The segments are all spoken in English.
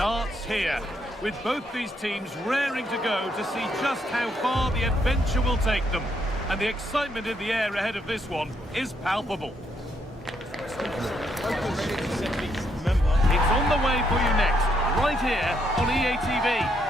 starts here, with both these teams raring to go to see just how far the adventure will take them. And the excitement in the air ahead of this one is palpable. It's on the way for you next, right here on EA TV.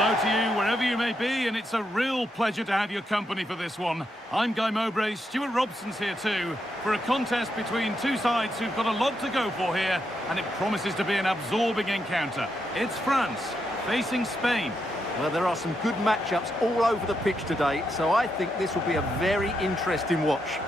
Hello to you, wherever you may be, and it's a real pleasure to have your company for this one. I'm Guy Mowbray, Stuart Robson's here too, for a contest between two sides who've got a lot to go for here, and it promises to be an absorbing encounter. It's France facing Spain. Well, there are some good matchups all over the pitch today, so I think this will be a very interesting watch.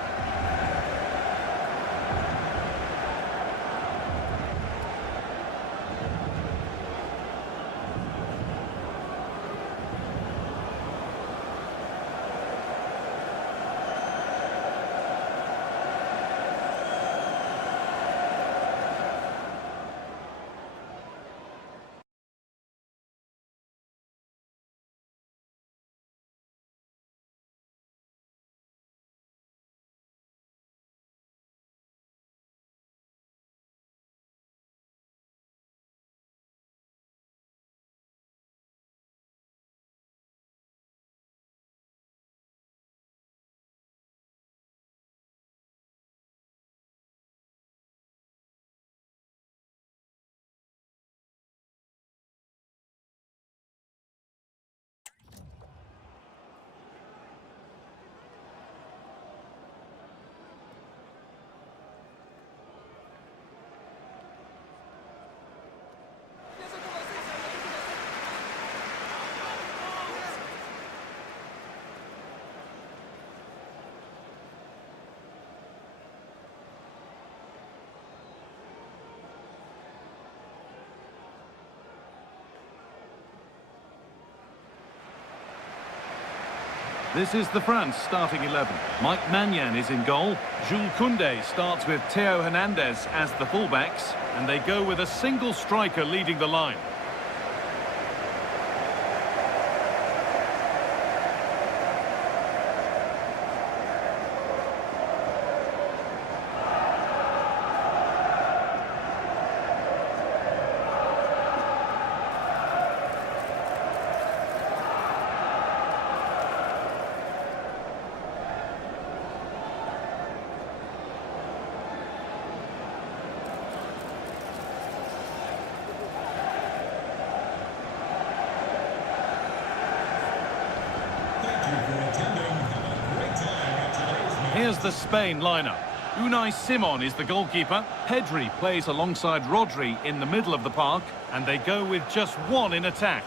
This is the France starting 11. Mike Maignan is in goal. Jules Koundé starts with Theo Hernandez as the fullbacks, and they go with a single striker leading the line. Here's the Spain lineup. Unai Simon is the goalkeeper. Pedri plays alongside Rodri in the middle of the park, and they go with just one in attack.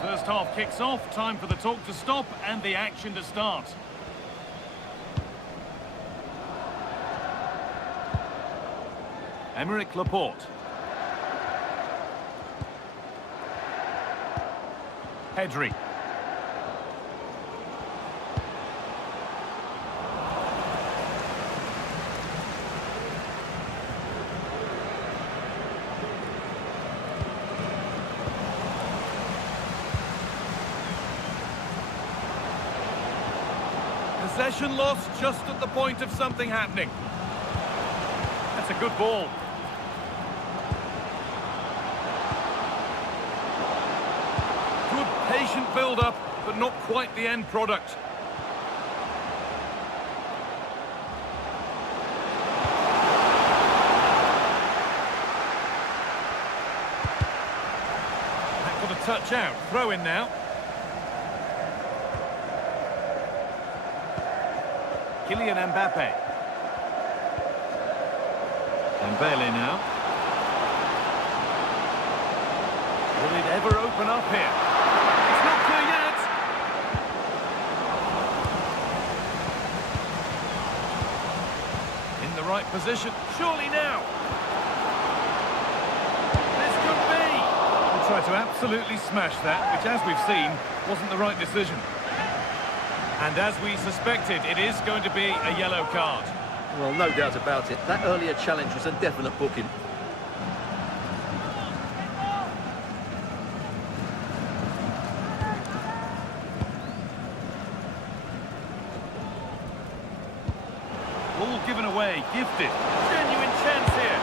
First half kicks off, time for the talk to stop and the action to start. Aymeric Laporte. Pedri. Possession lost just at the point of something happening. That's a good ball. Good patient build-up, but not quite the end product. That got a touch out. Throw in now. Kylian Mbappe. Dembele now. Will it ever open up here? It's not clear yet. In the right position. Surely now. This could be. We'll try to absolutely smash that, which, as we've seen, wasn't the right decision. And as we suspected, it is going to be a yellow card. Well, no doubt about it. That earlier challenge was a definite booking. Ball given away, gifted. Genuine chance here.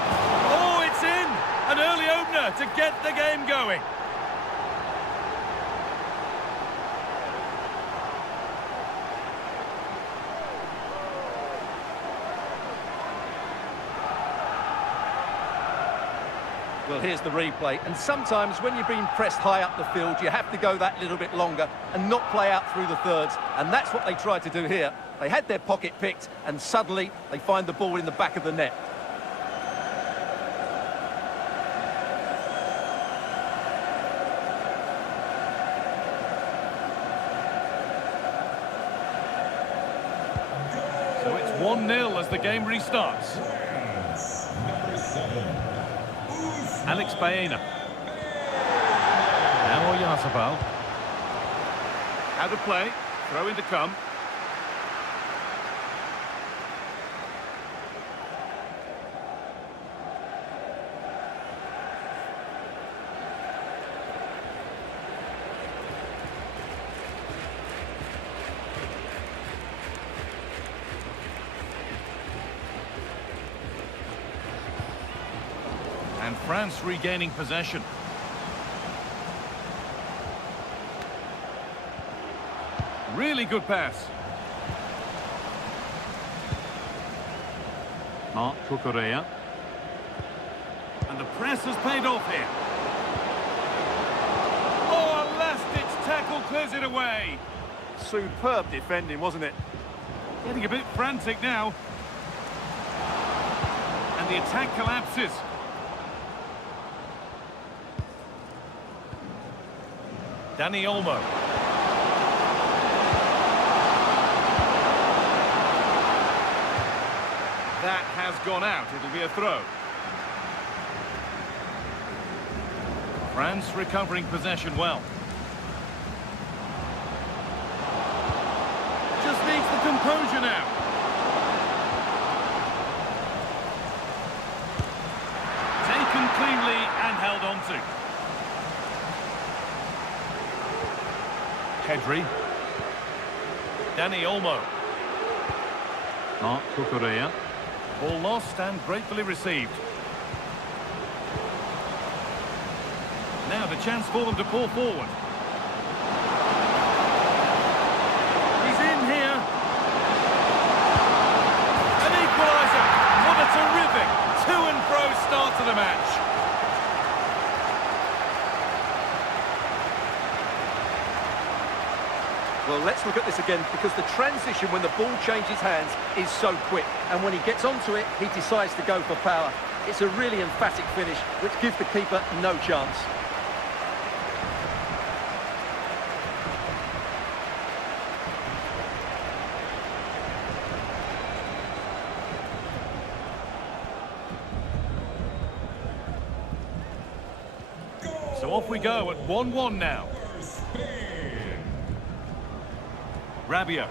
Oh, it's in! An early opener to get the game going. Well, here's the replay, and sometimes when you're being pressed high up the field, you have to go that little bit longer and not play out through the thirds, and that's what they tried to do here. They had their pocket picked, and suddenly they find the ball in the back of the net. So it's 1-0 as the game restarts. Alex Baena. Now Oyarzabal. Out of play. Throw in to come. And France regaining possession. Really good pass. Marc Cucurella. And the press has paid off here. Oh, a last-ditch tackle clears it away. Superb defending, wasn't it? Getting a bit frantic now. And the attack collapses. Dani Olmo. That has gone out. It'll be a throw. France recovering possession well. Just needs the composure now. Taken cleanly and held on to. Pedri. Dani Olmo. Marc Cucurella. Ball lost and gratefully received. Now the chance for them to pull forward. He's in here. An equaliser. What a terrific to-and-fro start to the match. Well, let's look at this again, because the transition when the ball changes hands is so quick. And when he gets onto it, he decides to go for power. It's a really emphatic finish, which gives the keeper no chance. So off we go at 1-1 now. Rabiot.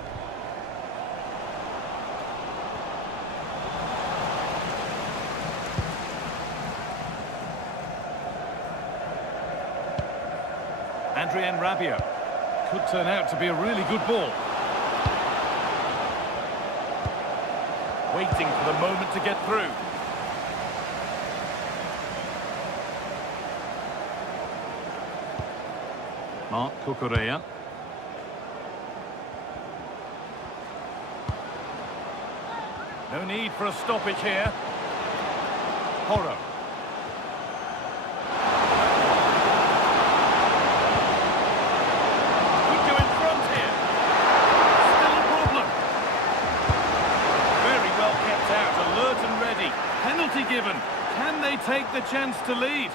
Adrien Rabiot. Could turn out to be a really good ball. Waiting for the moment to get through. Marc Cucurella. No need for a stoppage here. Porro. Could go in front here. Still a problem. Very well kept out, alert and ready. Penalty given. Can they take the chance to lead?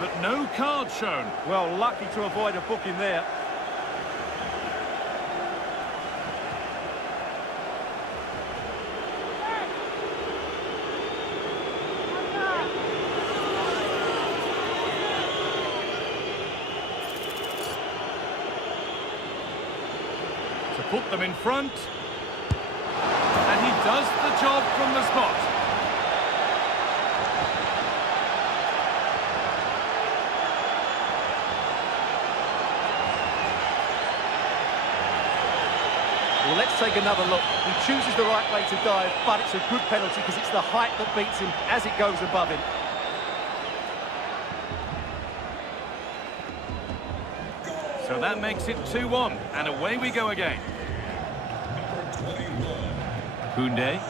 But no card shown. Well, lucky to avoid a booking there. to put them in front. And he does the job from the spot. Well, let's take another look. He chooses the right way to dive, but it's a good penalty because it's the height that beats him as it goes above him. So that makes it 2-1, and away we go again. Koundé.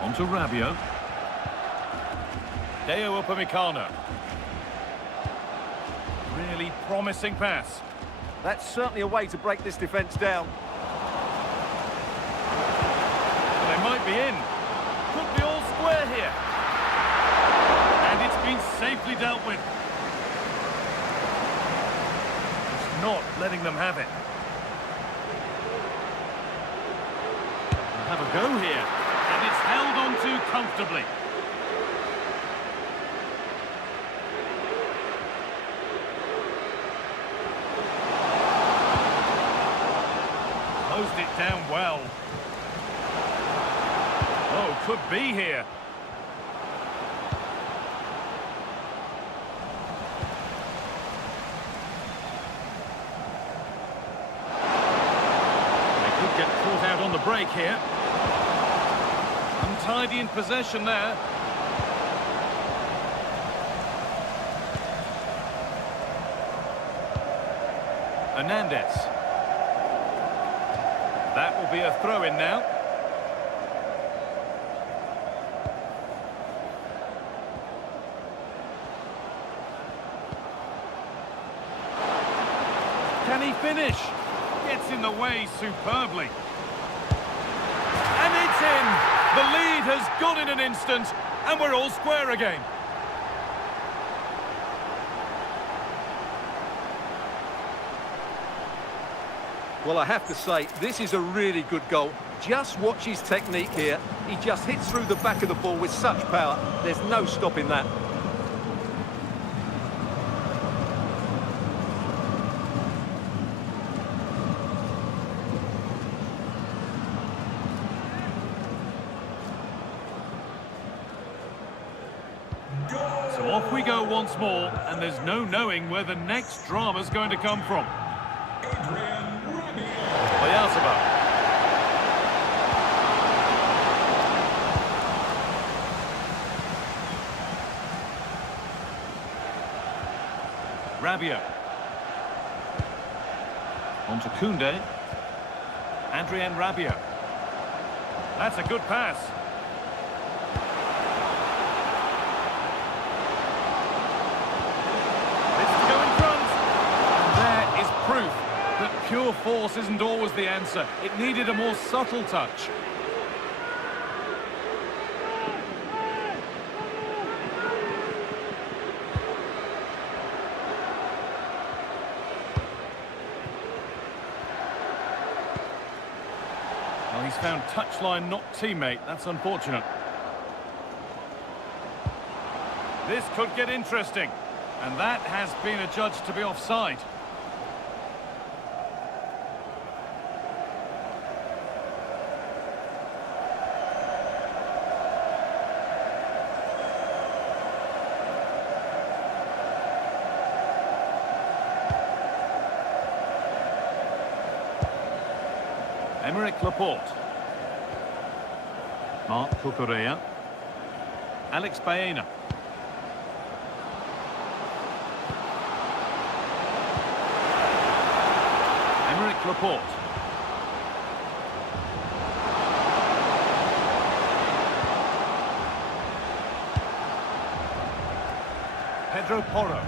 On to Rabiot. Deo Upamecano. Really promising pass. That's certainly a way to break this defence down. They might be in. Could be all square here. And it's been safely dealt with. It's not letting them have it. They'll have a go here. And it's held on to comfortably. Closed it down well. Oh, could be here. They could get caught out on the break here. Untidy in possession there. Hernandez. That will be a throw-in now. Can he finish? Gets in the way superbly. And it's in! The lead has gone in an instant, and we're all square again. Well, I have to say, this is a really good goal. Just watch his technique here. He just hits through the back of the ball with such power. There's no stopping that. So off we go once more, and there's no knowing where the next drama's going to come from. Rabiot. On to Koundé. Adrien Rabiot. That's a good pass. This to go in front. And there is proof that pure force isn't always the answer. It needed a more subtle touch. Well, he's found touchline, not teammate. That's unfortunate. This could get interesting. And that has been adjudged to be offside. Emerick Laporte. Marc Cucurella. Alex Baena. Emerick Laporte. Pedro Porro.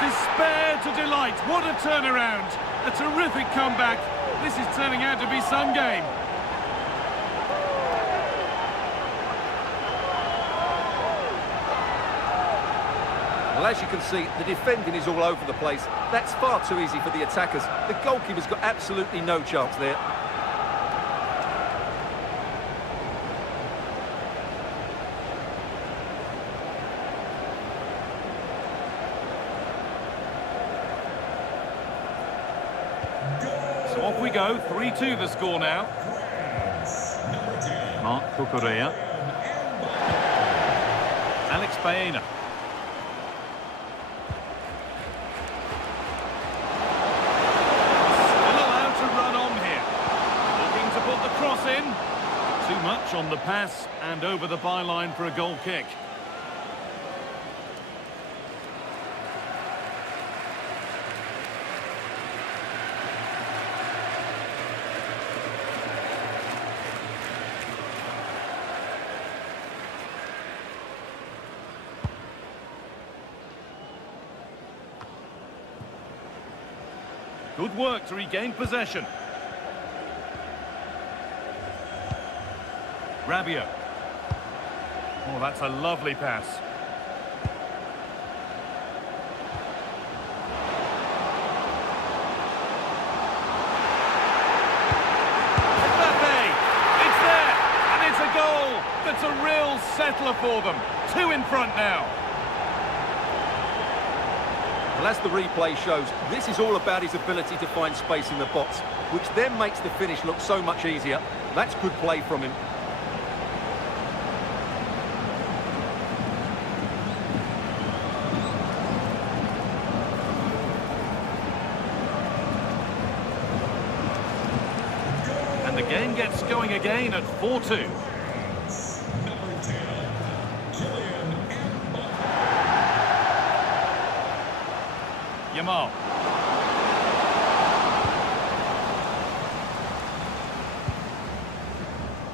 Despair to delight. What a turnaround. A terrific comeback. This is turning out to be some game. Well, as you can see, the defending is all over the place. That's far too easy for the attackers. The goalkeeper's got absolutely no chance there. So off we go, 3-2 the score now. Mark Cucurella. Alex Baena. Still allowed to run on here. Looking to put the cross in. Too much on the pass and over the byline for a goal kick. Good work to regain possession. Rabiot. Oh, that's a lovely pass. Mbappe! It's there! And it's a goal! That's a real settler for them. 2 in front now. Well, as the replay shows, this is all about his ability to find space in the box, which then makes the finish look so much easier. That's good play from him. And the game gets going again at 4-2. Yamal.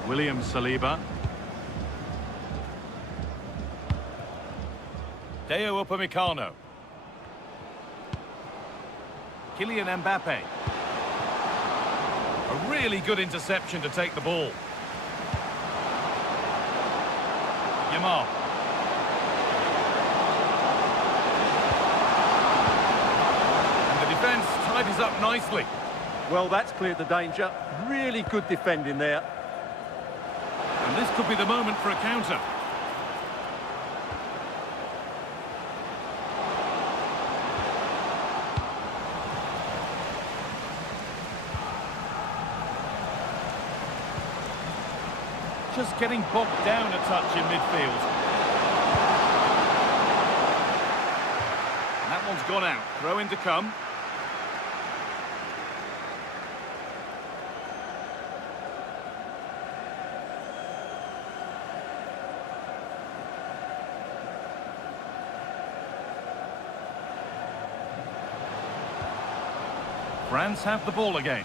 William Saliba. Deo Upamecano. Kylian Mbappe. A really good interception to take the ball. Yamal. Defence tidies up nicely. Well, that's cleared the danger. Really good defending there. And this could be the moment for a counter. Just getting bogged down a touch in midfield. And that one's gone out. Throw in to come. France have the ball again.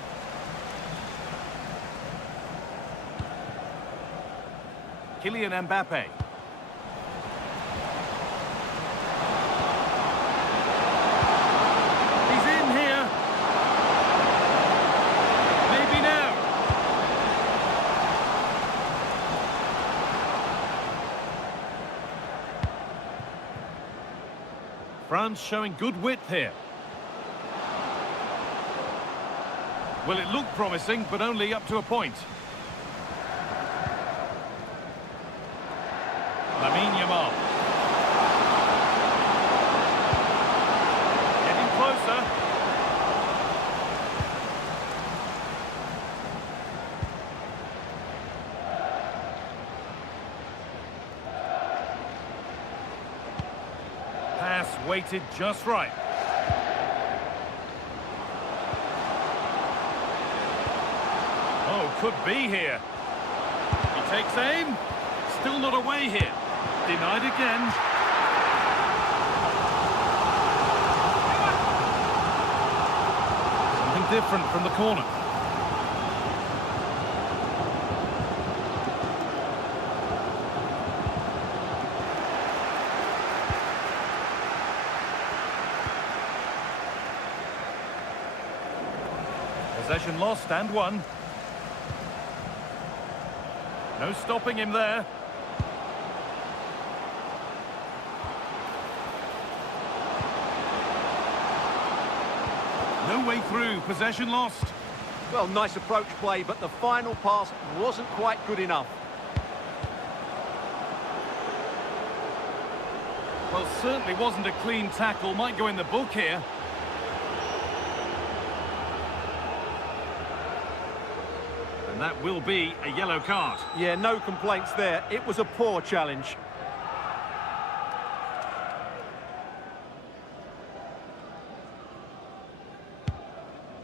Kylian Mbappe. He's in here. Maybe now. France showing good width here. Well, it looked promising, but only up to a point. Yamal. Getting closer. Pass weighted just right. Oh, could be here. He takes aim. Still not away here. Denied again. Something different from the corner. Possession lost and won. No stopping him there. No way through, possession lost. Well, nice approach play, but the final pass wasn't quite good enough. Well, certainly wasn't a clean tackle, might go in the book here. And that will be a yellow card. Yeah, no complaints there. It was a poor challenge.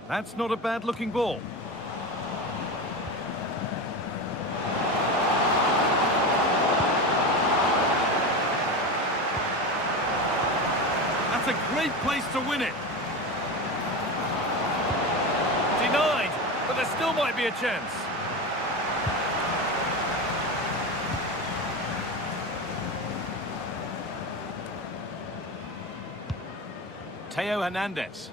That's not a bad-looking ball. That's a great place to win it. Denied, but there still might be a chance. Theo Hernandez.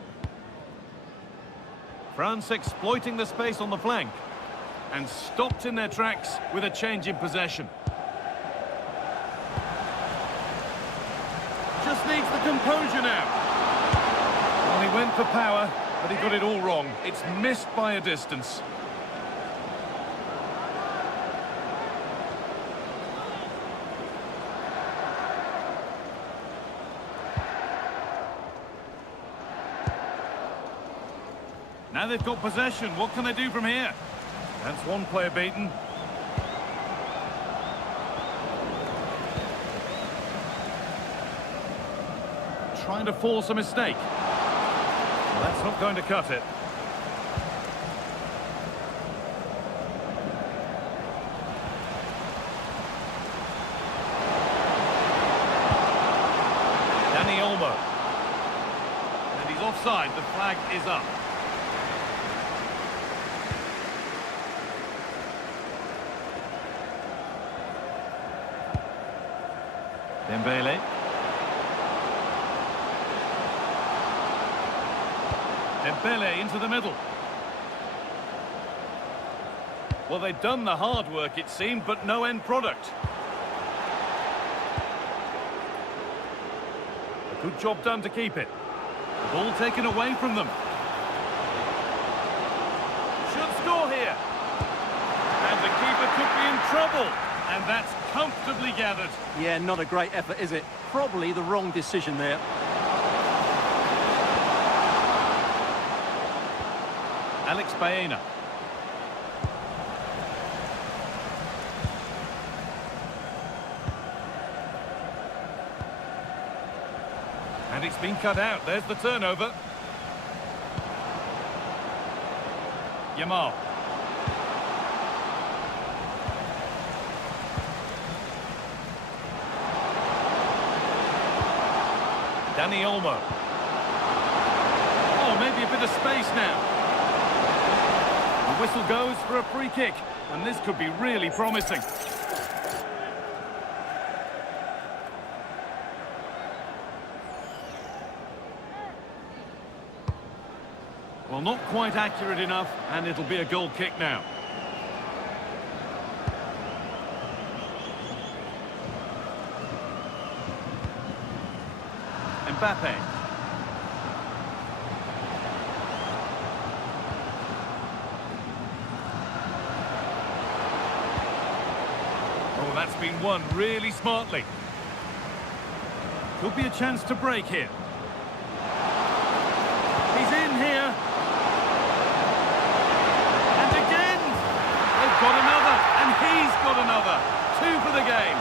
France exploiting the space on the flank and stopped in their tracks with a change in possession. Just needs the composure now. Well, he went for power, but he got it all wrong. It's missed by a distance. Now they've got possession. What can they do from here? That's one player beaten. Trying to force a mistake. Well, that's not going to cut it. Dani Olmo. And he's offside. The flag is up. Dembele. Dembele into the middle. Well, they've done the hard work, it seemed, but no end product. A good job done to keep it. The ball taken away from them. Should score here. And the keeper could be in trouble. And that's comfortably gathered. Yeah, not a great effort, is it? Probably the wrong decision there. Alex Baena. And it's been cut out. There's the turnover. Yamal. Dani Olmo. Oh, maybe a bit of space now. The whistle goes for a free kick, and this could be really promising. Well, not quite accurate enough, and it'll be a goal kick now. Mbappe. Oh, that's been won really smartly. Could be a chance to break here. He's in here. And again. They've got another, and he's got another. 2 for the game.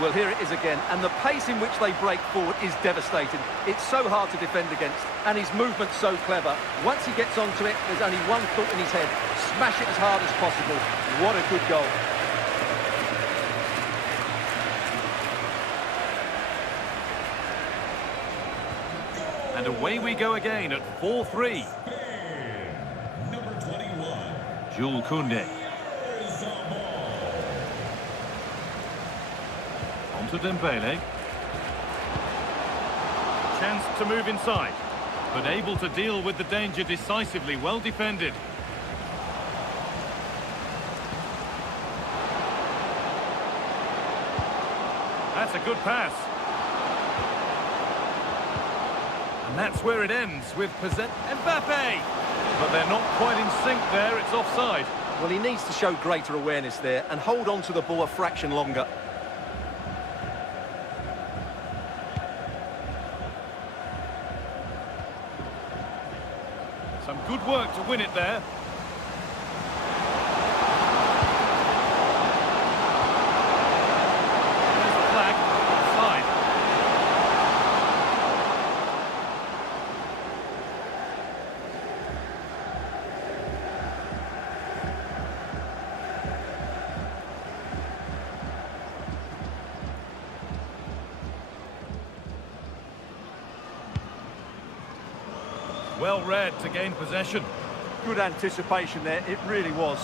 Well, here it is again, and the pace in which they break forward is devastating. It's so hard to defend against, and his movement's so clever. Once he gets onto it, there's only one thought in his head: smash it as hard as possible. What a good goal. And away we go again at 4-3. Number 21. Jules Koundé. To Dembele. Chance to move inside, but able to deal with the danger decisively. Well defended. That's a good pass. And that's where it ends with Mbappe. But they're not quite in sync there. It's offside. Well, he needs to show greater awareness there and hold on to the ball a fraction longer. Some good work to win it there. There's the flag. Offside. Well read to gain possession. Good anticipation there, it really was.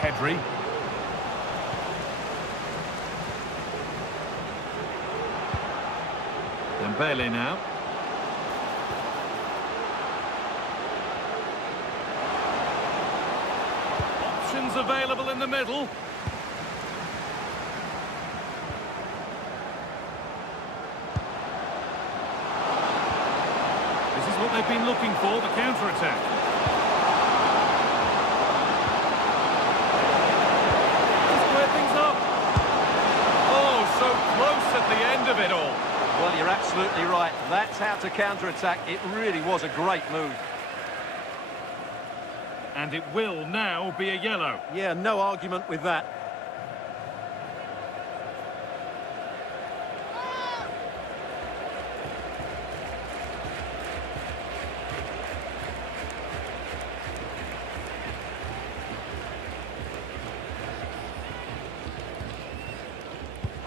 Pedri. Dembele now. Options available in the middle. This is what they've been looking for, the counter-attack. To square things up. Oh, so close at the end of it all. Well, you're absolutely right. That's how to counter-attack. It really was a great move. And it will now be a yellow. Yeah, no argument with that.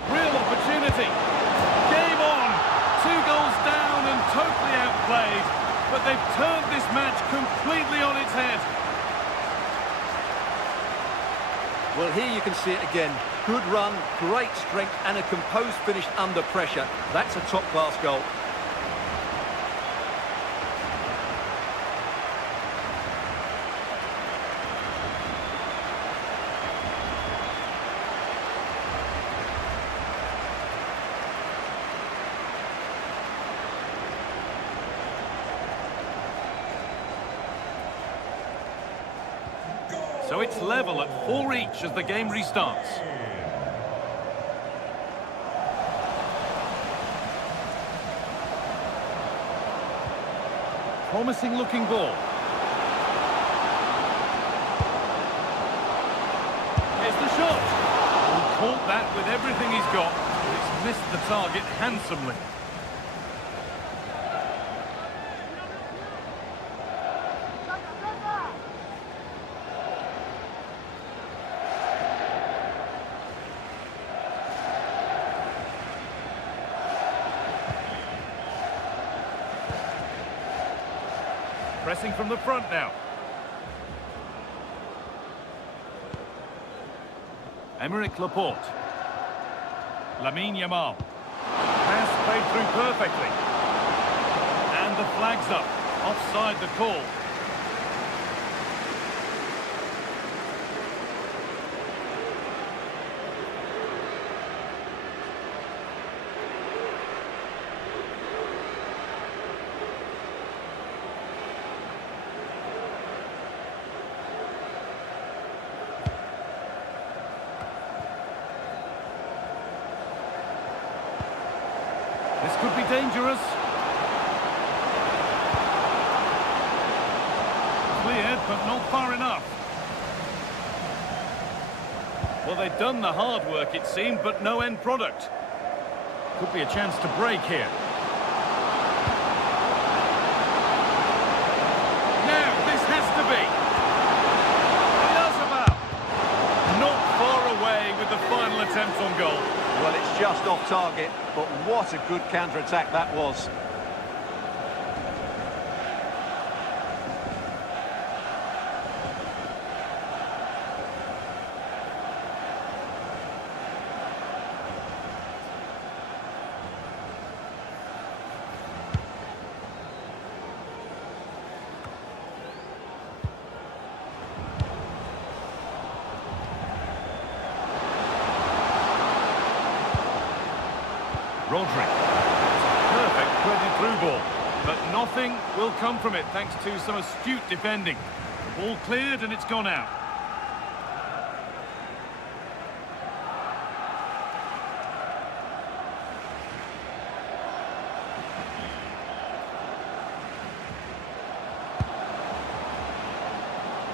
Real opportunity. Game on. 2 goals down and totally outplayed. But they've turned this match completely on its head. Well, here you can see it again. Good run, great strength, and a composed finish under pressure. That's a top-class goal. So it's level at 4 each as the game restarts. Promising looking ball. Here's the shot. He caught that with everything he's got, but it's missed the target handsomely. Pressing from the front now. Emerick Laporte. Lamine Yamal. Pass played through perfectly. And the flag's up. Offside the call. This could be dangerous. Cleared, but not far enough. Well, they've done the hard work, it seemed, but no end product. Could be a chance to break here. Now, this has to be. He does about. Not far away with the final attempt on goal. Well, it's just off target, but what a good counter-attack that was. Rodri. Perfect threaded through ball. But nothing will come from it thanks to some astute defending. The ball cleared and it's gone out.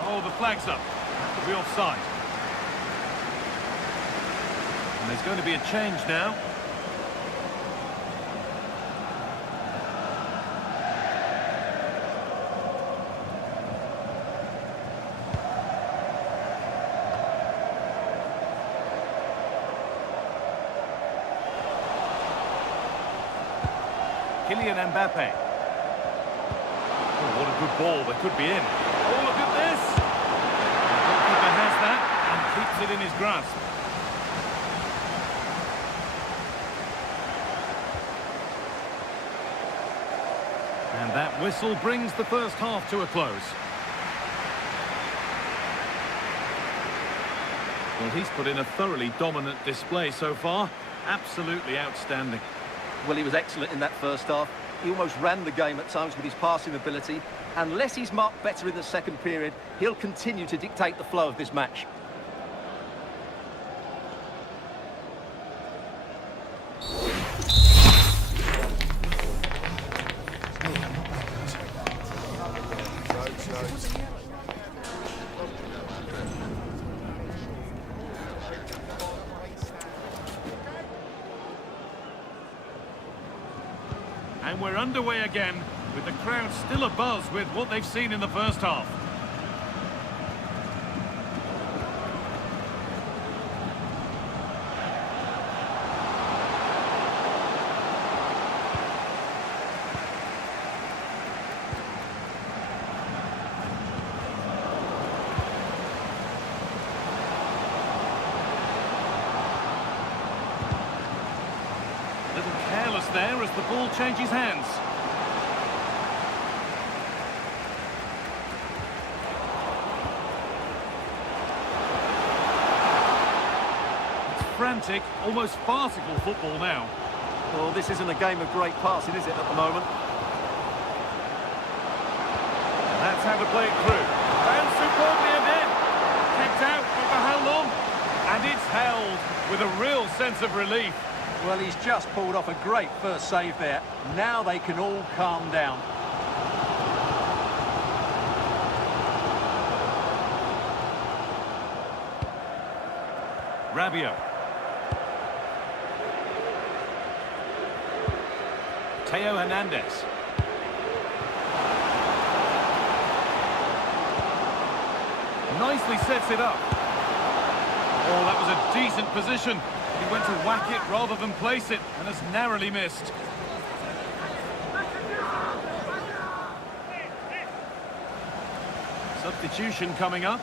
Oh, the flag's up. That could be offside. And there's going to be a change now. Mbappe. Oh, what a good ball. They could be in. Oh, look at this. The goalkeeper has that and keeps it in his grasp. And that whistle brings the first half to a close. Well, he's put in a thoroughly dominant display so far. Absolutely outstanding. Well, he was excellent in that first half. He almost ran the game at times with his passing ability. Unless he's marked better in the second period, he'll continue to dictate the flow of this match. And we're underway again, with the crowd still abuzz with what they've seen in the first half. Little careless there as the ball changes hands. It's frantic, almost farcical football now. Well, this isn't a game of great passing, is it, at the moment? And that's how to play it through. And superbly again. Kicked out, but for how long? And it's held with a real sense of relief. Well, he's just pulled off a great first save there. Now they can all calm down. Rabiot. Theo Hernandez. Nicely sets it up. Oh, that was a decent position. He went to whack it rather than place it and has narrowly missed. Substitution coming up.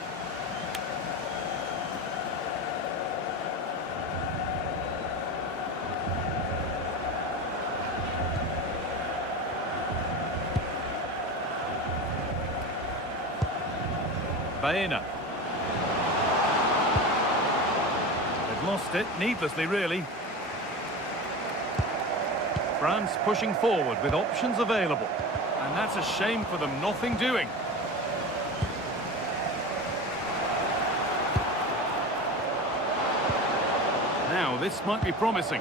Baena. They've lost it, needlessly really. France pushing forward with options available. And that's a shame for them, nothing doing. Now, this might be promising.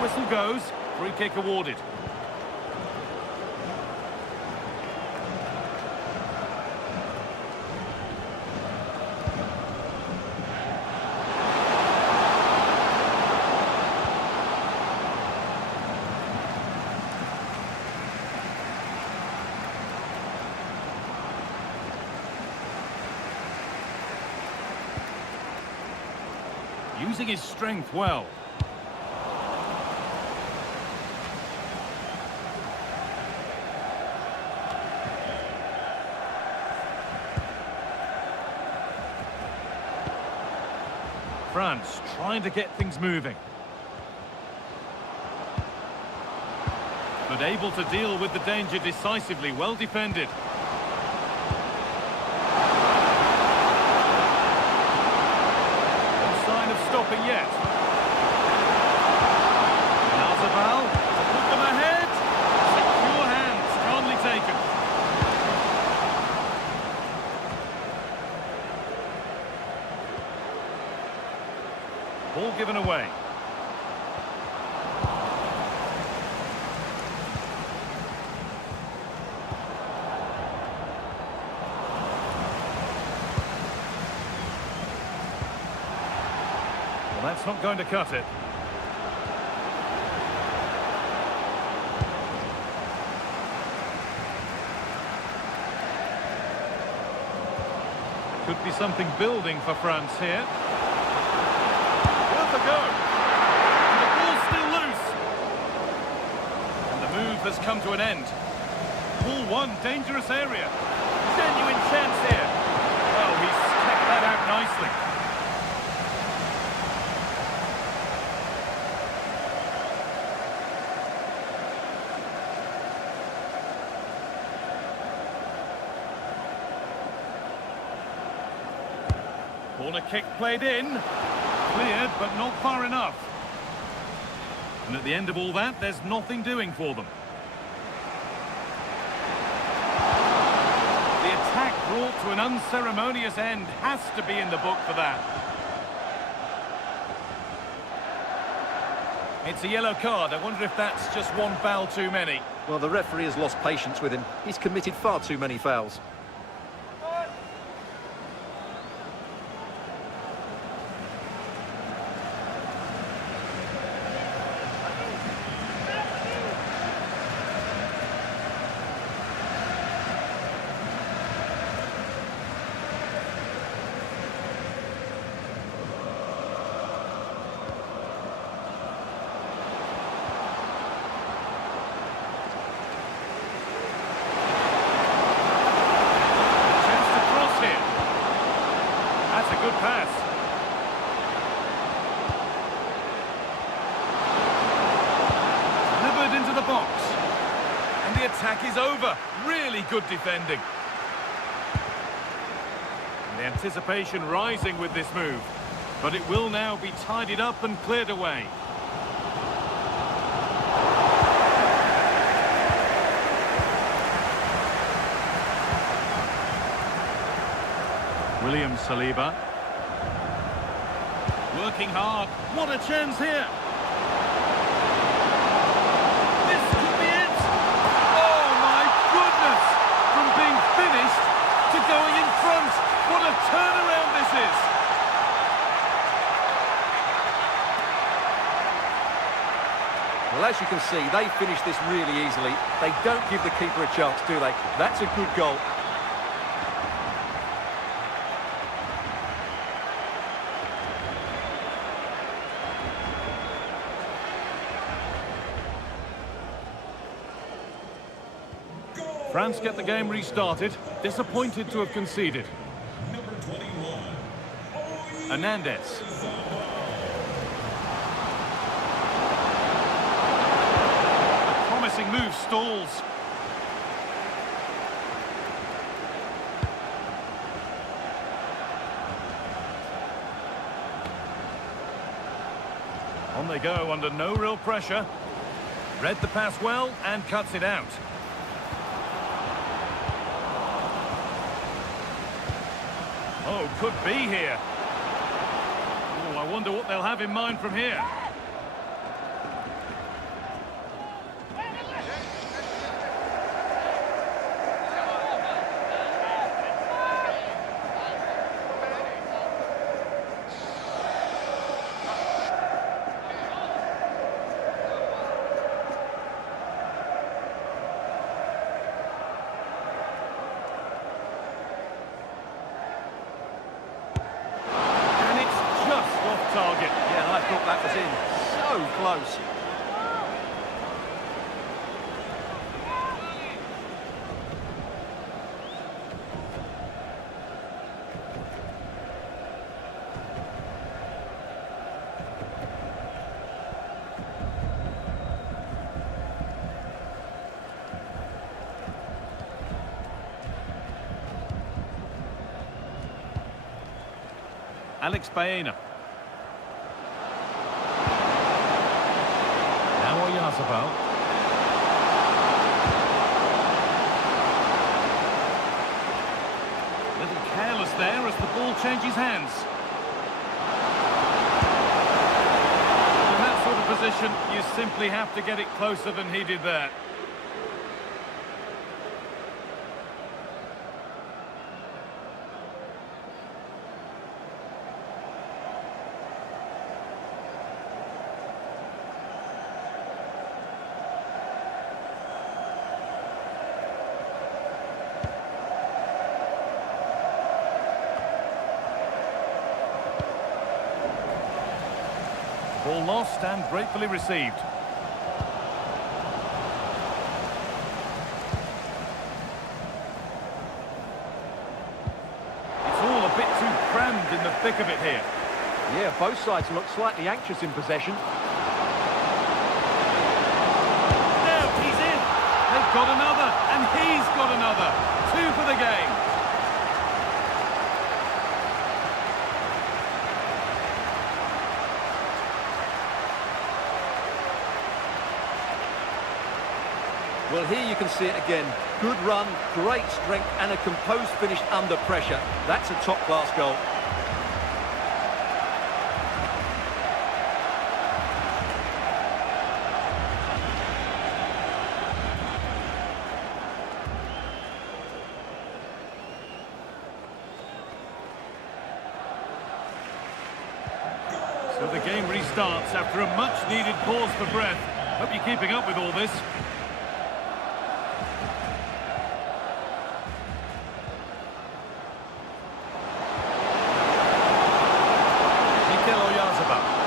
Whistle goes, free kick awarded. Using his strength well. France trying to get things moving. But able to deal with the danger decisively, well defended. stopping yet. Al-Zabal to put them ahead. Secure hands, calmly taken. Ball given away. Well, that's not going to cut it. Could be something building for France here. Worth a go. And the ball's still loose. And the move has come to an end. Ball one, dangerous area. Genuine chance here. Well, he's kept that out nicely. Corner kick played in. Cleared, but not far enough. And at the end of all that, there's nothing doing for them. The attack brought to an unceremonious end has to be in the book for that. It's a yellow card. I wonder if that's just one foul too many. Well, the referee has lost patience with him. He's committed far too many fouls. Good pass. Delivered into the box. And the attack is over. Really good defending. And the anticipation rising with this move. But it will now be tidied up and cleared away. William Saliba. Working hard. What a chance here. This could be it. Oh, my goodness. From being finished to going in front. What a turnaround this is. Well, as you can see, they finished this really easily. They don't give the keeper a chance, do they? That's a good goal. France get the game restarted. Disappointed to have conceded. Number 21. Hernandez. A promising move stalls. On they go under no real pressure. Read the pass well and cuts it out. Oh, could be here. Oh, I wonder what they'll have in mind from here. Target. Yeah, I thought that was in. So close. Alex Baena. Oyarzabal. Little careless there as the ball changes hands. In that sort of position, you simply have to get it closer than he did there. Ball lost and gratefully received. It's all a bit too crammed in the thick of it here. Yeah, both sides look slightly anxious in possession. Now he's in. They've got another, and he's got another. 2 for the game. Well, here you can see it again. Good run, great strength, and a composed finish under pressure. That's a top-class goal. So the game restarts after a much-needed pause for breath. Hope you're keeping up with all this.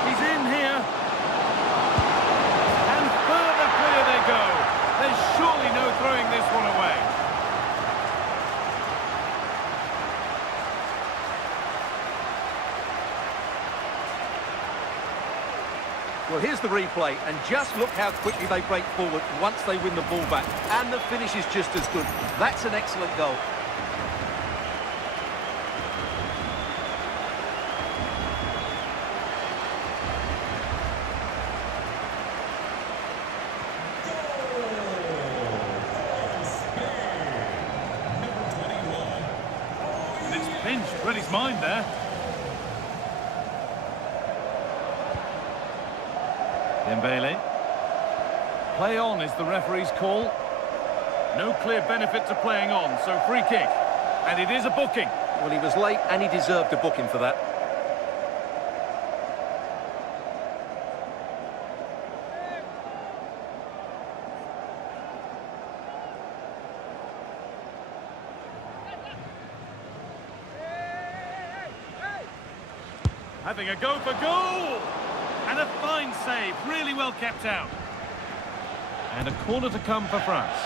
He's in here. And further clear they go. There's surely no throwing this one away. Well, here's the replay, and just look how quickly they break forward once they win the ball back. And the finish is just as good. That's an excellent goal. Pinched, read his mind there. Dembele. Play on is the referee's call. No clear benefit to playing on, so free kick. And it is a booking. Well, he was late and he deserved a booking for that. Having a go for goal! And a fine save, really well kept out. And a corner to come for France.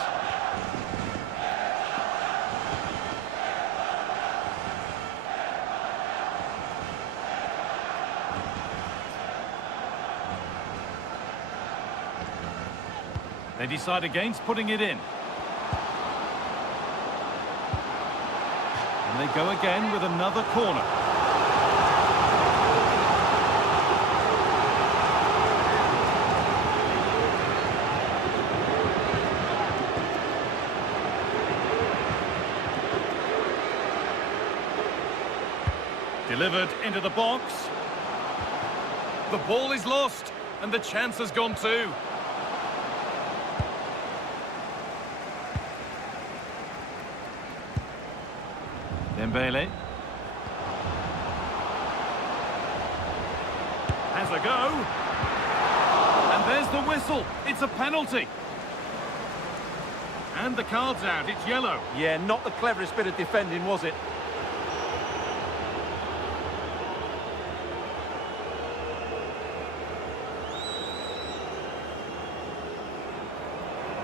They decide against putting it in. And they go again with another corner. Delivered into the box. The ball is lost, and the chance has gone too. Dembele. Has a go. And there's the whistle. It's a penalty. And the card's out. It's yellow. Yeah, not the cleverest bit of defending, was it?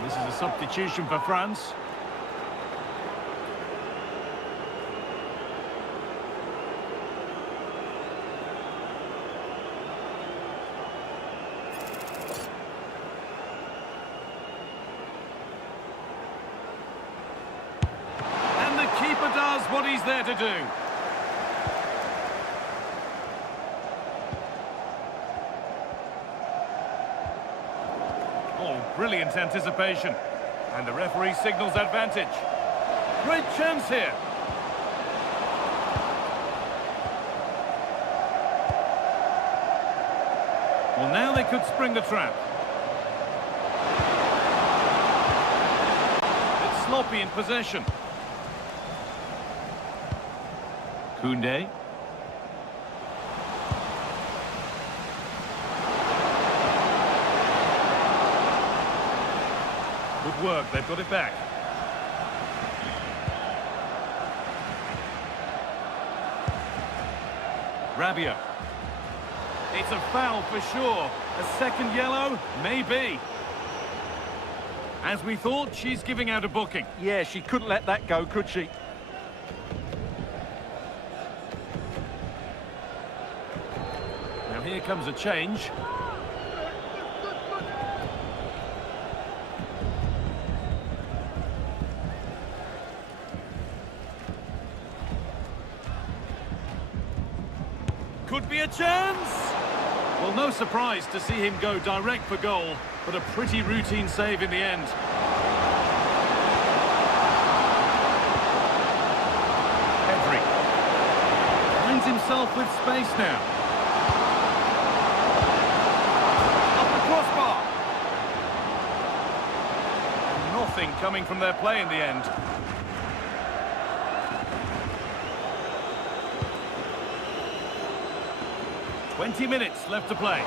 This is a substitution for France. And the keeper does what he's there to do. Oh, Brilliant anticipation. And the referee signals advantage. Great chance here. Well, now they could spring the trap. It's sloppy in possession. Koundé. Good work, they've got it back. Rabiot. It's a foul for sure. A second yellow? Maybe. As we thought, she's giving out a booking. Yeah, she couldn't let that go, could she? Now here comes a change. Could be a chance! Well, no surprise to see him go direct for goal, but a pretty routine save in the end. Pedri finds himself with space now. Up the crossbar. Nothing coming from their play in the end. "20 minutes left to play.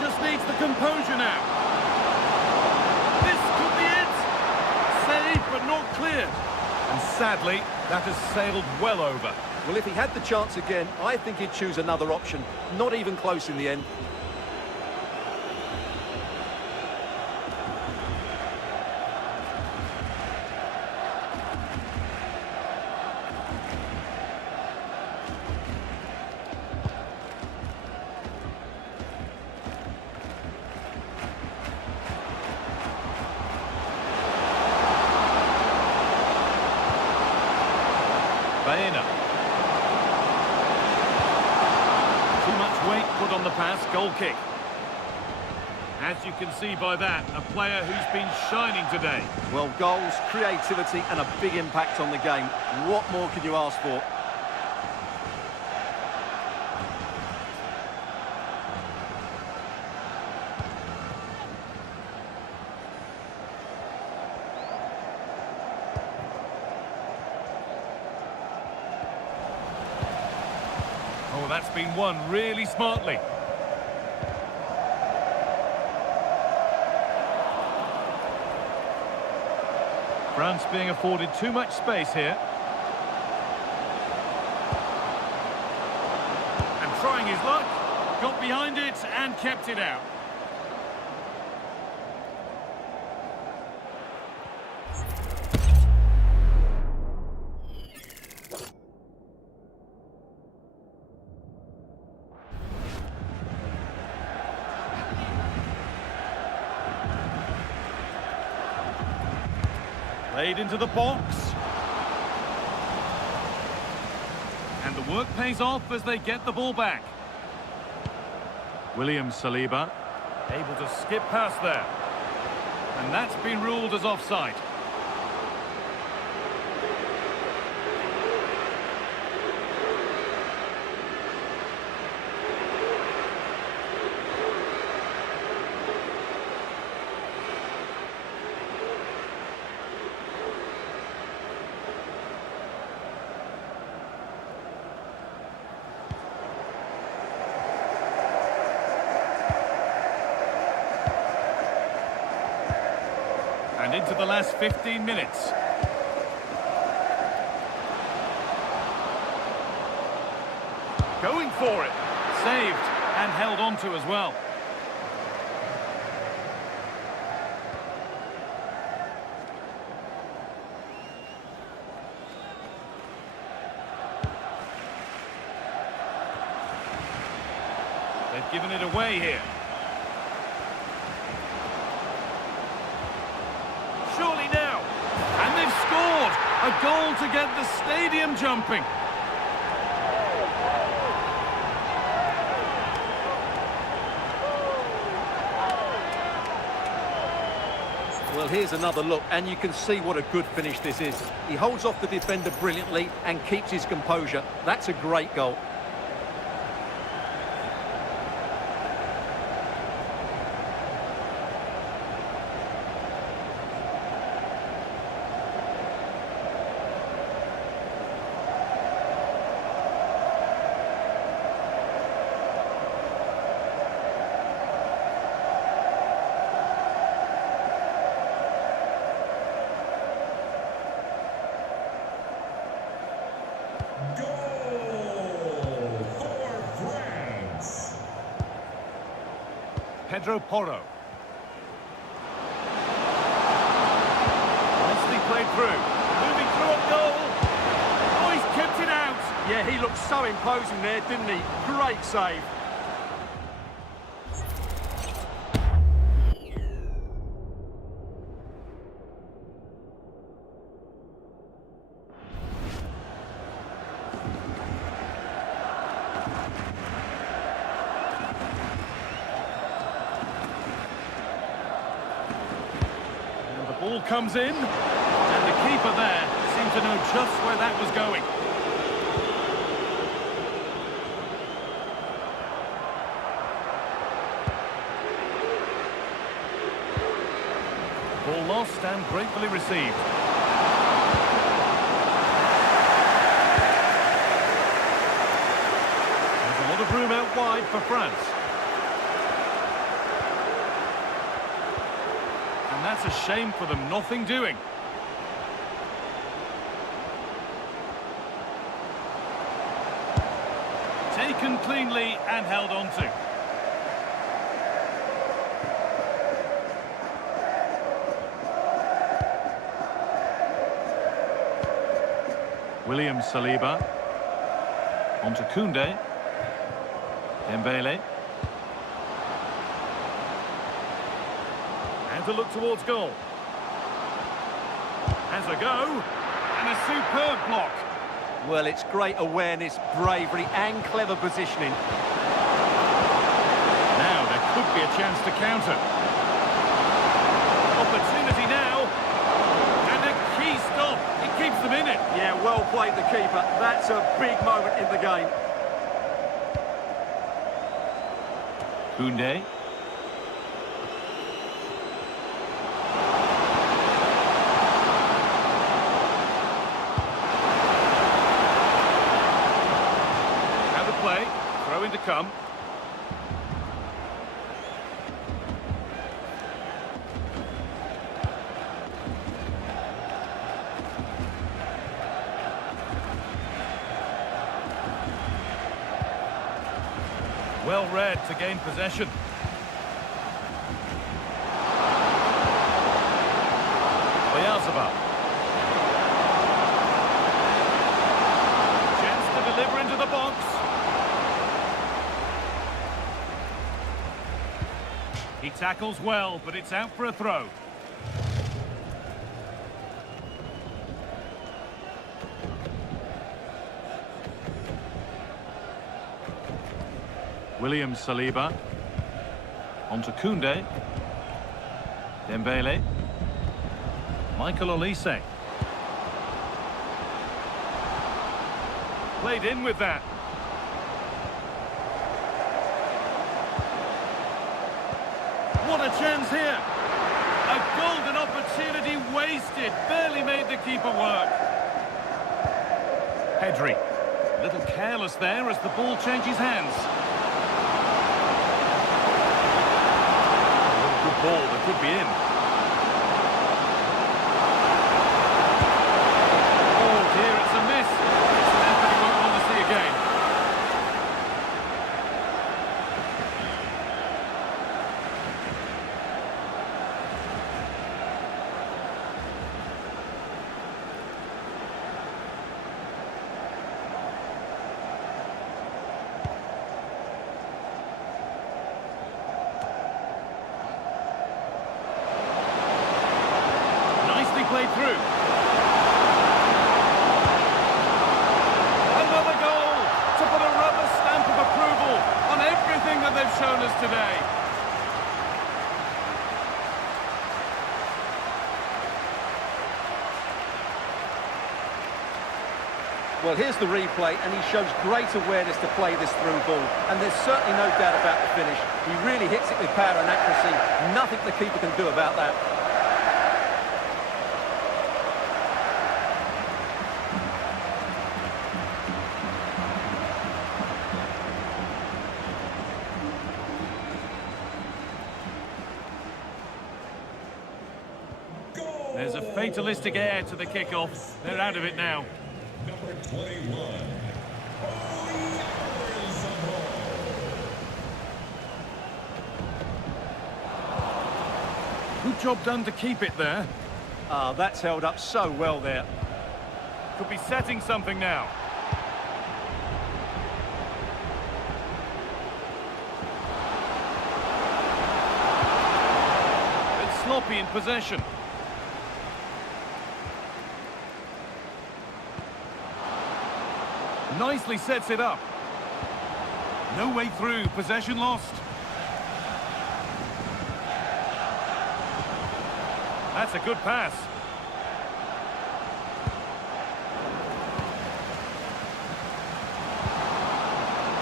Just needs the composure now. This could be it. Saved but not cleared. And sadly, that has sailed well over. Well, if he had the chance again, I think he'd choose another option. Not even close in the end. Too much weight put on the pass, goal kick. As you can see by that, a player who's been shining today. Well, goals, creativity and a big impact on the game. What more can you ask for? Oh, that's been won really smartly. France being afforded too much space here. And trying his luck, got behind it and kept it out. Played into the box. And the work pays off as they get the ball back. William Saliba, able to skip past there. And that's been ruled as offside. And into the last 15 minutes. Going for it. Saved and held on to as well. They've given it away here. Surely now. And they've scored. A goal to get the stadium jumping. Well, here's another look, and you can see what a good finish this is. He holds off the defender brilliantly and keeps his composure. That's a great goal. Goal for France. Pedro Porro. Nicely played through. Moving through on goal. Oh, he's kept it out. Yeah, he looked so imposing there, didn't he? Great save. Ball comes in, and the keeper there seemed to know just where that was going. Ball lost and gratefully received. There's a lot of room out wide for France. And that's a shame for them, nothing doing. Taken cleanly and held on to. William Saliba. On to Koundé. Dembele. To look towards goal. Has a go, and a superb block. Well, it's great awareness, bravery and clever positioning. Now there could be a chance to counter. Opportunity now, and a key stop. It keeps them in it. Yeah, well played the keeper. That's a big moment in the game. Koundé. Throw in to come. Well read to gain possession. Oyarzabal. Chance to deliver into the box. He tackles well, but it's out for a throw. William Saliba. On to Koundé. Dembele. Michael Olise. Played in with that. What a chance here. A golden opportunity wasted. Barely made the keeper work. Pedri. A little careless there as the ball changes hands. A good ball that could be in. Oh dear, it's a miss. It's an effort he won't want to see again. Well, here's the replay, and he shows great awareness to play this through ball. And there's certainly no doubt about the finish. He really hits it with power and accuracy. Nothing the keeper can do about that. There's a fatalistic air to the kickoff. They're out of it now. Number 21. Good job done to keep it there. Ah, that's held up so well there. Could be setting something now. Bit sloppy in possession. Nicely sets it up. No way through, possession lost. That's a good pass.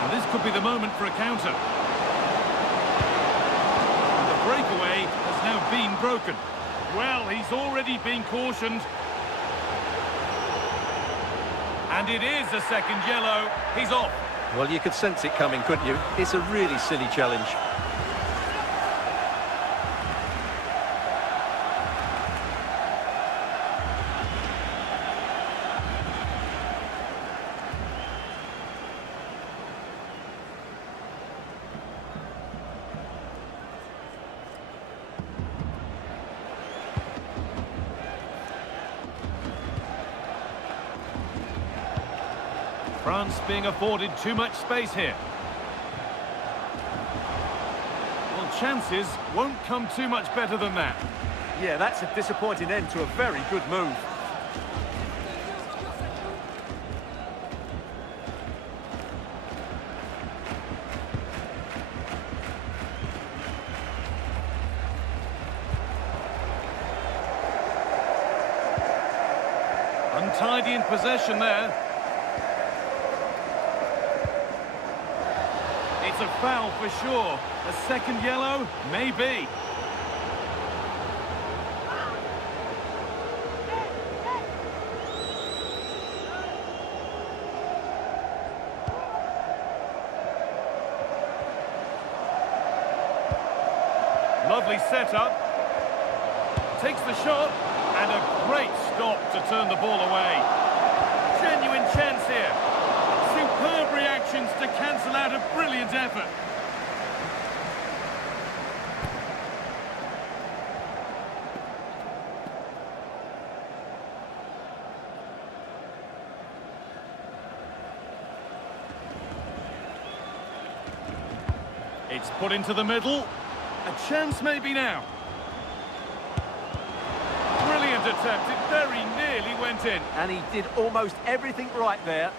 And this could be the moment for a counter. And the breakaway has now been broken. Well, he's already been cautioned. And it is a second yellow. He's off. Well, you could sense it coming, couldn't you? It's a really silly challenge. France being afforded too much space here. Well, chances won't come too much better than that. Yeah, that's a disappointing end to a very good move. Untidy in possession there. It's a foul for sure. A second yellow? Maybe. Lovely setup. Takes the shot. And a great stop to turn the ball away. Genuine chance here. Superb reactions to cancel out a brilliant effort. It's put into the middle. A chance maybe now. Brilliant attempt. It very nearly went in. And he did almost everything right there.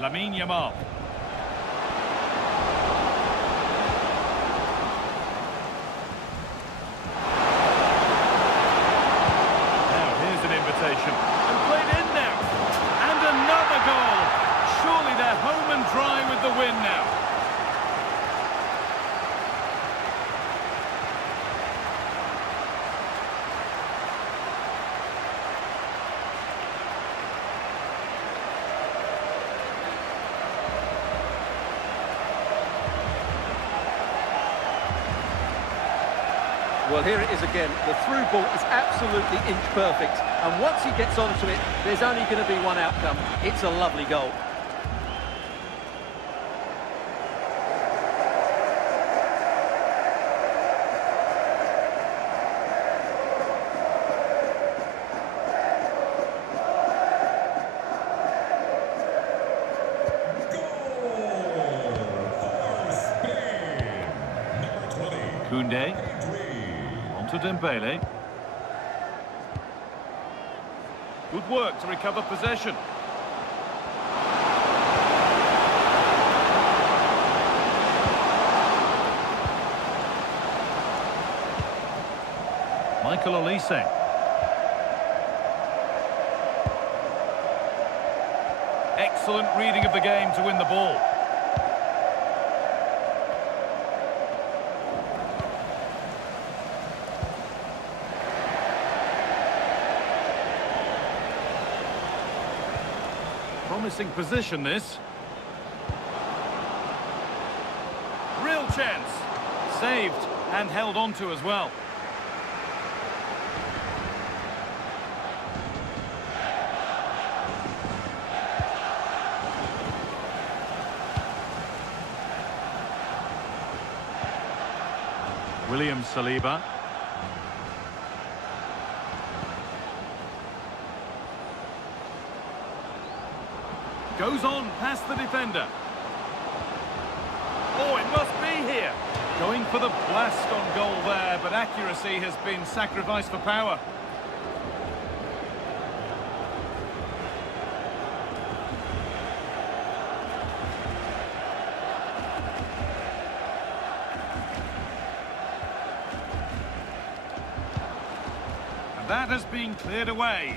Lamine Yamal. And played in now. And another goal. Surely they're home and dry with the win now. Well, here it is again. The through ball is absolutely inch perfect. And once he gets onto it, there's only going to be one outcome. It's a lovely goal. Koundé. To Dembele. Good work to recover possession. Michael Olise. Excellent reading of the game to win the ball. Promising position, this. Real chance. Saved and held on to as well. William Saliba. Goes on past the defender. Oh, it must be here. Going for the blast on goal there, but accuracy has been sacrificed for power. And that has been cleared away.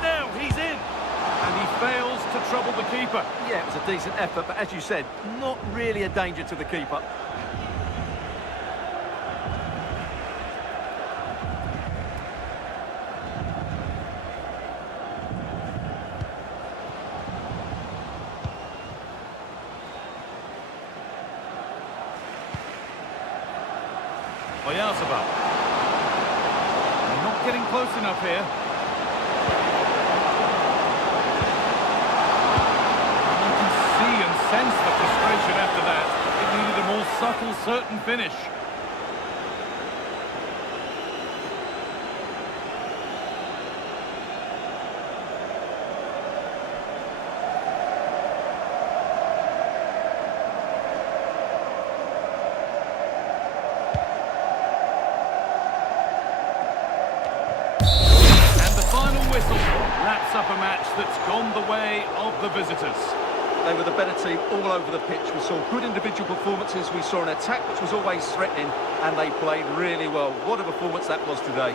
Now he's in. And he fails to trouble the keeper. Yeah, it was a decent effort, but as you said, not really a danger to the keeper. Oyarzabal. Not getting close enough here. Sense the frustration after that. It needed a more subtle, certain finish. And the final whistle wraps up a match that's gone the way of the visitors. They were the better team all over the pitch. We saw good individual performances. We saw an attack which was always threatening, and they played really well. What a performance that was today.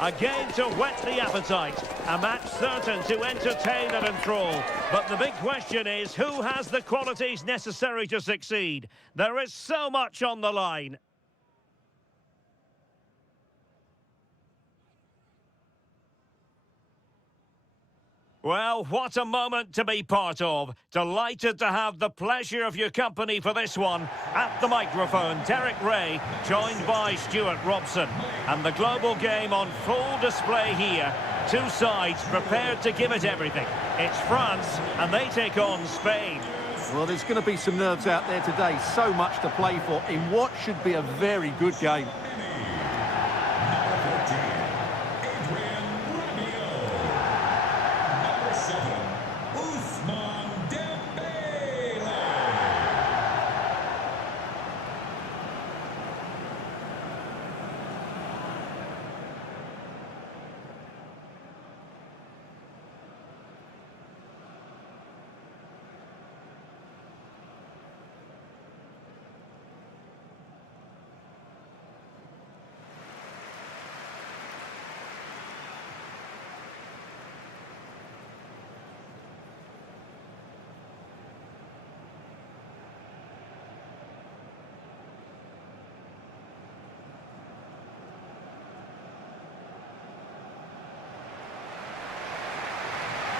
Again to whet the appetite. A match certain to entertain and enthrall. But the big question is, who has the qualities necessary to succeed? There is so much on the line. Well, what a moment to be part of. Delighted to have the pleasure of your company for this one. At the microphone, Derek Ray, joined by Stuart Robson. And the global game on full display here. Two sides prepared to give it everything. It's France, and they take on Spain. Well, there's going to be some nerves out there today. So much to play for in what should be a very good game.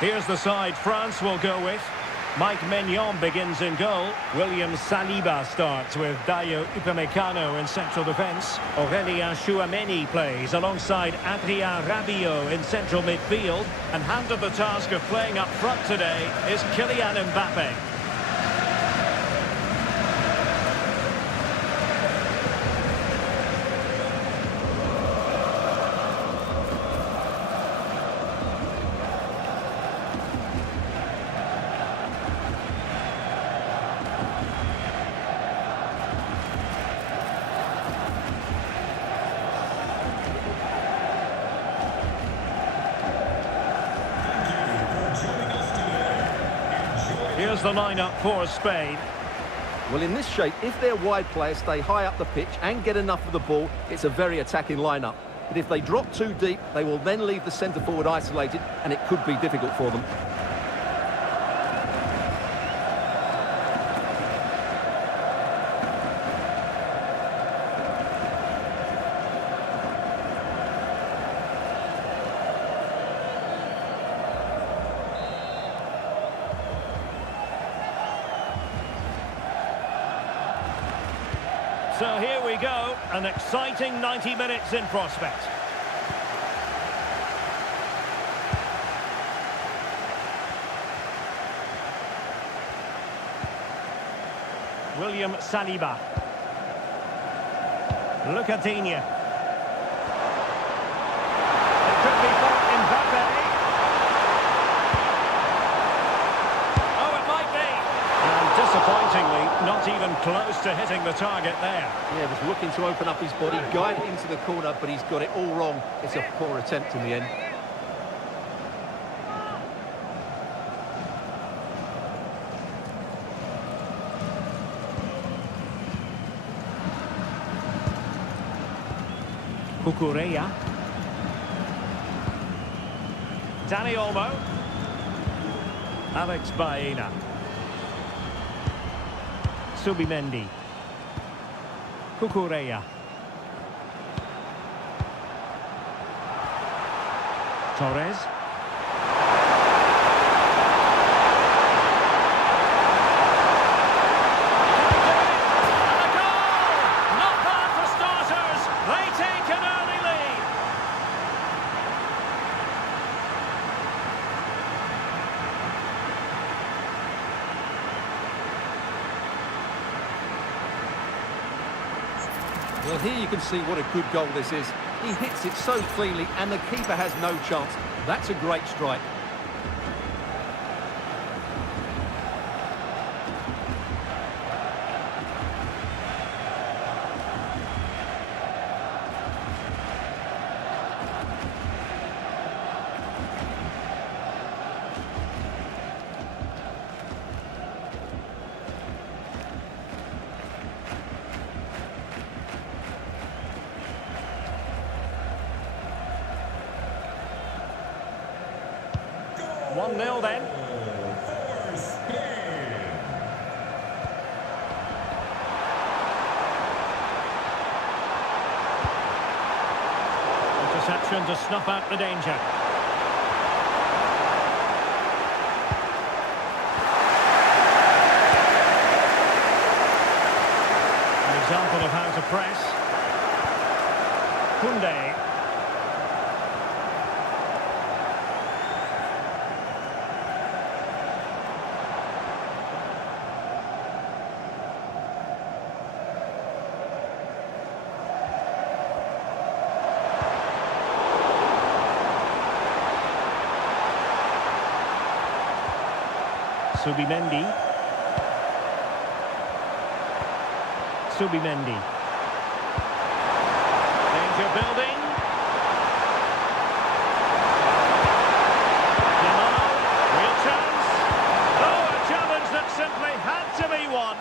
Here's the side France will go with. Mike Maignan begins in goal. William Saliba starts with Dayo Upamecano in central defence. Aurélien Tchouameni plays alongside Adrien Rabiot in central midfield. And handed the task of playing up front today is Kylian Mbappe. Here's the lineup for Spain. Well, in this shape, if their wide players stay high up the pitch and get enough of the ball, it's a very attacking lineup. But if they drop too deep, they will then leave the centre forward isolated, and it could be difficult for them. So here we go, an exciting 90 minutes in prospect. William Saliba. Look at Digne. It could be for Mbappe. Oh, it might be. And disappointingly, not even close to hitting the target there. Yeah, was looking to open up his body, guide it into the corner, but he's got it all wrong. It's a poor attempt in the end. Cucurella. Dani Olmo. Alex Baena. Subimendi. Cucurella. Torres. Well, here you can see what a good goal this is. He hits it so cleanly and the keeper has no chance. That's a great strike. 1-0 then. For Spain. Interception to snuff out the danger. An example of how to press. Koundé. Subimendi. Danger building. Yamano, real chance. Oh, a challenge that simply had to be won.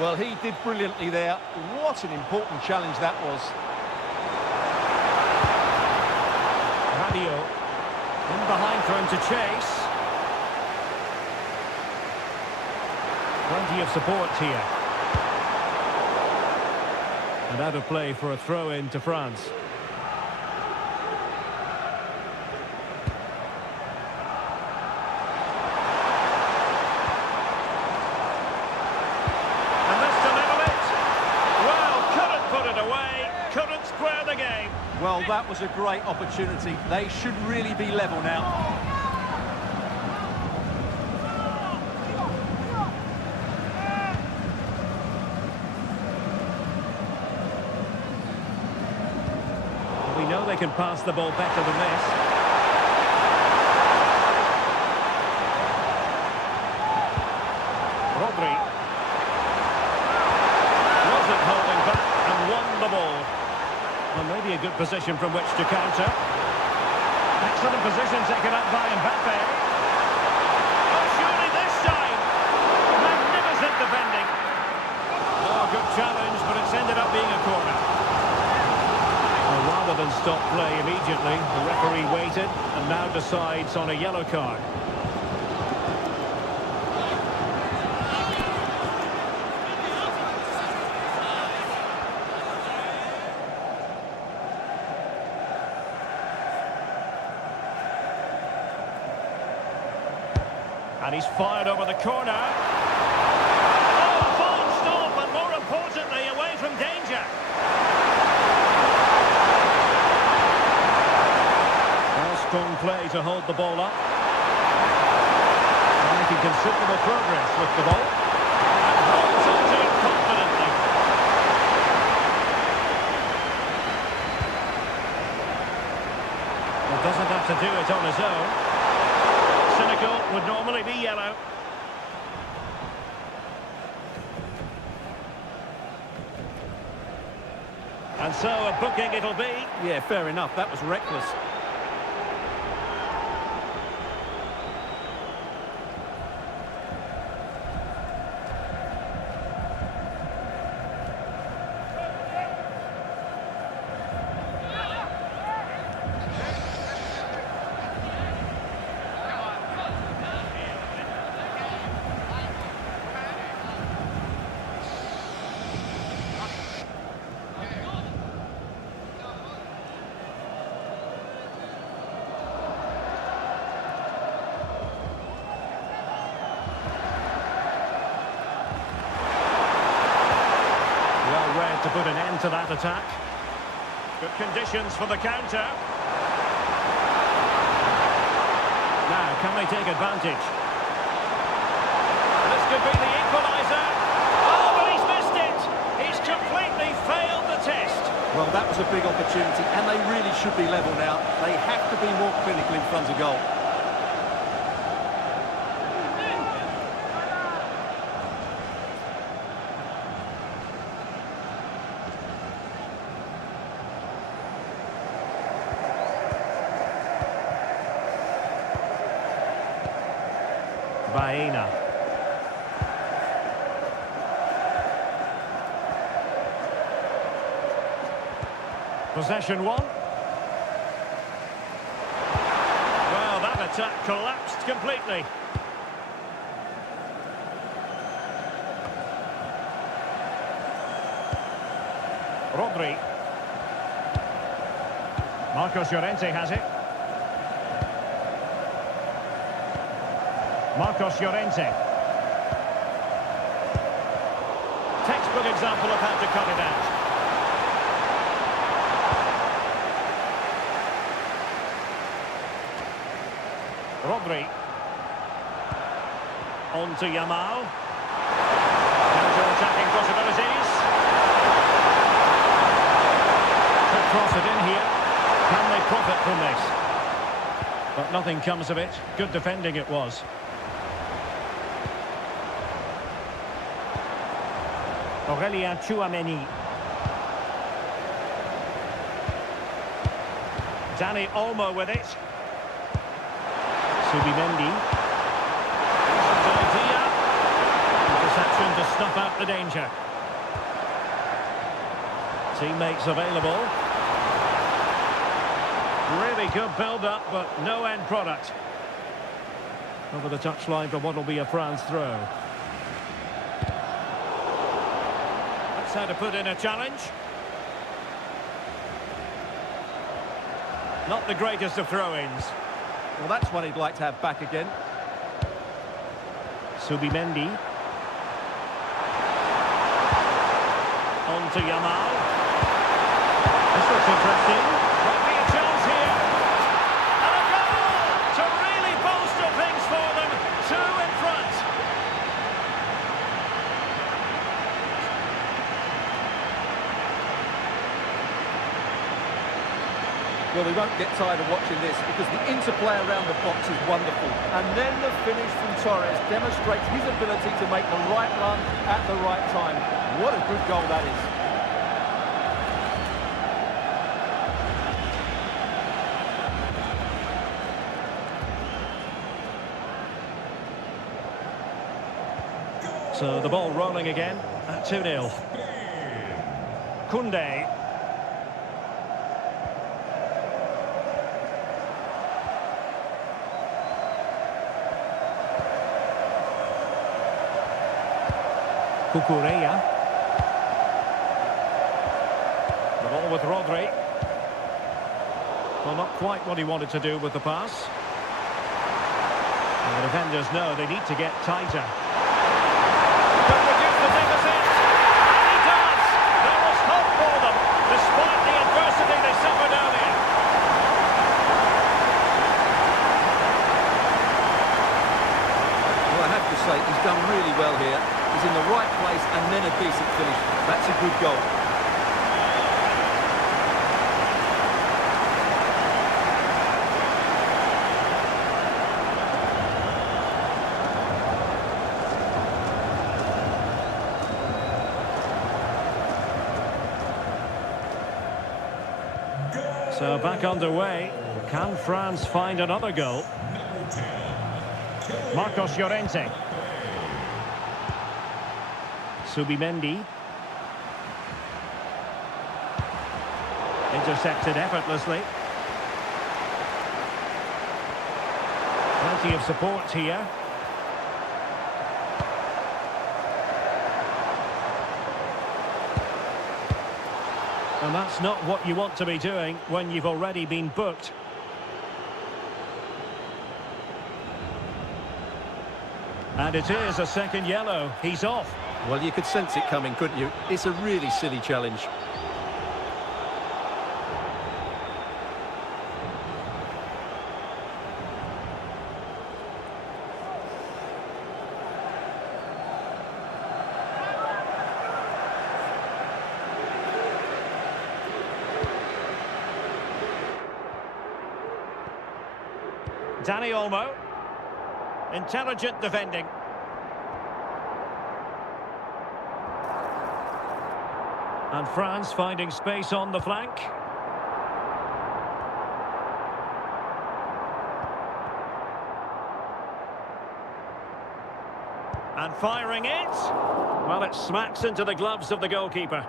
Well, he did brilliantly there. What an important challenge that was. Radio in behind for him to chase. Plenty of support here. And out of play for a throw-in to France. And this to level it. Well, couldn't put it away, couldn't square the game. Well, that was a great opportunity. They should really be level now. We know they can pass the ball better than this. Rodri. Wasn't holding back and won the ball. Well, maybe a good position from which to counter. Excellent position taken up by Mbappe. Oh, surely this time. Magnificent defending. Oh, good challenge, but it's ended up being a corner. Well, rather than stop play immediately, the referee waited and now decides on a yellow card. And he's fired over the corner. Oh, a fine stop, and more importantly, away from danger. Well, strong play to hold the ball up. And making considerable progress with the ball. And holds onto it confidently. Well, doesn't have to do it on his own. Cynical would normally be yellow. And so a booking it'll be. Yeah, fair enough. That was reckless. Read to put an end to that attack. Good conditions for the counter. Now, can they take advantage? This could be the equaliser. Oh, but he's missed it. He's completely failed the test. Well, that was a big opportunity, and they really should be level now. They have to be more clinical in front of goal. Baena. Possession one. Well, that attack collapsed completely. Rodri. Marcos Llorente has it. Marcos Llorente. Textbook example of how to cut it out. Rodri. On to Yamal. Counter-attacking possibilities. Could cross it in here. Can they profit from this? But nothing comes of it. Good defending it was. Aurelien Tchouameni. Dani Olmo with it. Subimendi. Idea. Interception to snuff out the danger. Teammates available. Really good build-up, but no end product. Over the touchline for what will be a France throw. That's how to put in a challenge. Not the greatest of throw-ins. Well, that's one he'd like to have back again. Subimendi. On to Yamal. This looks interesting. Might be a chance here. And a goal to really bolster things for them. Two in front. Well, we won't get tired of watching this because the interplay around the box is wonderful. And then the finish from Torres demonstrates his ability to make the right run at the right time. What a good goal that is. So the ball rolling again at 2-0. Koundé. Cucurella. The ball with Rodri. Well, not quite what he wanted to do with the pass. And the defenders know they need to get tighter. Could reduce the deficit. And he does! There was hope for them, despite the adversity they suffered earlier. Well, I have to say, he's done really well here. He's in the right place and then a decent finish. That's a good goal. So back underway. Can France find another goal? Marcos Llorente. Subimendi. Intercepted effortlessly. Plenty of support here. And that's not what you want to be doing when you've already been booked. And it is a second yellow. He's off. Well, you could sense it coming, couldn't you? It's a really silly challenge. Dani Olmo. Intelligent defending. And France finding space on the flank. And firing it. Well, it smacks into the gloves of the goalkeeper.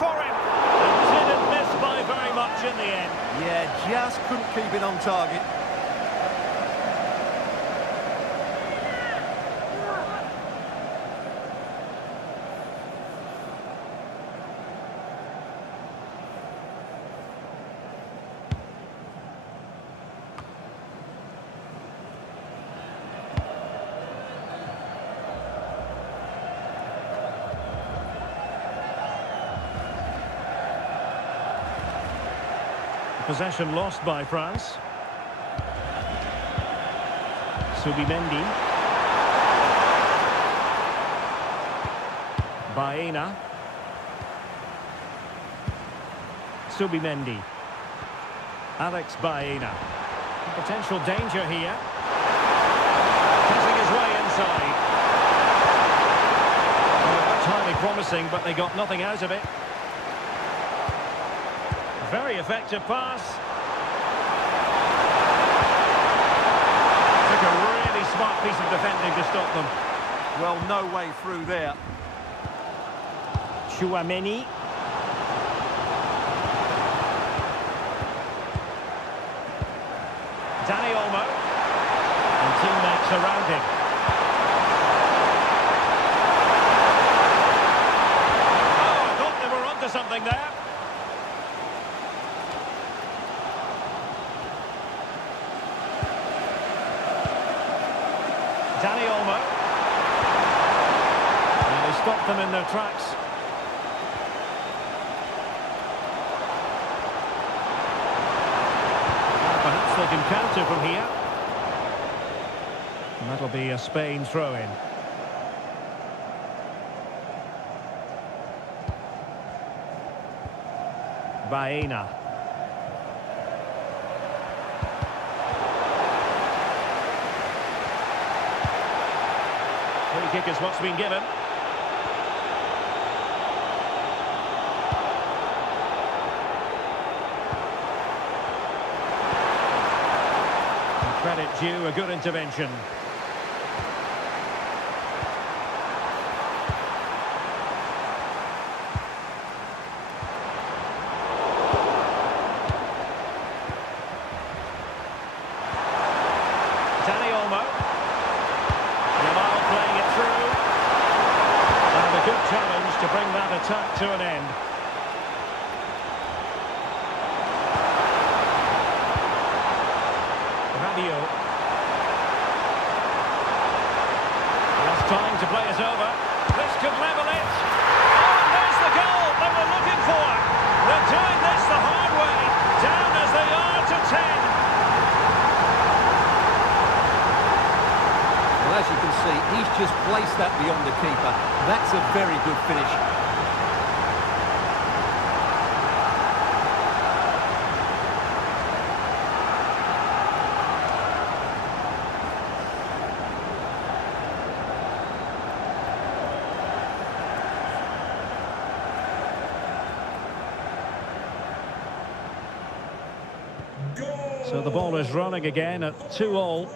for him. And didn't miss by very much in the end. Yeah, just couldn't keep it on target. Possession lost by France. Subimendi. Baena. Subimendi. Alex Baena. Potential danger here. Pressing his way inside. Well, highly promising, but they got nothing out of it. Very effective pass. Took a really smart piece of defending to stop them. Well, no way through there. Chouameni. Dani Olmo. And teammates around him. Oh, I thought they were onto something there. Dani Olmo. And they stopped them in their tracks. Well, perhaps they can counter from here. And that'll be a Spain throw-in. Baena. Free kick is what's been given. And credit due, a good intervention. Dani Olmo. Playing it through. And a good challenge to bring that attack to an end. Rabiot. Last time to play it over. This could level it. Oh, and there's the goal they were looking for. They're doing this the hard way. Down as they are to 10. Well, as you can see, he's just placed that beyond the keeper. That's a very good finish. So the ball is running again at 2-2.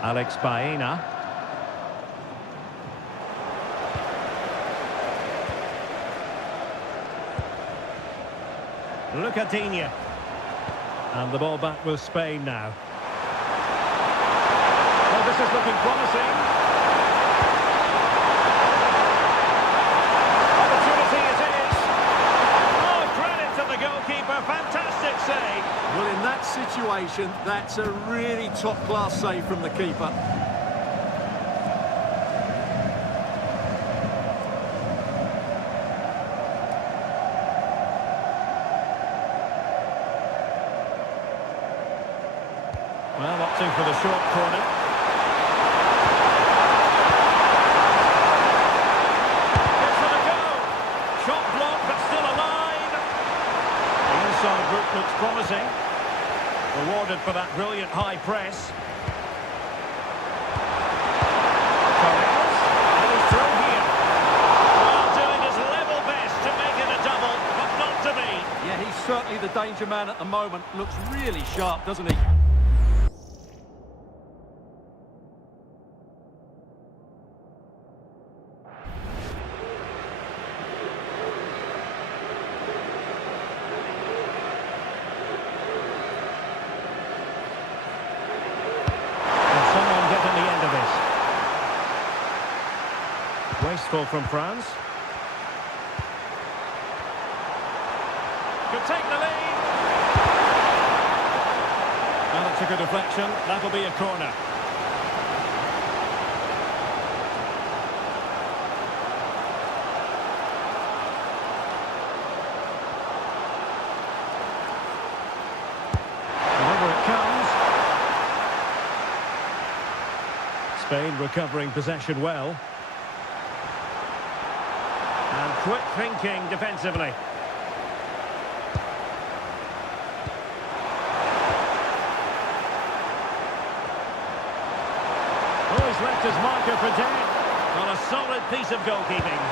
Alex Baena. Lucadinha. And the ball back with Spain now. Well, this is looking promising. Opportunity it is. Oh, credit to the goalkeeper. Fantastic save. Well, in that situation, that's a really top-class save from the keeper. Well, opting for the short corner. Gives it a go. Shot blocked, but still alive. The inside route looks promising. Rewarded for that brilliant high press. Torres, and he's through here. Well, doing his level best to make it a double, but not to be. Yeah, he's certainly the danger man at the moment. Looks really sharp, doesn't he? Wasteful from France. Could take the lead. Well, it took a deflection. That'll be a corner. Whenever it comes. Spain recovering possession well. And quick thinking defensively. Oh, he's left his marker for dead. On a solid piece of goalkeeping.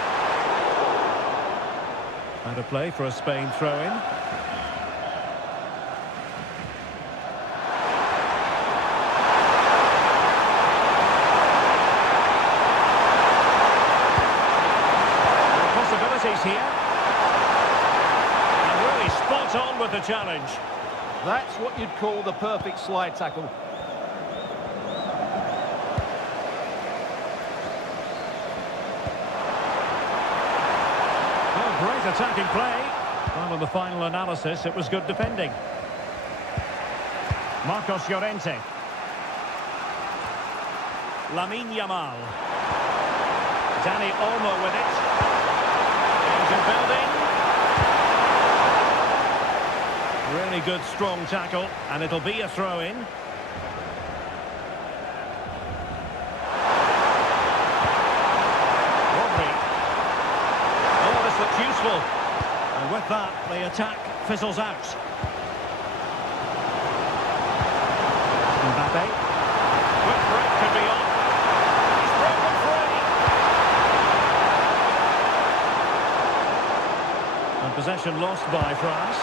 And a play for a Spain throw-in. Possibilities here. And really spot on with the challenge. That's what you'd call the perfect slide tackle. Great attacking play. Well, in the final analysis, it was good defending. Marcos Llorente. Lamine Yamal. Dani Olmo with it. Danger building. Really good, strong tackle, and it'll be a throw-in. Useful. And with that, the attack fizzles out. Mbappe. Quick break could be on. He's broken free. And possession lost by France.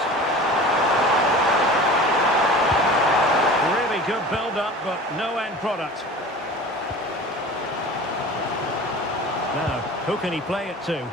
Really good build-up, but no end product. Now, who can he play it to?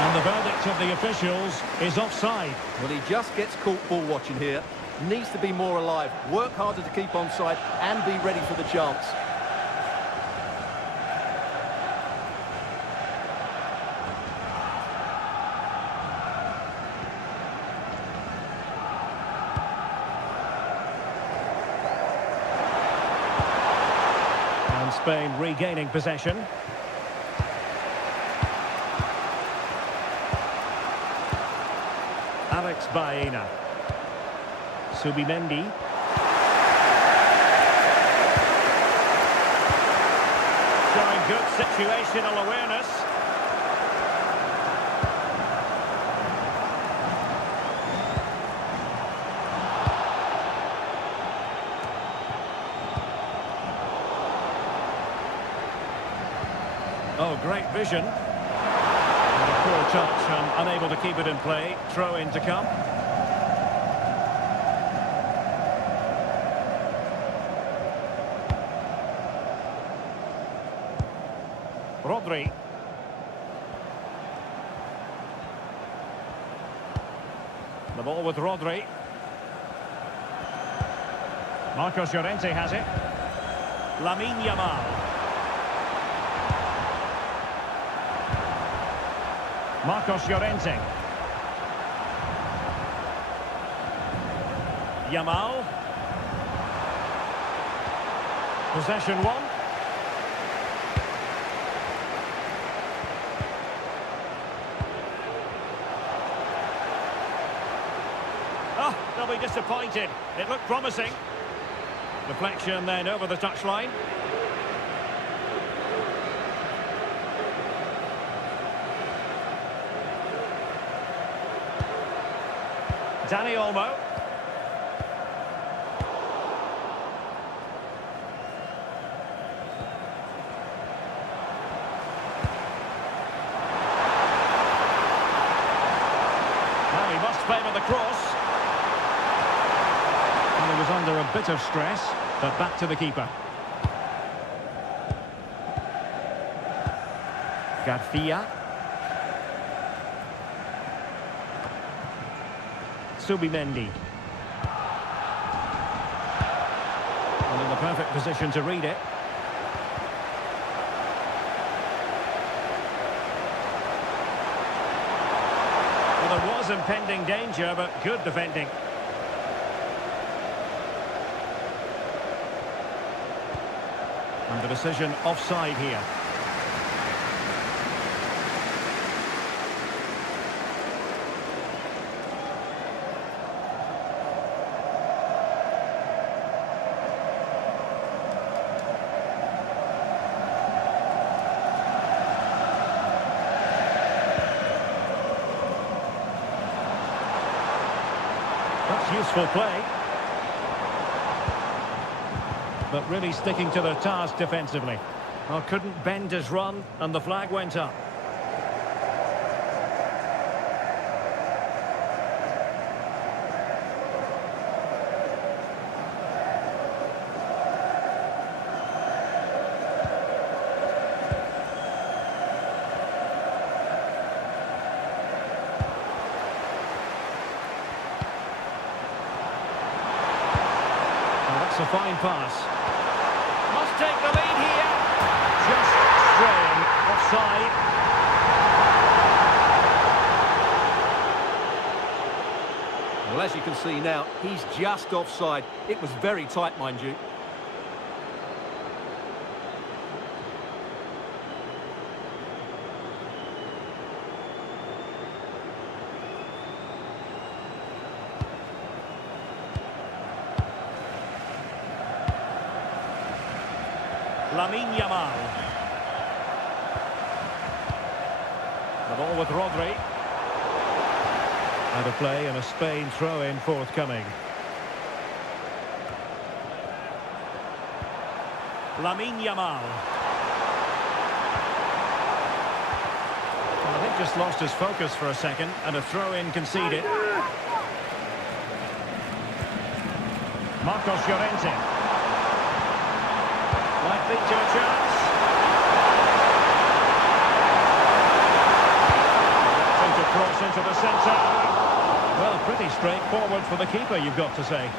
And the verdict of the officials is offside. Well, he just gets caught ball watching here. Needs to be more alive, work harder to keep onside and be ready for the chance. And Spain regaining possession. Alex Baena. Subimendi. Showing good situational awareness. Oh, great vision. Poor touch and unable to keep it in play. Throw in to come. Rodri. The ball with Rodri. Marcos Llorente has it. Lamine Yamal. Marcos Llorente. Yamal. Possession one. Oh, they'll be disappointed. It looked promising. Deflection then over the touchline. Dani Olmo. Now he must favour the cross. And he was under a bit of stress, but back to the keeper. Garcia. Subimendi. And in the perfect position to read it. Well, there was impending danger, but good defending. And the decision offside here. That's useful play. But really sticking to their task defensively. Well, couldn't bend his run, and the flag went up. Well, that's a fine pass. Must take the lead here. Just straying offside. Well, as you can see now, he's just offside. It was very tight, mind you. Lamine Yamal. The ball with Rodri. Out of play and a Spain throw-in forthcoming. Lamine Yamal. Well, I think just lost his focus for a second and a throw-in conceded. Marcos Llorente. Might lead to a chance. To cross into the centre. Well, pretty straightforward for the keeper, you've got to say.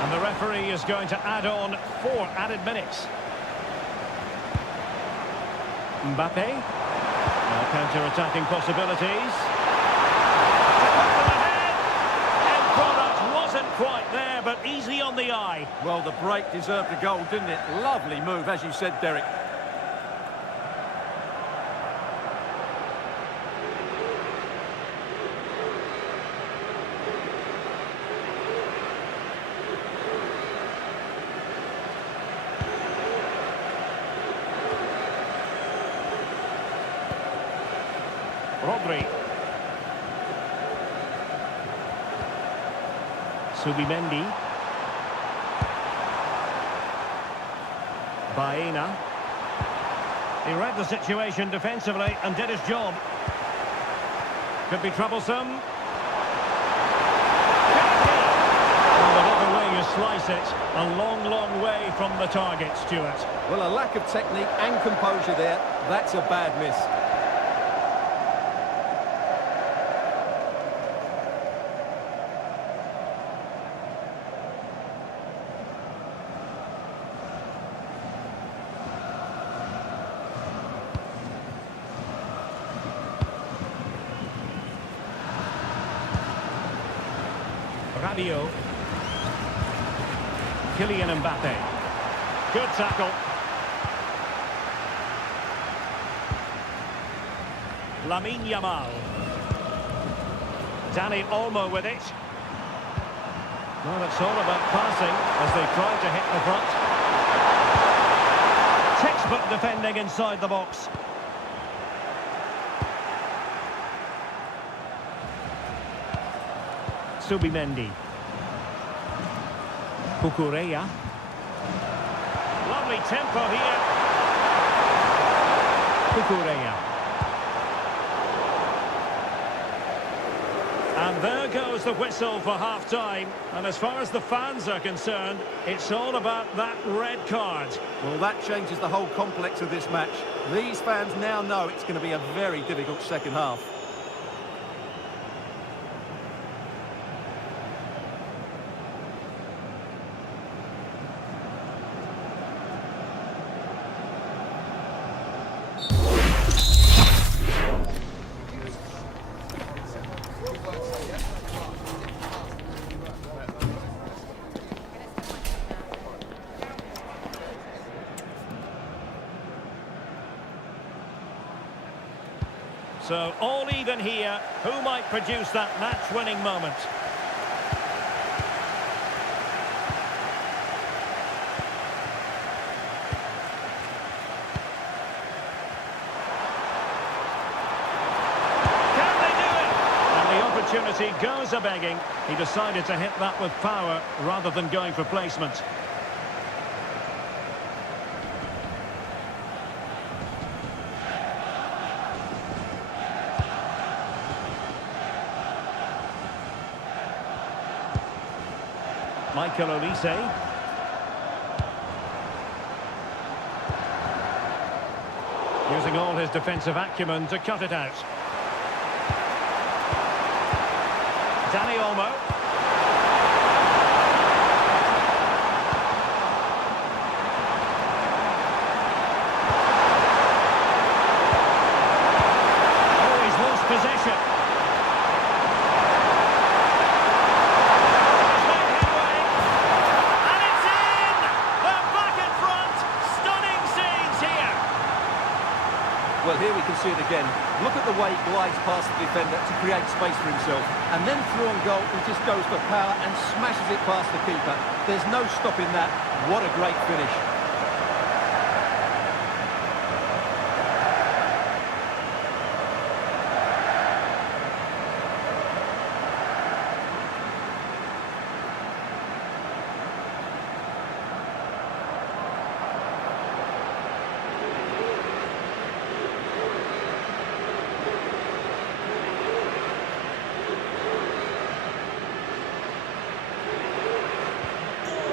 And the referee is going to add on 4 added minutes. Mbappe. Now counter-attacking possibilities. End product wasn't quite there, but easy on the eye. Well, the break deserved a goal, didn't it? Lovely move, as you said, Derek. Rodri. Subimendi. Baena. He read the situation defensively and did his job. Could be troublesome. Well, whatever way you slice it, a long, long way from the target, Stuart. Well, a lack of technique and composure there. That's a bad miss. Rabiot. Kylian Mbappe. Good tackle. Lamine Yamal. Dani Olmo with it. Well, it's all about passing as they try to hit the front. Textbook defending inside the box. Subimendi. Cucurella. Lovely tempo here. Cucurella. And there goes the whistle for half-time. And as far as the fans are concerned, it's all about that red card. Well, that changes the whole complex of this match. These fans now know it's going to be a very difficult second half. So all even here. Who might produce that match-winning moment? Can they do it? And the opportunity goes a-begging. He decided to hit that with power rather than going for placement. Michael Olise. Using all his defensive acumen to cut it out. Danny Olmo. Oh, he's lost possession. Well, here we can see it again. Look at the way he glides past the defender to create space for himself. And then through on goal, he just goes for power and smashes it past the keeper. There's no stopping that. What a great finish.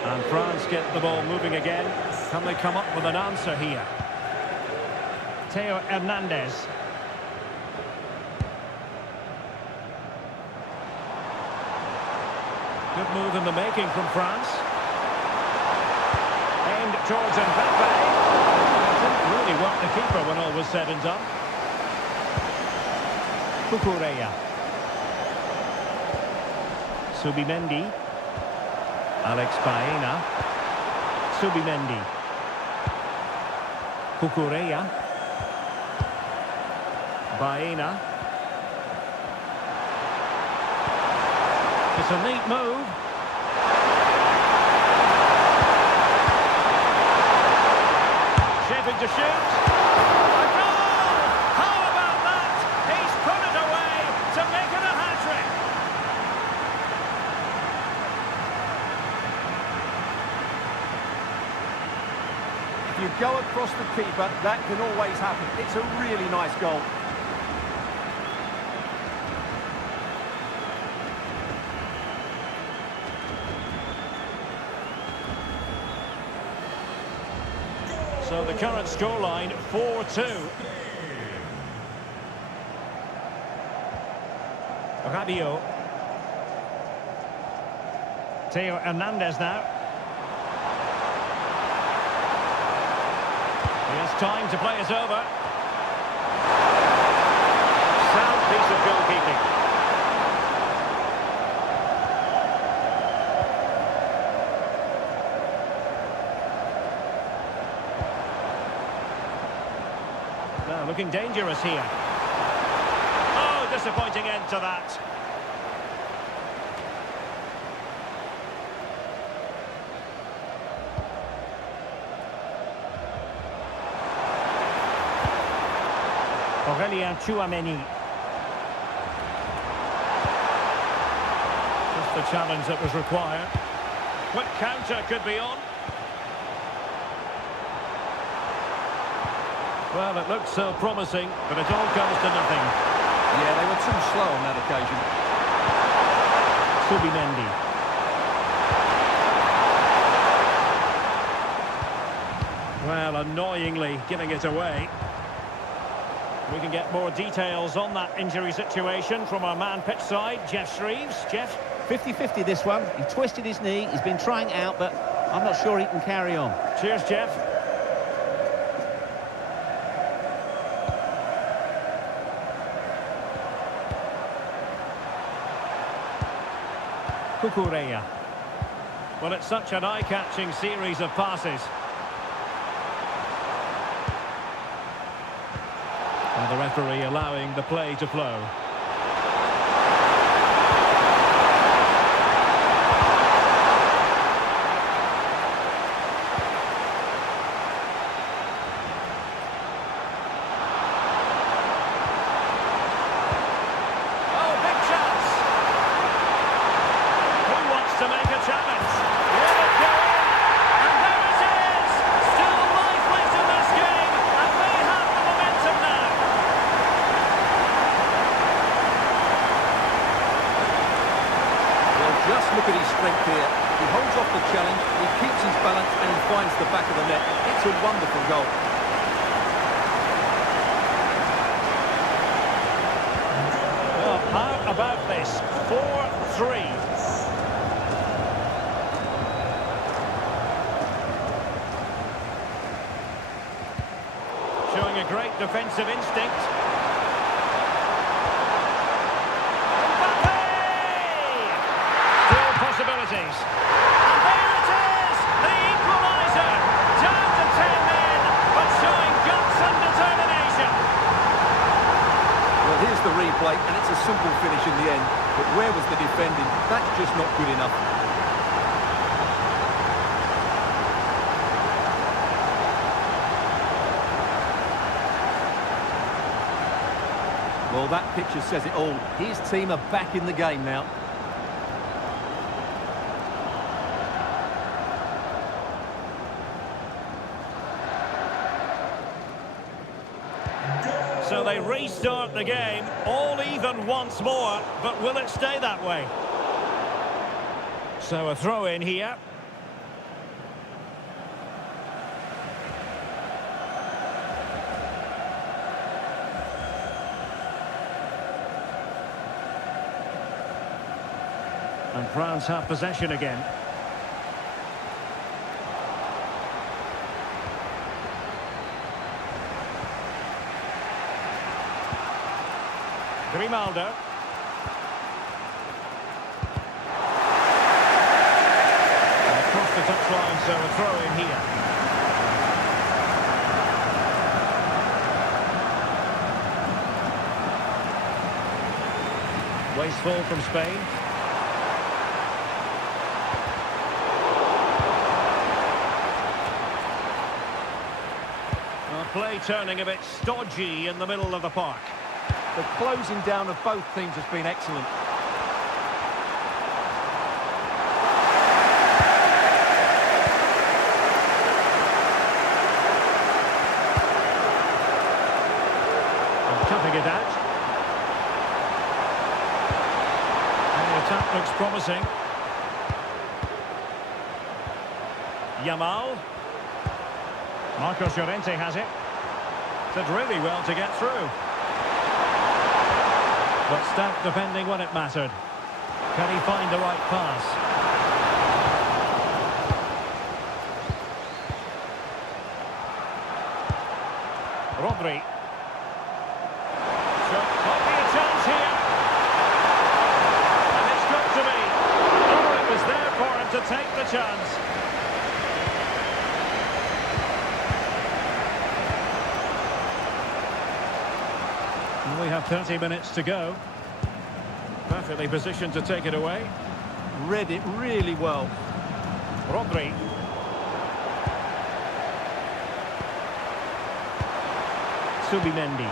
And France get the ball moving again. Can they come up with an answer here? Theo Hernandez. Good move in the making from France. Aimed towards Mbappe. Didn't really work the keeper when all was said and done. Cucurella. Subimendi. Alex Baena. Subimendi. Cucurella. Baena. It's a neat move. Shaping to shoot. A goal! How about that? He's put it away to make it a hat-trick. If you go across the keeper, that can always happen. It's a really nice goal. So the current scoreline, 4-2. Rabiot. Theo Hernandez now. He has time to play it over. Sound piece of goalkeeping. Now looking dangerous here. Oh, disappointing end to that. Aurélien Tchouaméni. Just the challenge that was required. Quick counter could be on. Well, it looks so promising, but it all comes to nothing. Yeah, they were too slow on that occasion. Subimendi. Well, annoyingly giving it away. We can get more details on that injury situation from our man pitch side, Jeff Shreves. Jeff? 50-50 this one. He twisted his knee. He's been trying out, but I'm not sure he can carry on. Cheers, Jeff. Cucurella. Well, it's such an eye-catching series of passes. And the referee allowing the play to flow. Oh, big chance! Who wants to make a challenge? Will it go in? And there it is! Still lifeless in this game, and they have the momentum now. Well, just look at his strength here. He holds off the challenge, he keeps his balance, and he finds the back of the net. It's a wonderful goal. Well, how about this? 4-3. Showing a great defensive instinct. Mbappe! Still possibilities. And there it is! The equaliser! Down to 10 men, but showing guts and determination. Well, here's the replay, and it's a simple finish in the end. But where was the defending? That's just not good enough. Well, that picture says it all. His team are back in the game now. So they restart the game, all even once more, but will it stay that way? So a throw in here. And France have possession again. Grimaldo. And across the touchline, so a throw in here. Wasteful from Spain. Play turning a bit stodgy in the middle of the park. The closing down of both teams has been excellent. And cutting it out. And the attack looks promising. Yamal. Marcos Llorente has it. Did really well to get through. But stout defending when it mattered. Can he find the right pass? Rodri. So, might be a chance here. And it's got to be. Oh, it was there for him to take the chance. We have 30 minutes to go. Perfectly positioned to take it away. Read it really well. Rodri. Subimendi.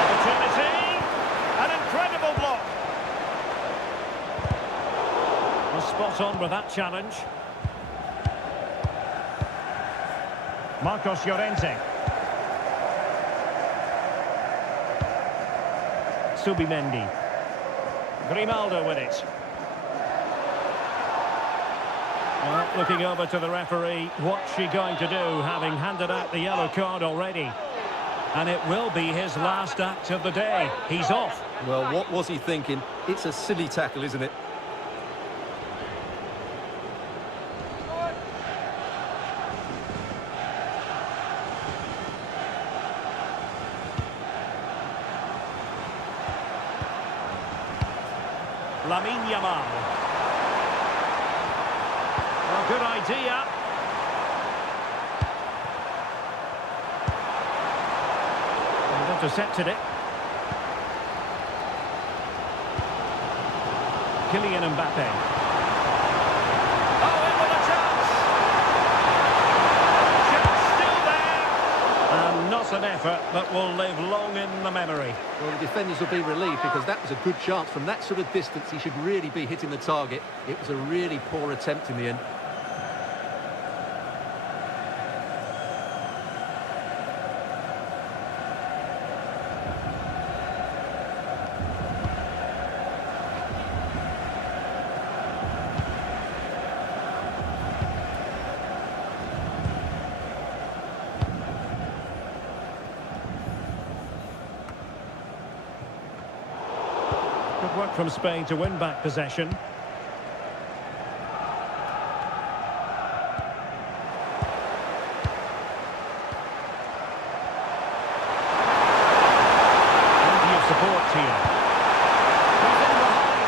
Opportunity. An incredible block. Was spot on with that challenge. Marcos Llorente. Subimendi. Grimaldo with it. Well, looking over to the referee, what's she going to do, having handed out the yellow card already? And it will be his last act of the day. He's off. Well, what was he thinking? It's a silly tackle, isn't it? Lamine Yamal. Well, good idea. intercepted it. Kylian Mbappe. Oh, in with a chance! Chance still there! And not an effort that will live long in the memory. Well, the defenders will be relieved because that was a good chance. From that sort of distance, he should really be hitting the target. It was a really poor attempt in the end. Good work from Spain to win back possession. Plenty of support here. He's in behind.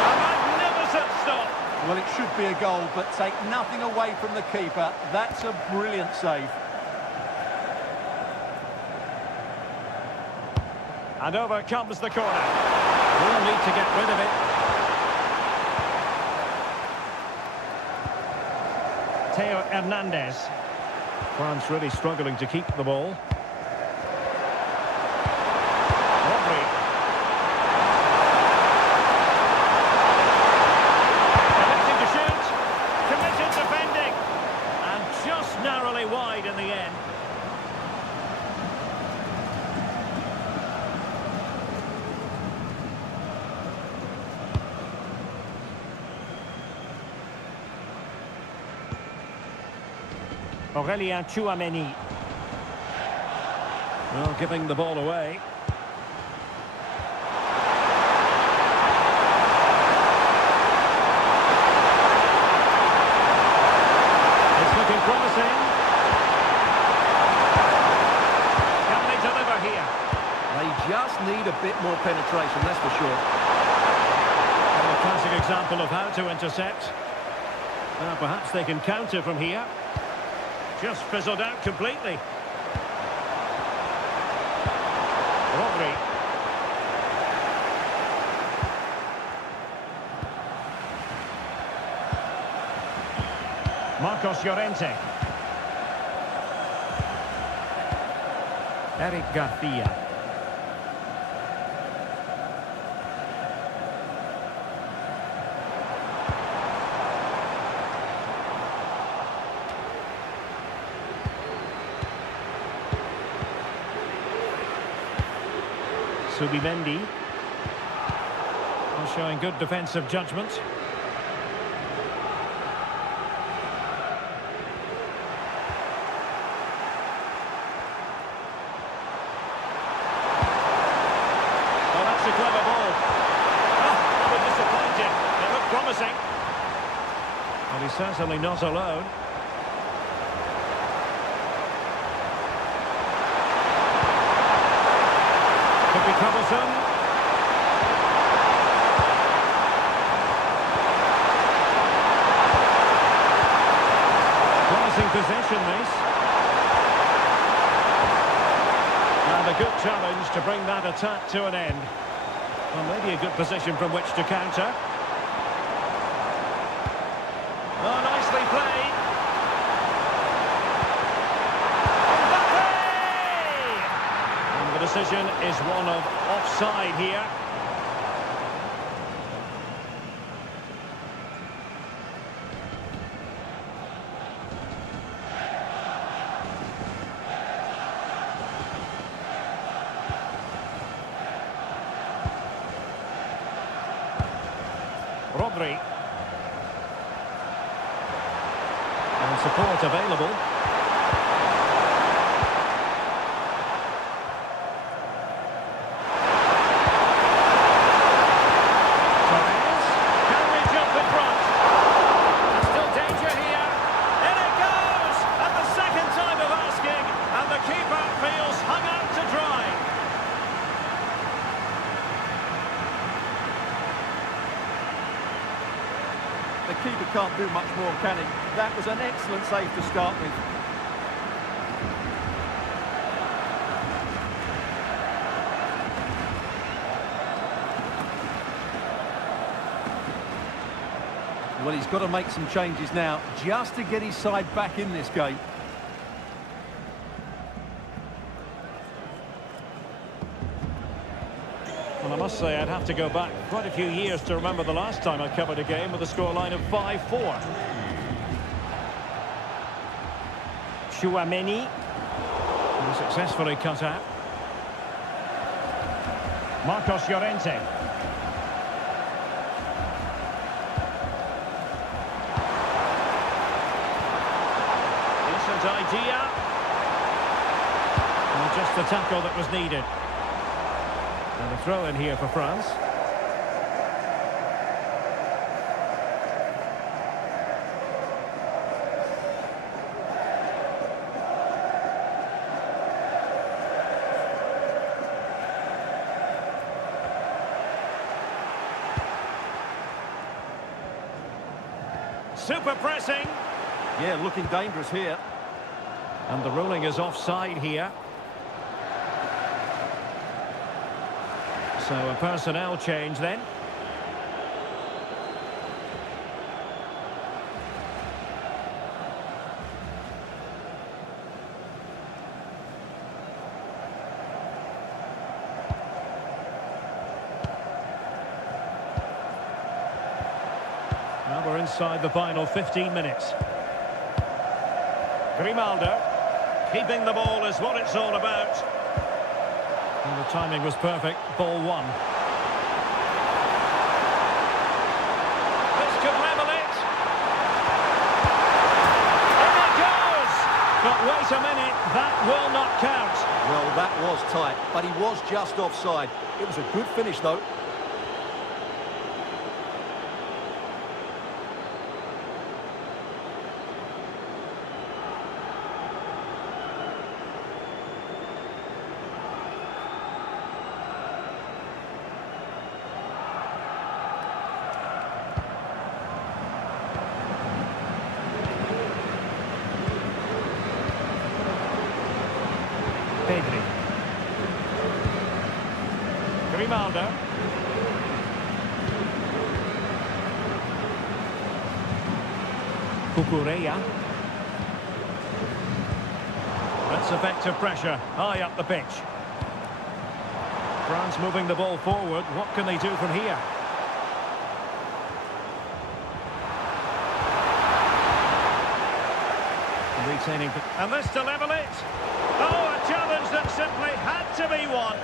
A magnificent stop. Well, it should be a goal, but take nothing away from the keeper. That's a brilliant save. And over comes the corner. We'll need to get rid of it. Theo Hernandez. France really struggling to keep the ball. Rodri. Attempting to shoot. Committed defending. And just narrowly wide in the end. Aurélien Tchouameni. Well, giving the ball away. It's looking promising. Can they deliver here? They just need a bit more penetration, that's for sure. Well, a classic example of how to intercept. Perhaps they can counter from here. Just fizzled out completely. Rodri. Marcos Llorente. Eric Garcia. Subimendi. Showing good defensive judgment. Oh, that's a clever ball. Oh, they were disappointed. They look promising. Well, he's certainly not alone. Could be troublesome. Promising possession, this. And a good challenge to bring that attack to an end. Well, maybe a good position from which to counter. Oh, nicely played. The decision is one of offside here. Rodri. And support available. The keeper can't do much more, can he? That was an excellent save to start with. Well, he's got to make some changes now, just to get his side back in this game. Well, I must say I'd have to go back quite a few years to remember the last time I covered a game with a scoreline of 5-4. Chouameni. Successfully cut out. Marcos Llorente. Decent idea. And just the tackle that was needed. And a throw in here for France. Super pressing. Yeah, looking dangerous here. And the ruling is offside here. So a personnel change then. Now we're inside the final 15 minutes. Grimaldo. Keeping the ball is what it's all about. And the timing was perfect. Ball one. This could level it. In it goes! But wait a minute, that will not count. Well, that was tight, but he was just offside. It was a good finish, though. Pedri. Grimaldo. Cucurella. That's effective pressure, high up the pitch. France moving the ball forward. What can they do from here? Retaining, and this to level it. Oh, a challenge that simply had to be won.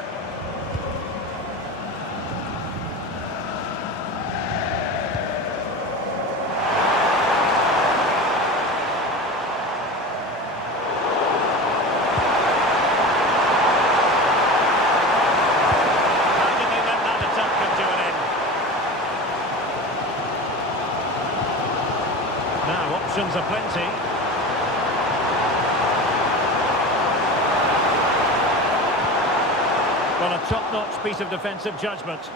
How did they let that attack come to an end? Now, options are plenty. Well, a top-notch piece of defensive judgment.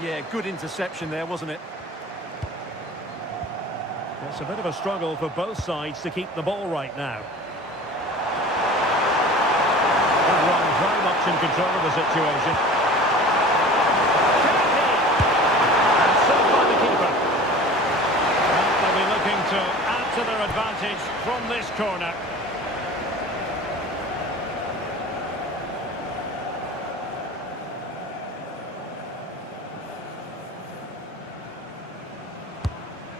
Yeah, good interception there, wasn't it? It's a bit of a struggle for both sides to keep the ball right now. Everyone very much in control of the situation. And so by the keeper. Well, they'll be looking to add to their advantage from this corner.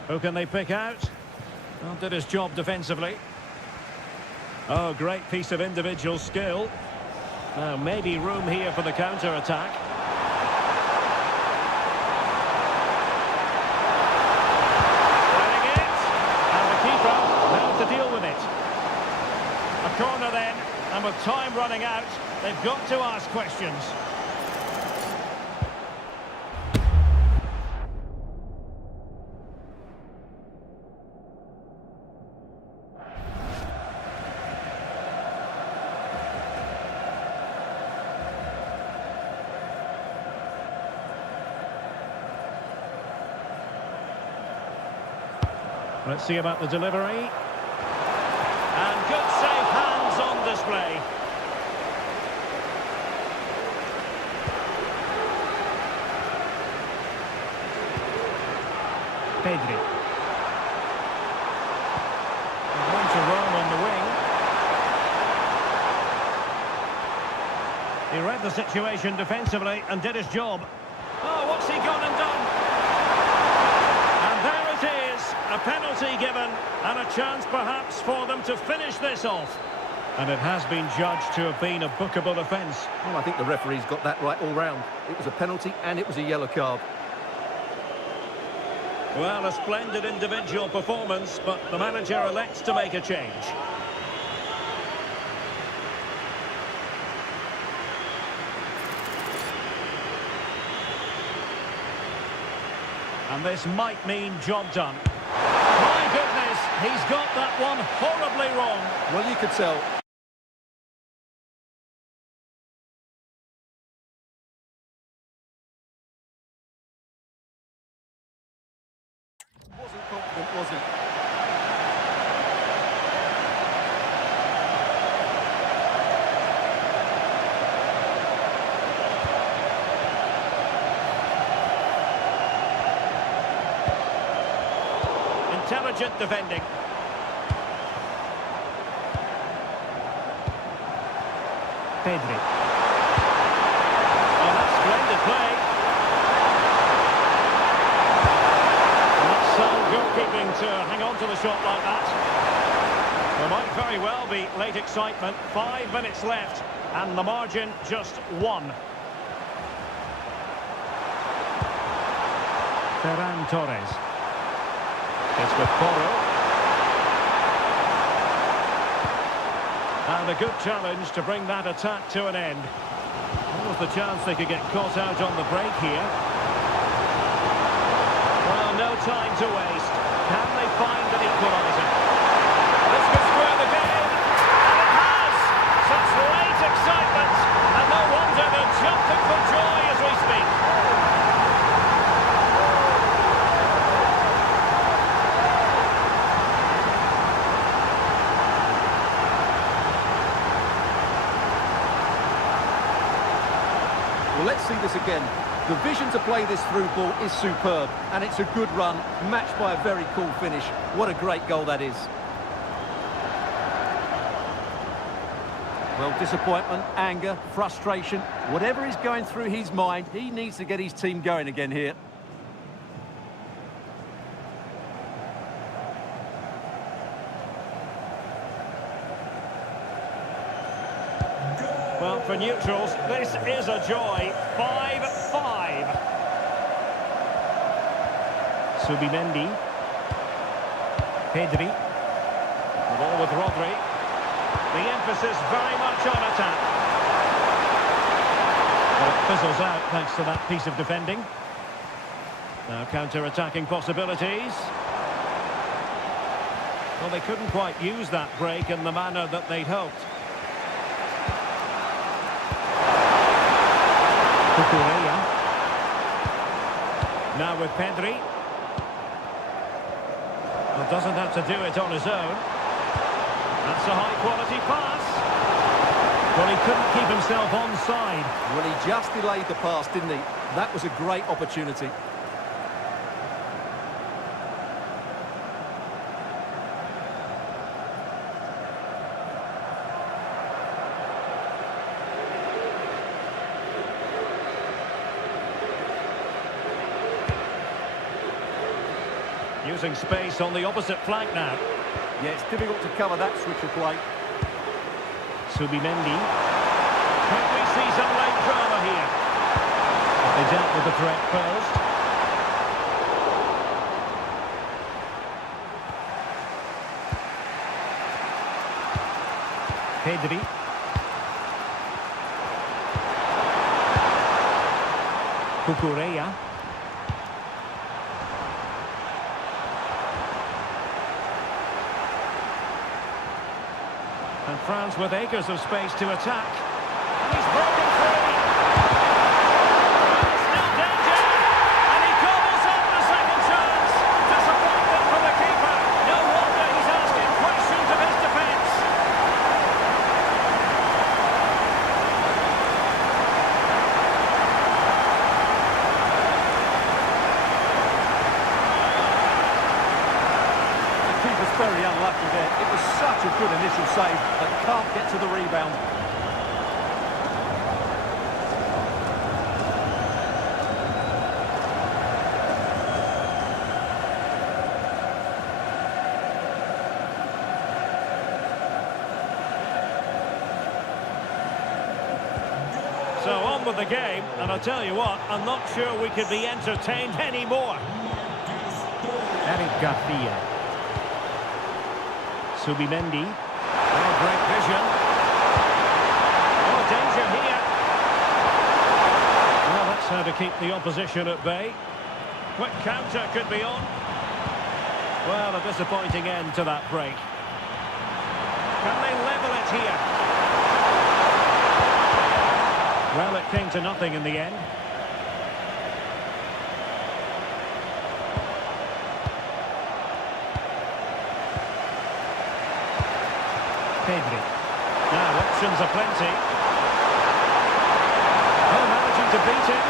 Who can they pick out? Well, did his job defensively. Oh, great piece of individual skill. Now, maybe room here for the counter-attack. Winning it. And the keeper now to deal with it. A corner then, and with time running out, they've got to ask questions. Let's see about the delivery. And good safe hands on display. Pedri. He read the situation defensively and did his job. Oh, what's he gone and done? And there it is, a penalty given, and a chance perhaps for them to finish this off. And it has been judged to have been a bookable offence. Well, I think the referee's got that right all round. It was a penalty and it was a yellow card. Well, a splendid individual performance, but the manager elects to make a change. And this might mean job done. My goodness, he's got that one horribly wrong. Well, you could tell. Wasn't confident, was he? Intelligent defending. Pedri. Oh, that's splendid play. And that's sound goalkeeping to hang on to the shot like that. There might very well be late excitement. 5 minutes left, and the margin just 1. Ferran Torres. It's with Porro. And a good challenge to bring that attack to an end. What was the chance they could get caught out on the break here? Well, no time to waste. Can they find an equaliser? This could square the game. And it has! Such late excitement. And no wonder they're jumping for joy as we speak. Well, let's see this again. The vision to play this through ball is superb, and it's a good run, matched by a very cool finish. What a great goal that is. Well, disappointment, anger, frustration, whatever is going through his mind, he needs to get his team going again here. Well, for neutrals, this is a joy. 5-5. Subimendi. Pedri. The ball with Rodri. The emphasis very much on attack. Well, it fizzles out thanks to that piece of defending. Now counter-attacking possibilities. Well, they couldn't quite use that break in the manner that they'd hoped. Cucurella. Now with Pedri. Well, doesn't have to do it on his own. That's a high-quality pass. Well, he couldn't keep himself onside. Well, he just delayed the pass, didn't he? That was a great opportunity. Using space on the opposite flank now. Yeah, it's difficult to cover that switch of play. Subimendi. Could we see some late drama here? But they dealt with the threat first. Pedri. Cucurella. And France with acres of space to attack. And he's broken free. And still danger. And he gobbles up the second chance. Disappointment from the keeper. No wonder he's asking questions of his defence. The keeper's very unlucky there. It was such a good initial save, but can't get to the rebound. So on with the game, and I'll tell you what, I'm not sure we could be entertained anymore. Eric Garcia. Subimendi. Oh, great vision. Oh, danger here. Well, that's how to keep the opposition at bay. Quick counter could be on. Well, a disappointing end to that break. Can they level it here? Well, it came to nothing in the end. Pedri. Now, options are plenty. Oh, managing to beat it.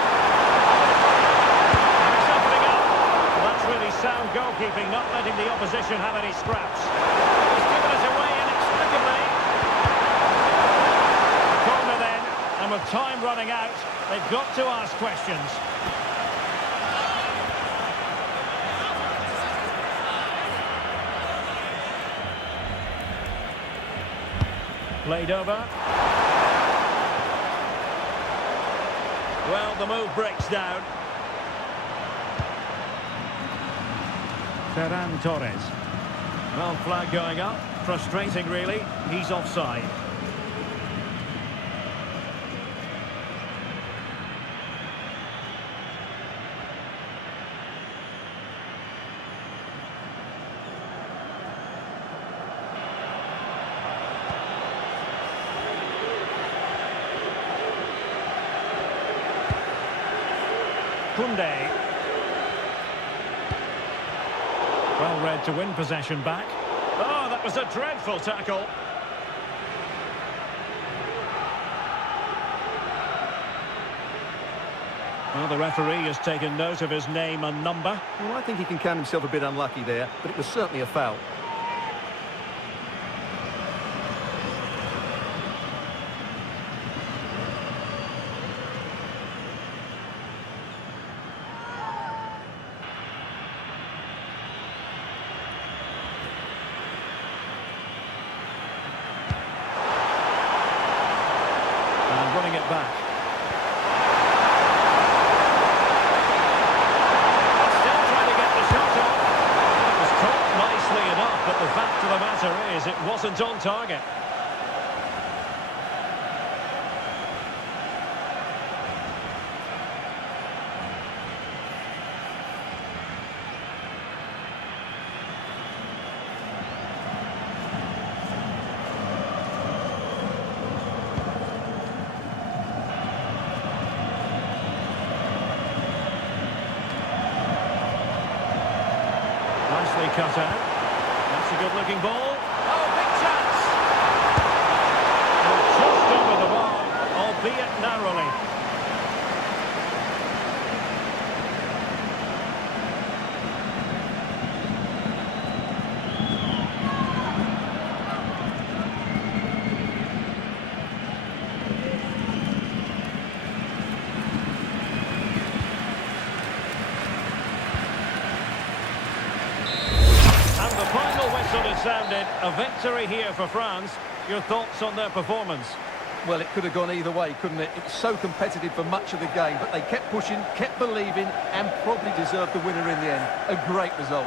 And it's opening up. Well, that's really sound goalkeeping, not letting the opposition have any scraps. He's given it away inexplicably. A corner then, and with time running out, they've got to ask questions. Played over. Well, the move breaks down. Ferran Torres. Well, flag going up. Frustrating, really. He's offside. Koundé. Well read to win possession back. Oh, that was a dreadful tackle. Well, the referee has taken note of his name and number. Well, I think he can count himself a bit unlucky there, but it was certainly a foul. And running it back. Still trying to get the shot off. It was caught nicely enough, but the fact of the matter is it wasn't on target. Nicely cut out. That's a good-looking ball. Oh, big chance! And just over the bar, albeit narrowly. And the final whistle is sounded. A victory here for France. Your thoughts on their performance? Well, it could have gone either way, couldn't it? It was so competitive for much of the game, but they kept pushing, kept believing, and probably deserved the winner in the end. A great result.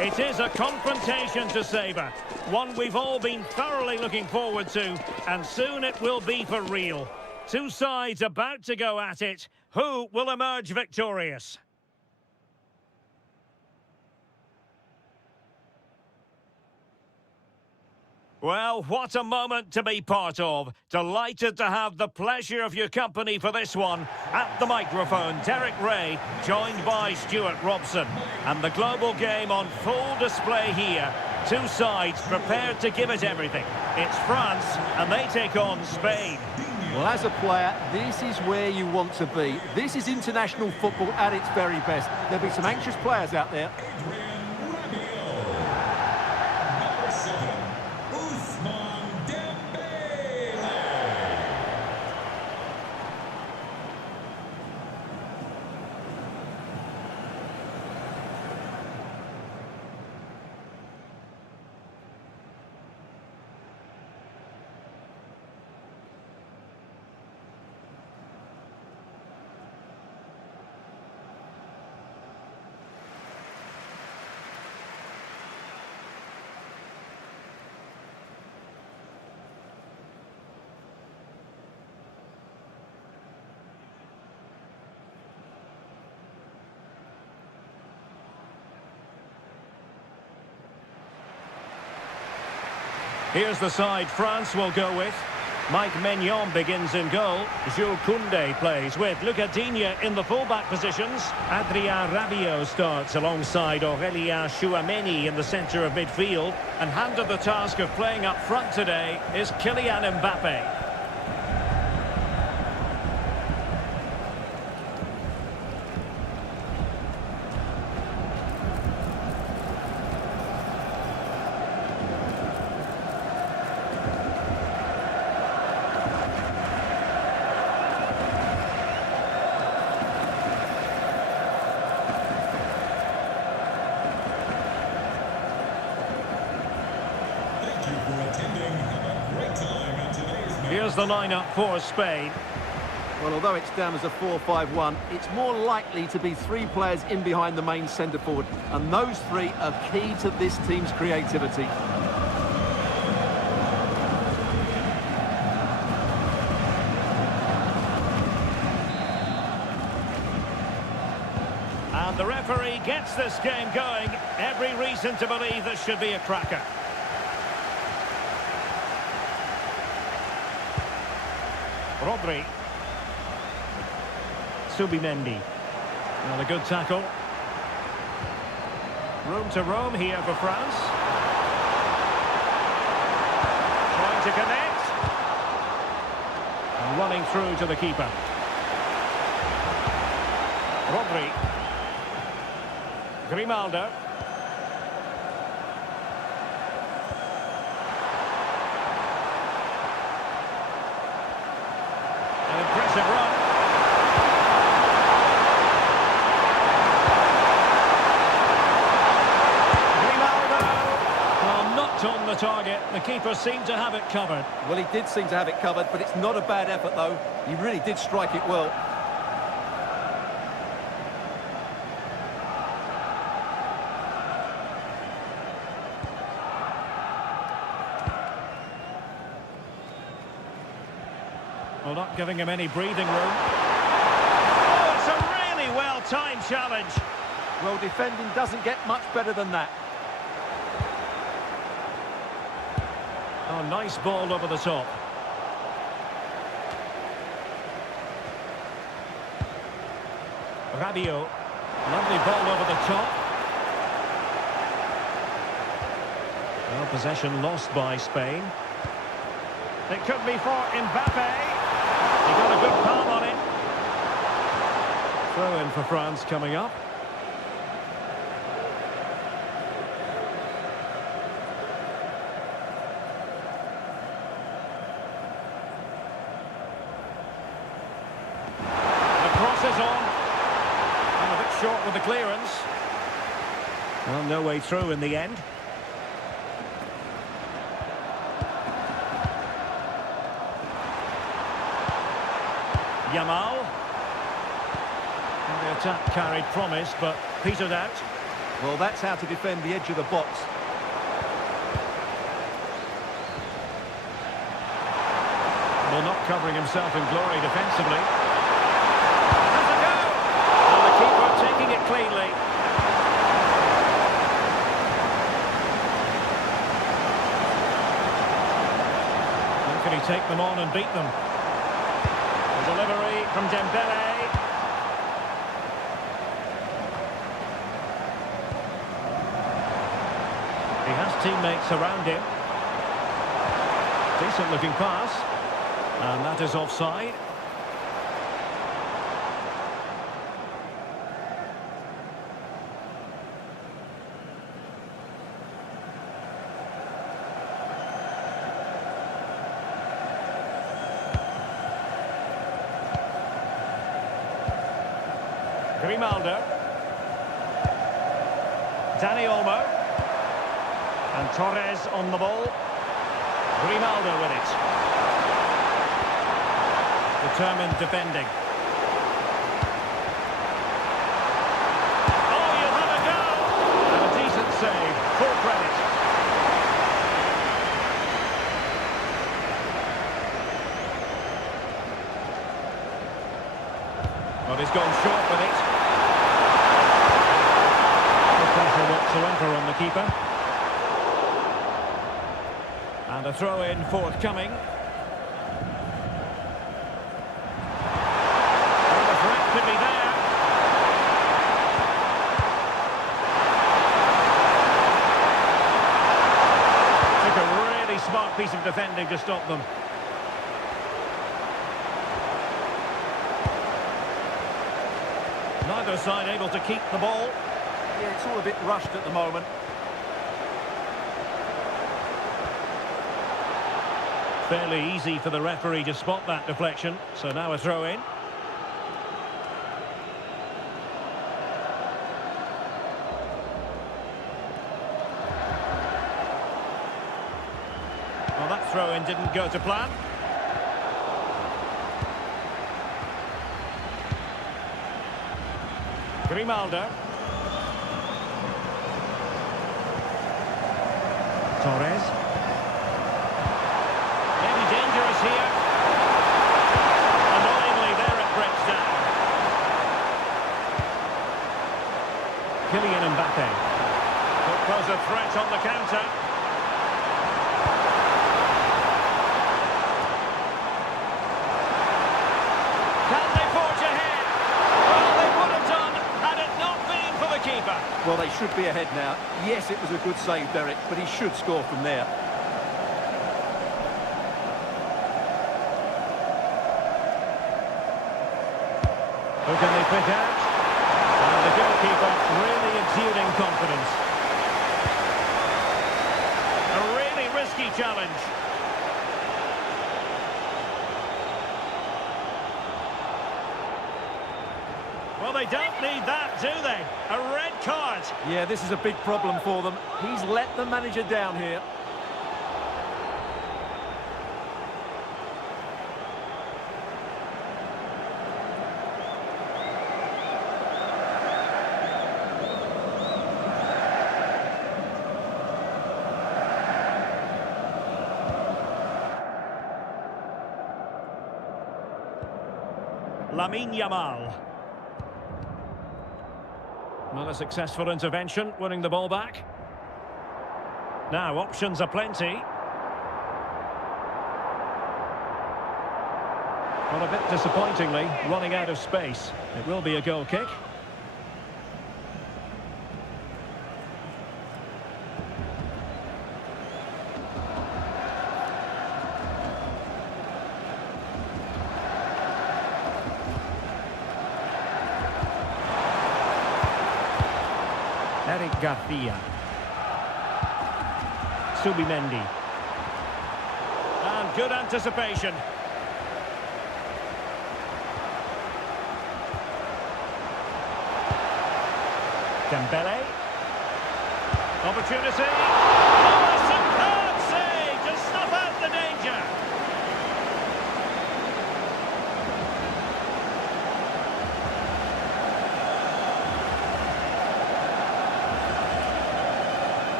It is a confrontation to savour. One we've all been thoroughly looking forward to, and soon it will be for real. Two sides about to go at it. Who will emerge victorious? Well, what a moment to be part of. Delighted to have the pleasure of your company for this one. At the microphone, Derek Ray, joined by Stuart Robson. And the global game on full display here. Two sides prepared to give it everything. It's France, and they take on Spain. Well, as a player, this is where you want to be. This is international football at its very best. There'll be some anxious players out there. Here's the side France will go with. Mike Maignan begins in goal. Jules Koundé plays with Lucas Digne in the fullback positions. Adrien Rabiot starts alongside Aurélien Tchouameni in the centre of midfield. And handed the task of playing up front today is Kylian Mbappe. Here's the lineup for Spain. Well, although it's down as a 4-5-1, it's more likely to be three players in behind the main centre forward. And those three are key to this team's creativity. And the referee gets this game going. Every reason to believe this should be a cracker. Rodri. Subimendi. Well, a good tackle. Room to roam here for France. Trying to connect. And running through to the keeper. Rodri. Grimaldo. Impressive run. Grimaldo. Well, not on the target. The keeper seemed to have it covered. Well, he did seem to have it covered, but it's not a bad effort, though. He really did strike it well. Well, not giving him any breathing room. Oh, it's a really well-timed challenge. Well, defending doesn't get much better than that. Oh, nice ball over the top. Rabiot. Lovely ball over the top. Well, possession lost by Spain. It could be for Mbappe. He got a good palm on it. Throw in for France coming up. The cross is on. And a bit short with the clearance. Well, no way through in the end. Yamal. And the attack carried promise, but petered out. Well, that's how to defend the edge of the box. Well, not covering himself in glory defensively. Has a go! And the keeper taking it cleanly. How can he take them on and beat them? The delivery from Dembele. He has teammates around him. Decent looking pass. And that is offside. Grimaldo. Dani Olmo. And Torres on the ball. Grimaldo with it. Determined defending. Oh, you'll have a go! And a decent save. Full credit. Well, he's gone short with it. No pressure whatsoever on the keeper. And a throw-in forthcoming. Could be there. Took a really smart piece of defending to stop them. Neither side able to keep the ball. Yeah, it's all a bit rushed at the moment. Fairly easy for the referee to spot that deflection. So now a throw-in. Well, that throw-in didn't go to plan. Grimaldo. Torres. Maybe dangerous here. Annoyingly, there it breaks down. Kylian Mbappe. Could pose a threat on the counter. Well, they should be ahead now. Yes, it was a good save, Derek, but he should score from there. Who can they pick out? And the goalkeeper really exuding confidence. A really risky challenge. Well, they don't need that, do they? A red card. Yeah, this is a big problem for them. He's let the manager down here. Lamine Yamal. Not a successful intervention, winning the ball back. Now, options are plenty. Well, a bit disappointingly, running out of space. It will be a goal kick. Eric Garcia. Subimendi. And good anticipation. Dembele. Opportunity. Oh, a superb save to snuff out the danger.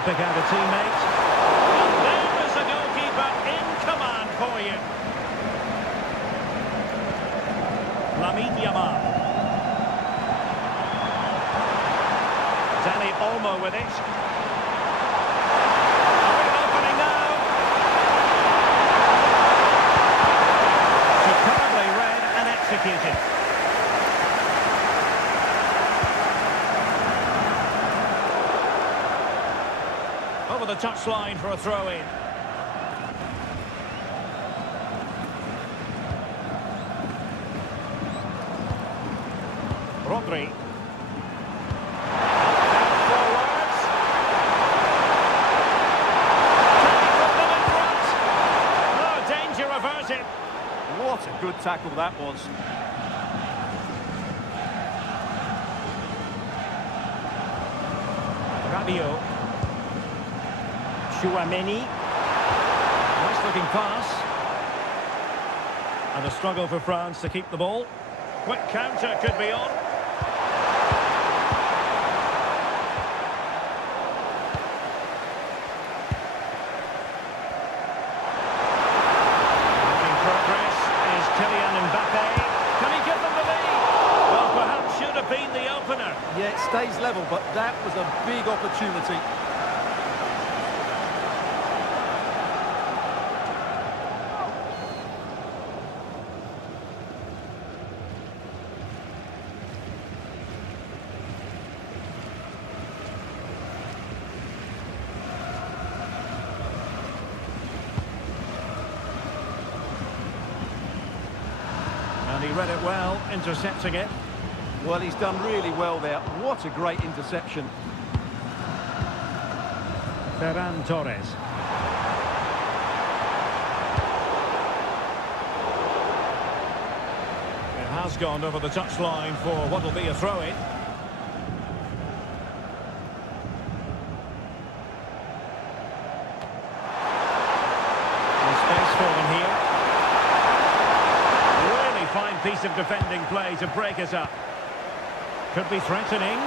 to pick out a teammate. And there is a goalkeeper in command for you. Lamine Yamal. Dani Olmo with it. A real opening now. Superbly read and executed. Over the touchline for a throw-in. Rodri. Forwards. Taking them in front. Oh, danger averted. What a good tackle that was. Rabiot. Chouameni. Nice looking pass. And a struggle for France to keep the ball. Quick counter could be on. Making progress is Kylian Mbappe. Can he give them the lead? Well, perhaps should have been the opener. Yeah, it stays level, but that was a big opportunity. And he read it well, intercepting it. Well, he's done really well there. What a great interception. Ferran Torres. It has gone over the touchline for what will be a throw-in. There's space for them here. Really fine piece of defending play to break us up. Could be threatening.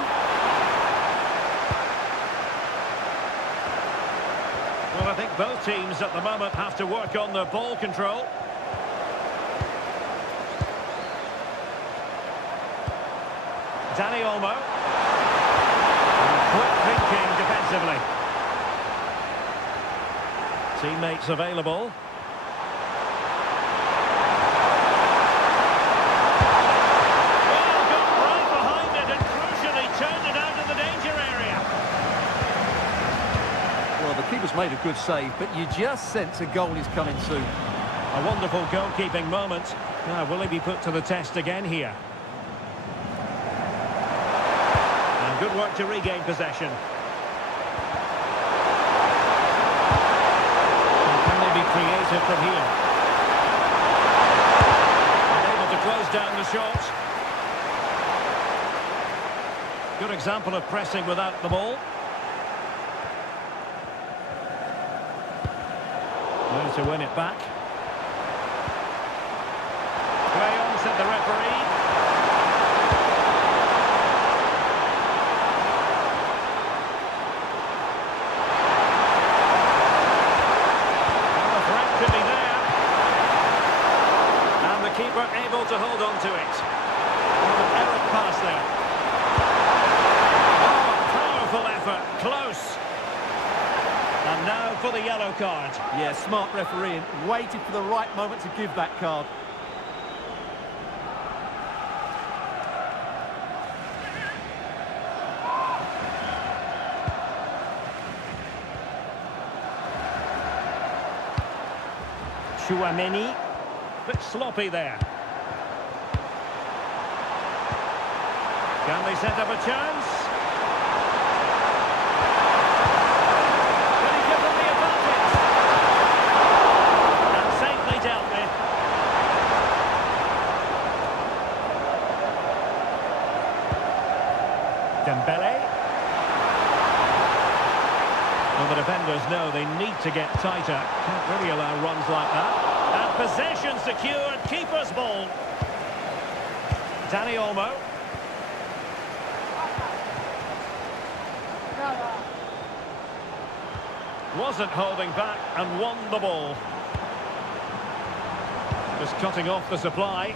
Well, I think both teams at the moment have to work on their ball control. Dani Olmo. Quick thinking defensively. Teammates available. Well, got right behind it and crucially turned it out of the danger area. Well, the keeper's made a good save, but you just sense a goal is coming soon. A wonderful goalkeeping moment. Now, will he be put to the test again here? And good work to regain possession. And can they be creative from here? Unable to close down the shot. Good example of pressing without the ball. Now to win it back. Play on, said the referee. Well, the threat could be there. And the keeper able to hold on to it. Well, an errant pass there. Oh, powerful effort, close. And now for the yellow card. Yeah, smart refereeing. Waited for the right moment to give that card. Chouameni. Bit sloppy there. Can they set up a chance? Can he give them the advantage? And safely dealt with. Dembele. Well, the defenders know they need to get tighter. Can't really allow runs like that. And possession secured, keeper's ball. Dani Olmo. Wasn't holding back and won the ball. Just cutting off the supply.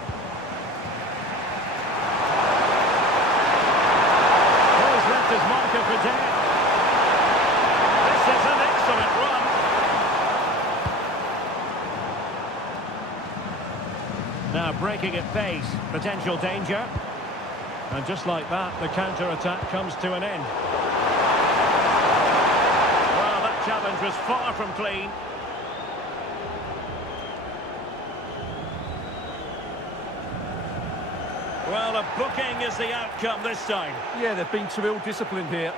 Oh, he's left his marker for dead. This is an excellent run. Now breaking at pace, potential danger. And just like that, the counter-attack comes to an end. Well, that challenge was far from clean. Well, a booking is the outcome this time. Yeah, they've been too ill-disciplined here.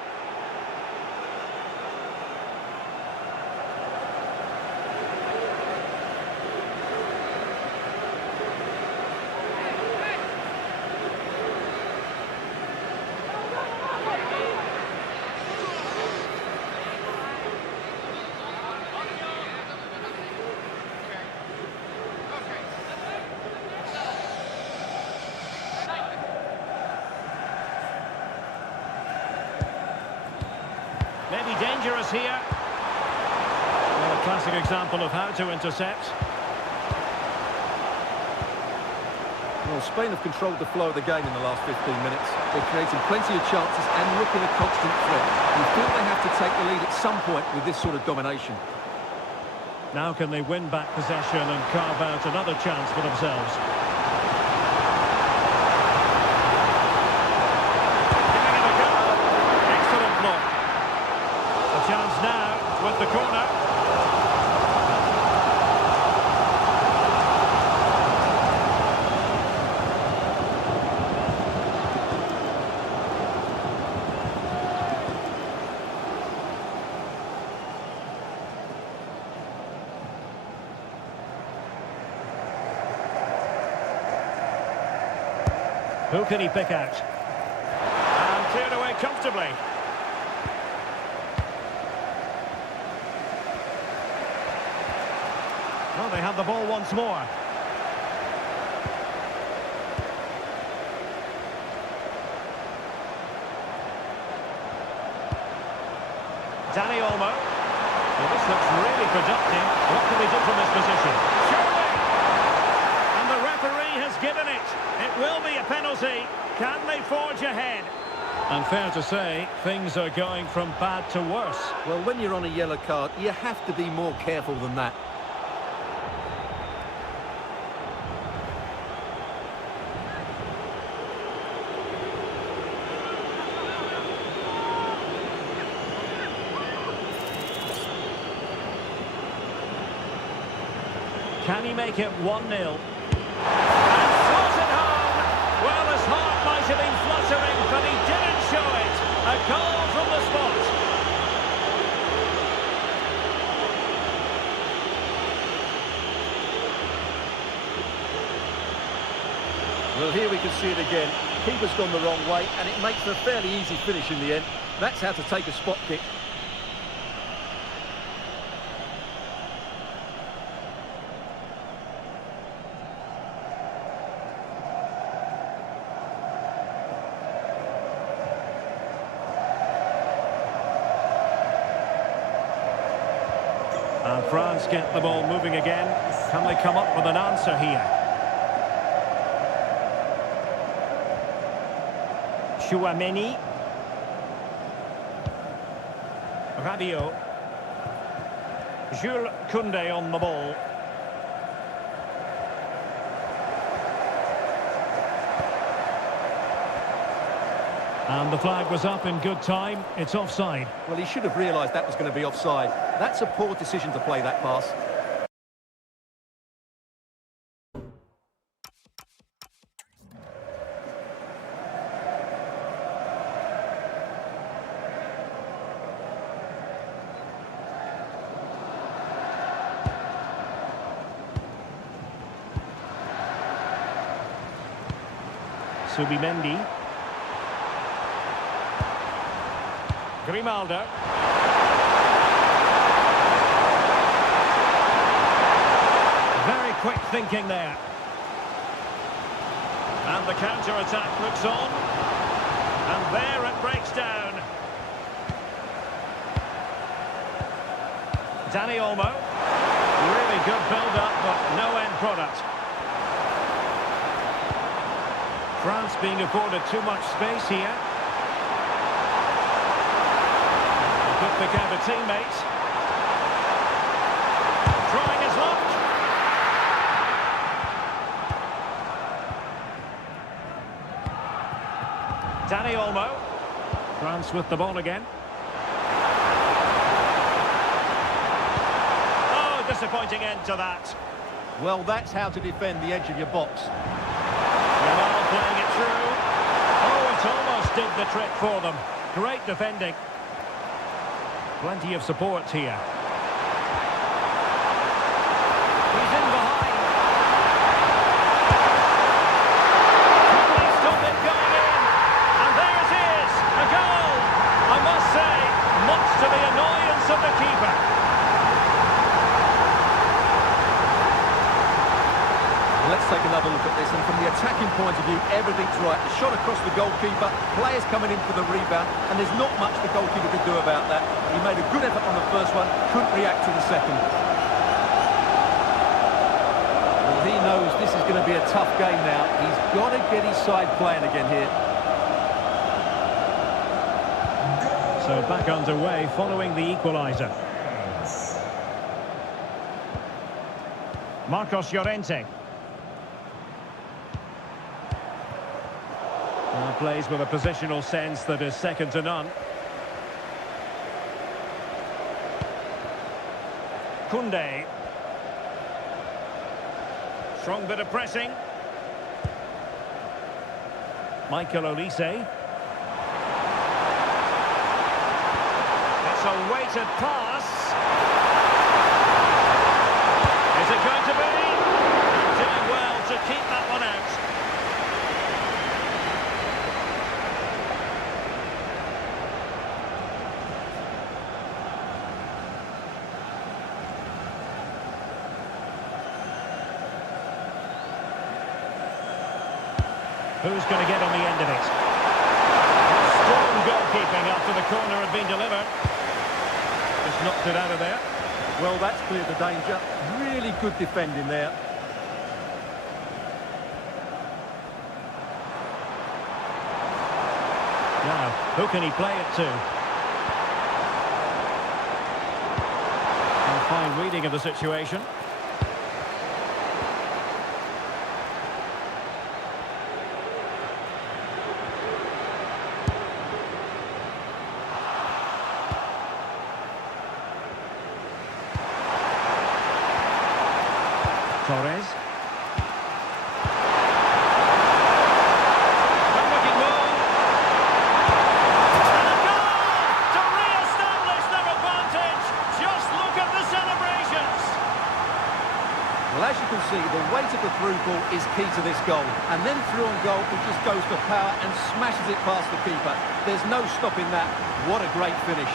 Maybe dangerous here. Well, a classic example of how to intercept. Well, Spain have controlled the flow of the game in the last 15 minutes. They're creating plenty of chances and looking a constant threat. You feel they have to take the lead at some point with this sort of domination. Now can they win back possession and carve out another chance for themselves? Giving it a go. Excellent block. A chance now with the corner. Who can he pick out? And cleared away comfortably. Well, they have the ball once more. Dani Olmo. Well, this looks really productive. What can they do from this position? Surely! And the referee has given it. It will be a penalty. Can they forge ahead? And fair to say, things are going from bad to worse. Well, when you're on a yellow card, you have to be more careful than that. Can he make it 1-0? And throws it home! Well, his heart might have been fluttering, but he didn't show it. A goal from the spot. Well, here we can see it again. Keeper's gone the wrong way, and it makes for a fairly easy finish in the end. That's how to take a spot kick. And France get the ball moving again. Can they come up with an answer here? Chouameni. Rabiot. Jules Koundé on the ball. And the flag was up in good time. It's offside. Well, he should have realised that was going to be offside. That's a poor decision to play that pass. Subimendi. Grimaldo. Very quick thinking there. And the counter-attack looks on. And there it breaks down. Danny Olmo. Really good build-up, but no end product. France being afforded too much space here. Good pick out a teammate. Trying his luck. Danny Olmo. France with the ball again. Oh, disappointing end to that. Well, that's how to defend the edge of your box. Yamal playing it through. Oh, it almost did the trick for them. Great defending. Plenty of support here. He's in behind. Can they stop it going in? And there it is, a goal. I must say, much to the annoyance of the keeper. Let's take another look at this, and from the attacking point of view, everything's right. The shot across the goalkeeper, players coming in for the rebound, and there's not much the goalkeeper could do about that. He made a good effort on the first one, couldn't react to the second. Well, he knows this is going to be a tough game now. He's got to get his side playing again here. So back underway following the equaliser. Marcos Llorente. Plays with a positional sense that is second to none. Koundé. Strong bit of pressing. Michael Olise. It's a weighted pass. Is it going to be? And doing well to keep that one out. Who's going to get on the end of it? Strong goalkeeping after the corner had been delivered. Just knocked it out of there. Well, that's cleared the danger. Really good defending there. Now, who can he play it to? A fine reading of the situation. Torres. Good-looking move. And a goal to re-establish their advantage. Just look at the celebrations. Well, as you can see, the weight of the through ball is key to this goal. And then through on goal, it just goes for power and smashes it past the keeper. There's no stopping that. What a great finish.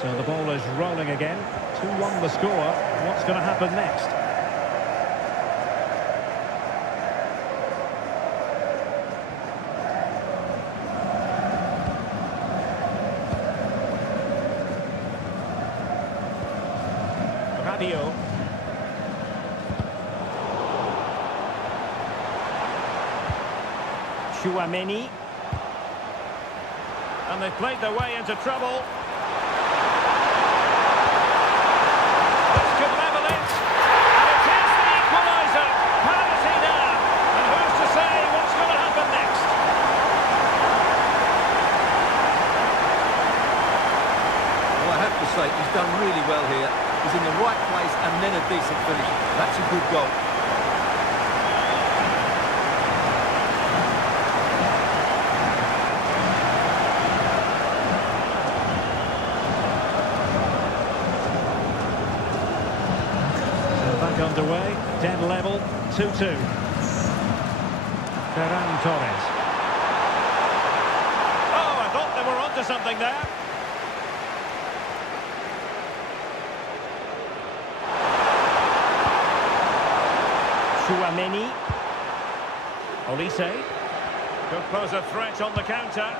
So the ball is rolling again. 2-1 the score. What's going to happen next? Radio. Chouameni. And they've played their way into trouble. This could level it. And it is the equaliser. Penalty now. And who's to say what's going to happen next? Well, I have to say, he's done really well here. He's in the right place and then a decent finish. That's a good goal. Underway, dead level, 2-2. Ferran Torres. Oh, I thought they were onto something there. Chouameni. Olise. Could pose a threat on the counter.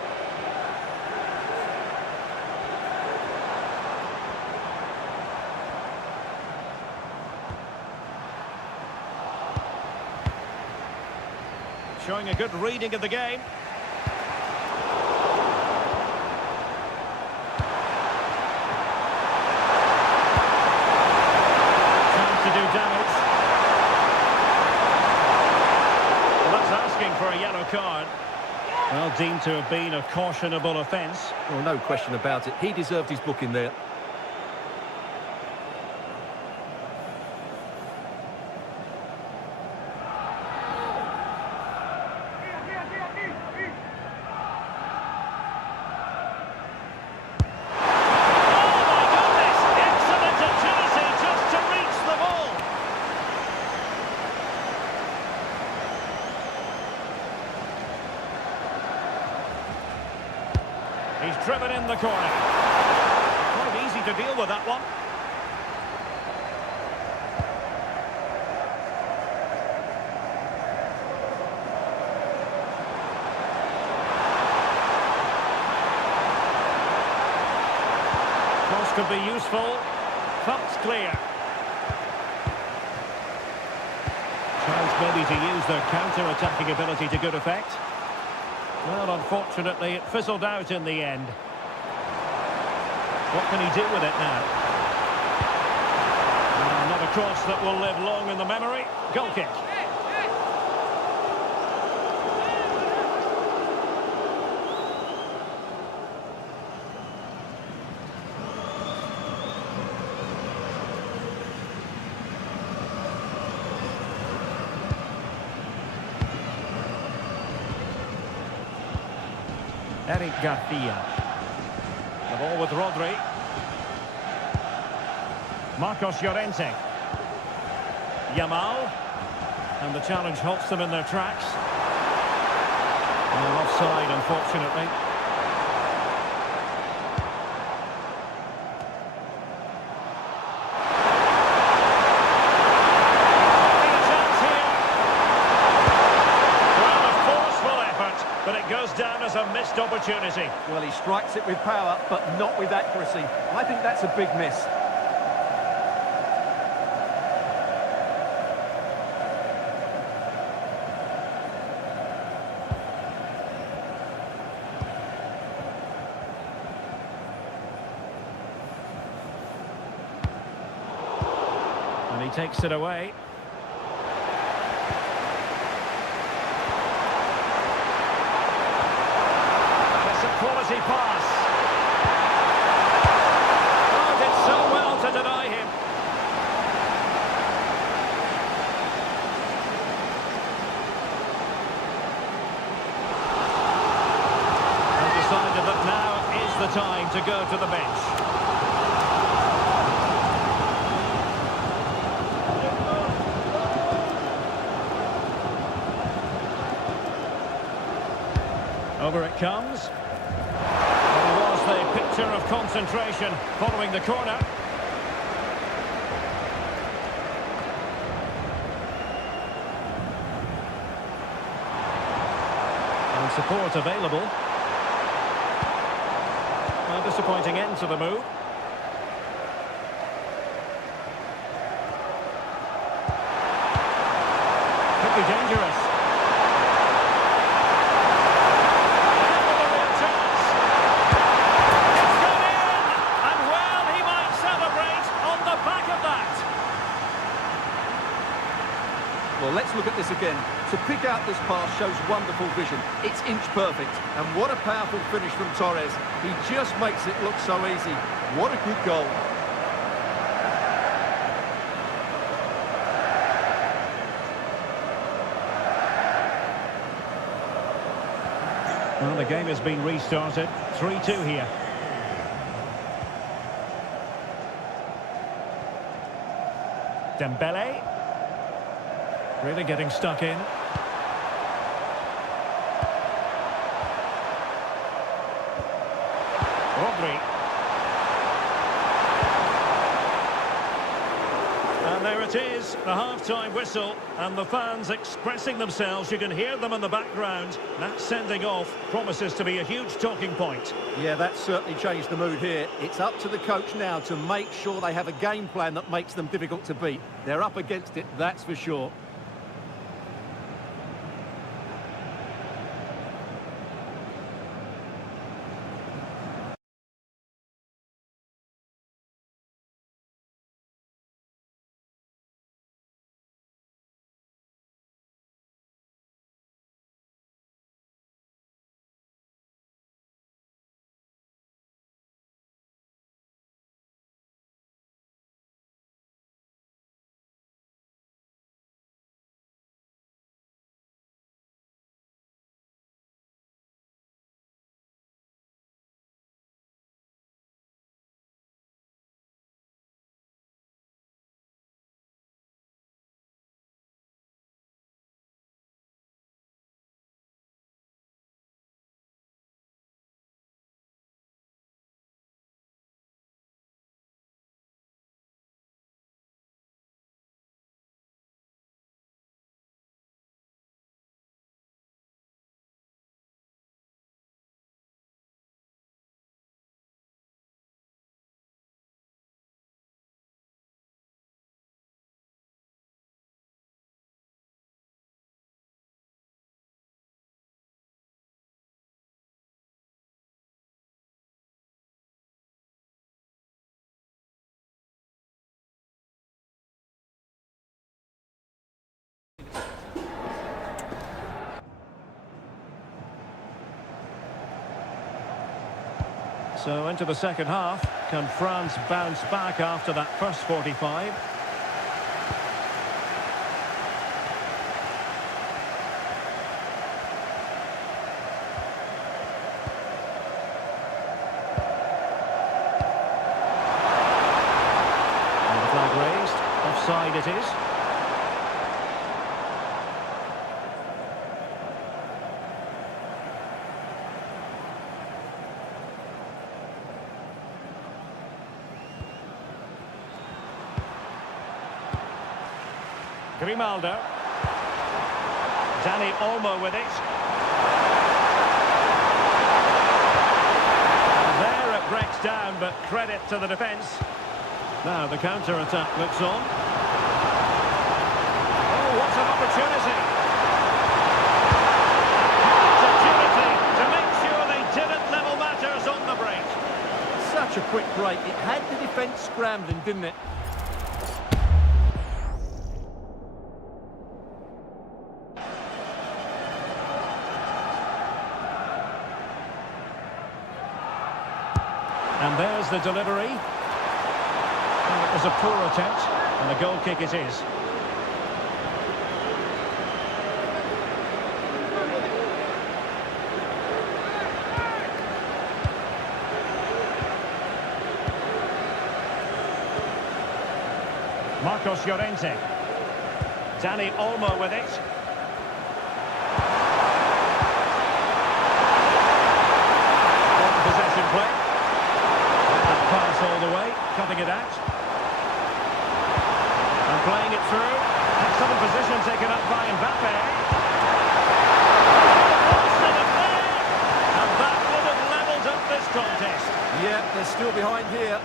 Showing a good reading of the game. Chance to do damage. Well, that's asking for a yellow card. Well, deemed to have been a cautionable offence. Well, no question about it. He deserved his booking there. He's driven in the corner. Quite easy to deal with that one. Cross could be useful. Cuts clear. Chance maybe to use their counter-attacking ability to good effect. Well, unfortunately, it fizzled out in the end. What can he do with it now? Not a cross that will live long in the memory. Goal kick. Eric Garcia. The ball with Rodri. Marcos Llorente. Yamal. And the challenge halts them in their tracks. And offside, unfortunately. But it goes down as a missed opportunity. Well, he strikes it with power, but not with accuracy. I think that's a big miss. And he takes it away. Quality pass. Oh, did so well to deny him. And decided that now is the time to go to the bench. Over it comes. A picture of concentration following the corner. And support available. A disappointing end to the move. Could be dangerous. Well, let's look at this again. To pick out this pass shows wonderful vision. It's inch perfect. And what a powerful finish from Torres. He just makes it look so easy. What a good goal. Well, the game has been restarted. 3-2 here. Dembele. Really getting stuck in. Rodri. And there it That is the half-time whistle, and the fans expressing themselves. You can hear them in the background. That sending off promises to be a huge talking point. Yeah, that's certainly changed the mood here. It's up to the coach now to make sure they have a game plan that makes them difficult to beat. They're up against it, that's for sure. So into the second half. Can France bounce back after that first 45? And the flag raised. Offside it is. Grimaldo. Dani Olmo with it. There it breaks down, but credit to the defence. Now the counter-attack looks on. Oh, what an opportunity! Agility to make sure they didn't level matters on the break. Such a quick break. It had the defence scrambling, didn't it? And there's the delivery. And it was a poor attempt, and a goal kick it is. Marcos Llorente. Dani Olmo with it. Possession play. Pass all the way, cutting it out. And playing it through. Excellent position taken up by mbappe. And that would have levelled up this contest. Yeah, they're still behind here.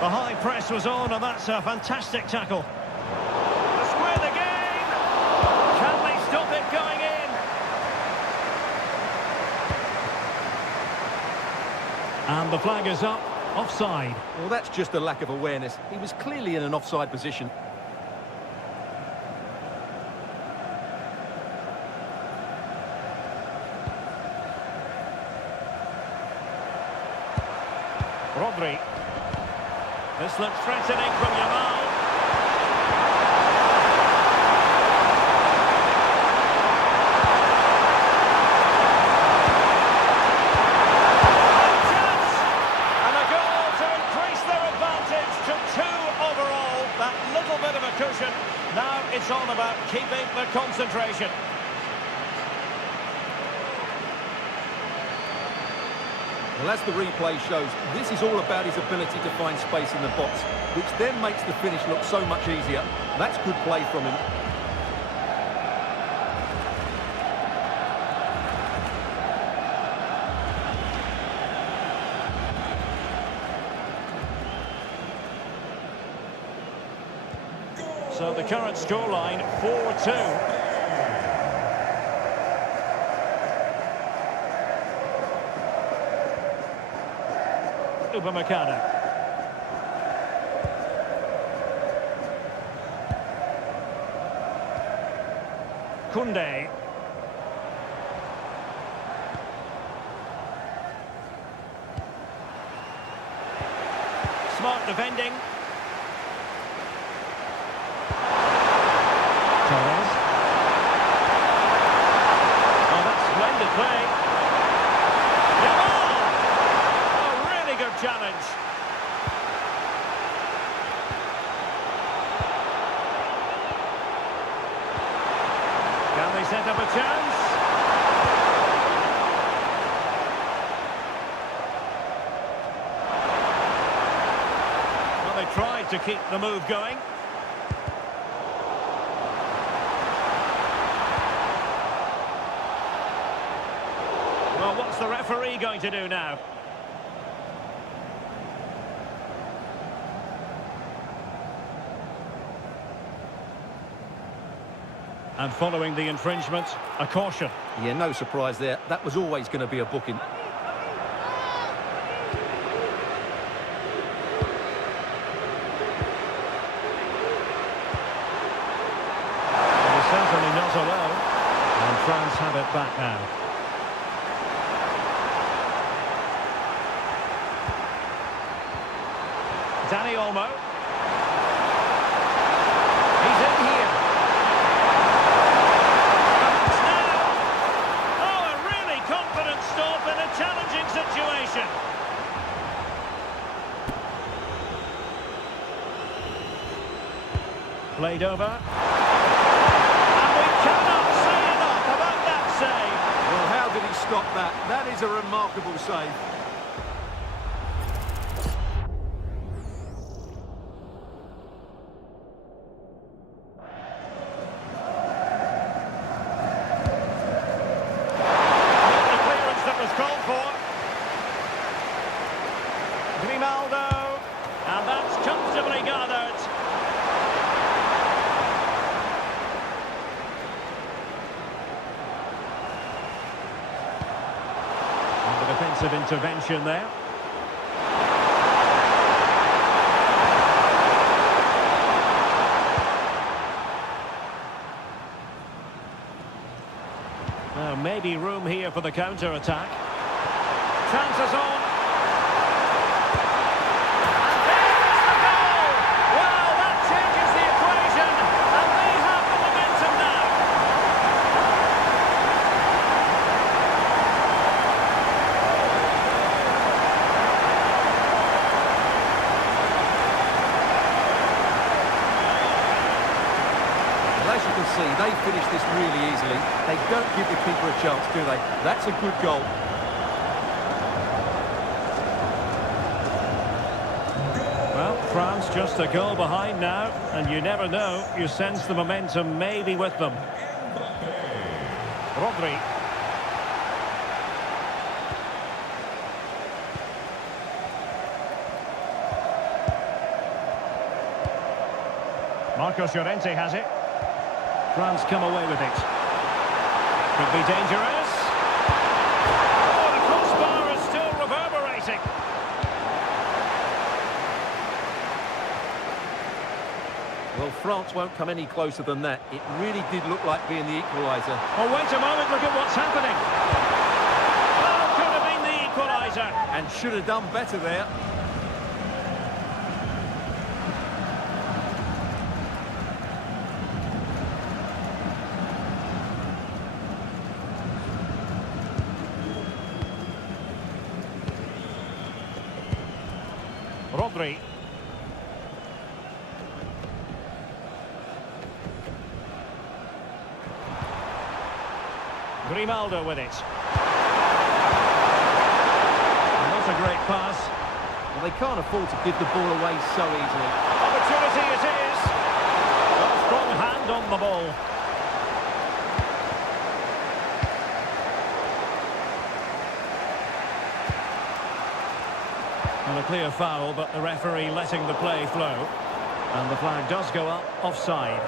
The high press was on, and that's a fantastic tackle. To square the game! Can they stop it going in? And the flag is up, offside. Well, that's just a lack of awareness. He was clearly in an offside position. Rodri. This looks threatening from Yamal. Chance! And a goal to increase their advantage to 2 overall. That little bit of a cushion. Now it's all about concentration. Well, as the replay shows, this is all about his ability to find space in the box, which then makes the finish look so much easier. That's good play from him. So the current scoreline, 4-2. Upamecano. Koundé. Smart defending. Torres. Oh, that's splendid play. Oh, really good challenge. Can they set up a chance? Well, they tried to keep the move going. Well, what's the referee going to do now? And following the infringement, a caution. Yeah, no surprise there. That was always going to be a booking. He's certainly not alone. And France have it back now. Dani Olmo. He's in here. It's now. Oh, a really confident stop in a challenging situation. Played over. And we cannot say enough about that save. Well, how did he stop that? That is a remarkable save. Grimaldo, and that's comfortably gathered. And the defensive intervention there. Now maybe room here for the counter-attack. Chances on. As you can see, they finish this really easily. They don't give the keeper a chance, do they? That's a good goal. Well, France just a goal behind now, and you never know. You sense the momentum maybe with them. Rodri. Marcos Llorente has it. France come away with it. Could be dangerous. Oh, the crossbar is still reverberating. Well, France won't come any closer than that. It really did look like being the equaliser. Oh, wait a moment, look at what's happening. Oh, could have been the equaliser. And should have done better there. Rodri. Grimaldo with it. Not a great pass. Well, they can't afford to give the ball away so easily. Opportunity it is. A strong hand on the ball. And a clear foul, but the referee letting the play flow. And the flag does go up, offside.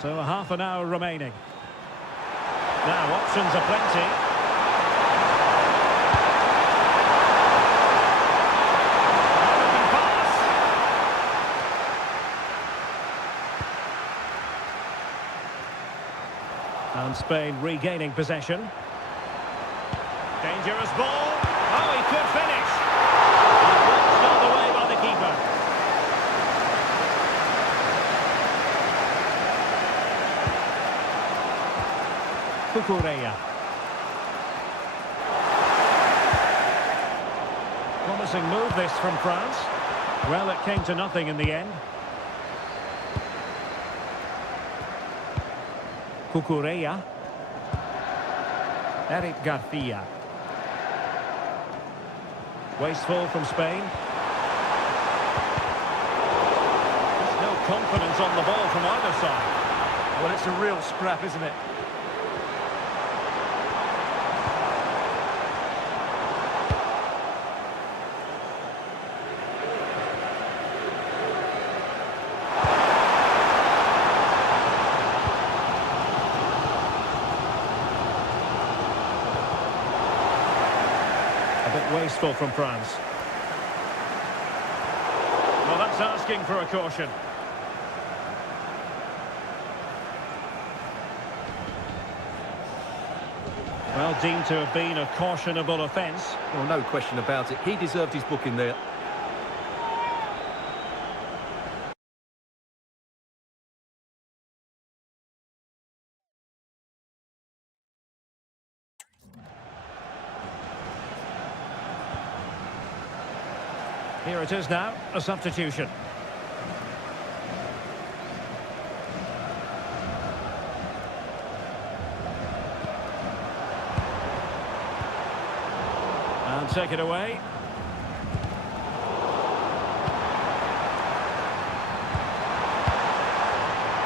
So a half an hour remaining. Now options are plenty. Looking pass. And Spain regaining possession. Dangerous ball. Oh, he could finish. And watched on the way by the keeper. Cucurella. Promising move this from France. Well, it came to nothing in the end. Cucurella. Eric Garcia. Wasteful from Spain. There's no confidence on the ball from either side. Well, it's a real scrap, isn't it? A bit wasteful from France. Well, that's asking for a caution. Well, deemed to have been a cautionable offence. Well, no question about it. He deserved his booking there. Here it is now, a substitution. And take it away.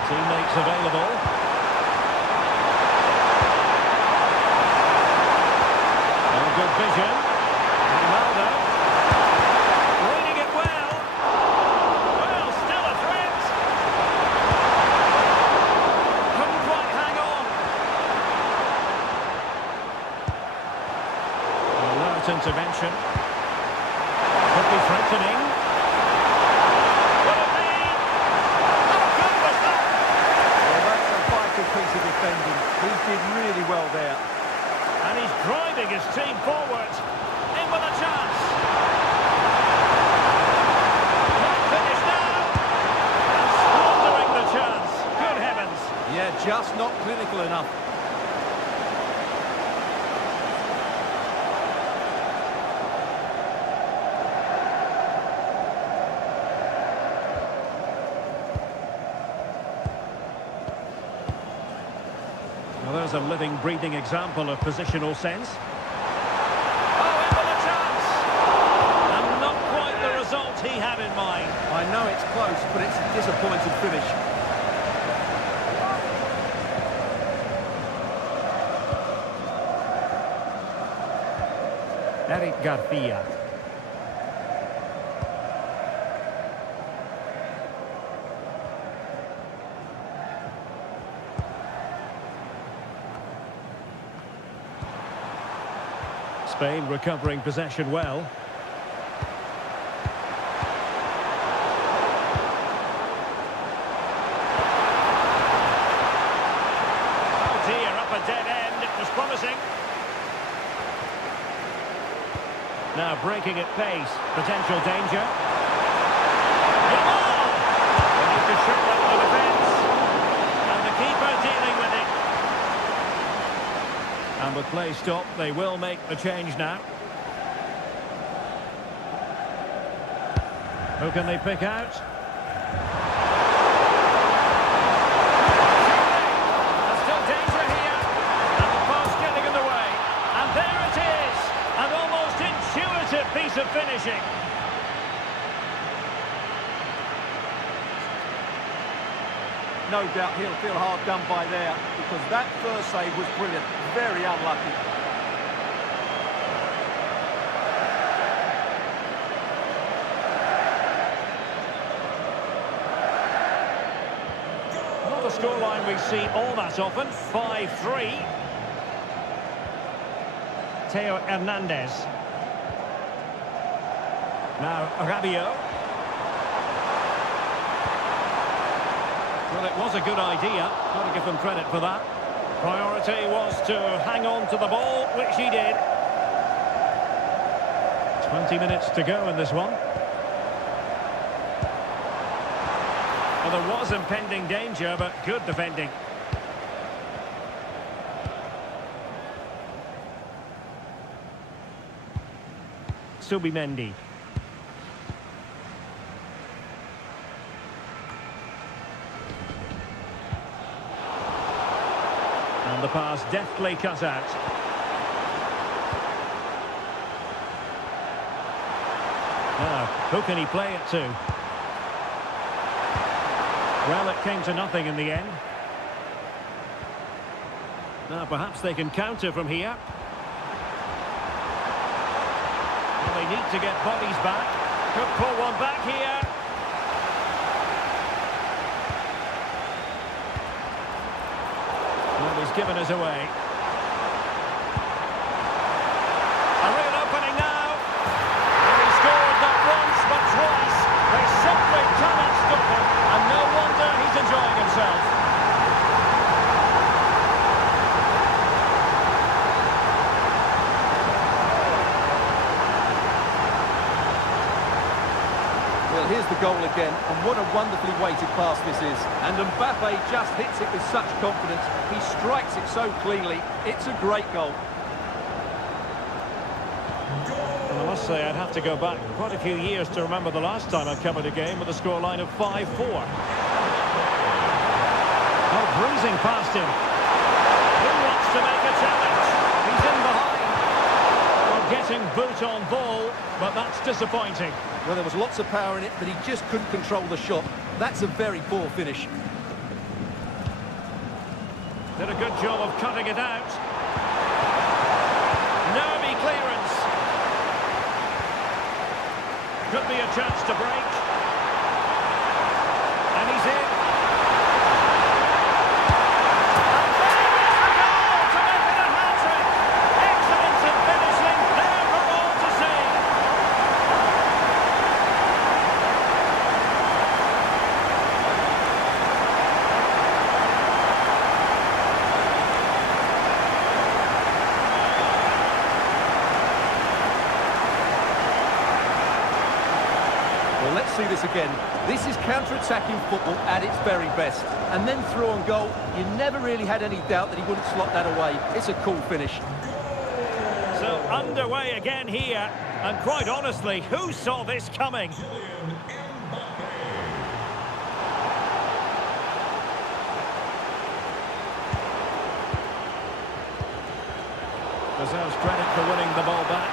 Teammates available. Oh, good vision. Ronaldo. Reading it well. Well, still a threat. Couldn't quite hang on. Alert intervention. Could be threatening. Will it be? How good was that? Well, that's a vital piece of defending. He did really well there. And he's driving his team forward. In with a chance. Might finish now. And squandering the chance. Good heavens. Yeah, just not clinical enough. Well, there's a living, breathing example of positional sense. Oh, in with a chance! And not quite the result he had in mind. I know it's close, but it's a disappointing finish. Eric Garcia. Spain recovering possession well. Oh dear, up a dead end. It was promising. Now breaking at pace. Potential danger. Yamal! They need to shore up the defence. And the keeper dealing with it. And with play stopped, they will make the change now. Who can they pick out? There's still danger here. And the pass getting in the way. And there it is. An almost intuitive piece of finishing. No doubt he'll feel hard done by there, because that first save was brilliant. Very unlucky. Not a scoreline we see all that often. 5-3. Theo Hernandez. Now Rabiot. Well, it was a good idea. Got to give them credit for that. Priority was to hang on to the ball, which he did. 20 minutes to go in this one. Well, there was impending danger, but good defending. Subimendi. And the pass deftly cut out. Now, who can he play it to? Well, it came to nothing in the end. Now, perhaps they can counter from here. Well, they need to get bodies back. Could pull one back here. Well, he's given us away. A real opening now. And he scored not once, but twice. They simply cannot stop him. And no wonder he's enjoying himself. Well, here's the goal again, and what a wonderfully weighted pass this is. And Mbappe just hits it with such confidence. He strikes it so cleanly. It's a great goal. And I must say, I'd have to go back quite a few years to remember the last time I covered a game with a scoreline of 5-4. Oh, breezing past him. Who wants to make a challenge? He's in behind. Well, getting boot on ball, but that's disappointing. Well, there was lots of power in it, but he just couldn't control the shot. That's a very poor finish. Did a good job of cutting it out. Nervy clearance. Could be a chance to break. And he's in. And there is the goal to make it a hat-trick. Excellence in finishing, there for all to see. Well, let's see this again. This is counter-attacking football at its very best. And then through on goal, you never really had any doubt that he wouldn't slot that away. It's a cool finish. So underway again here. And quite honestly, who saw this coming? Deserves credit for winning the ball back.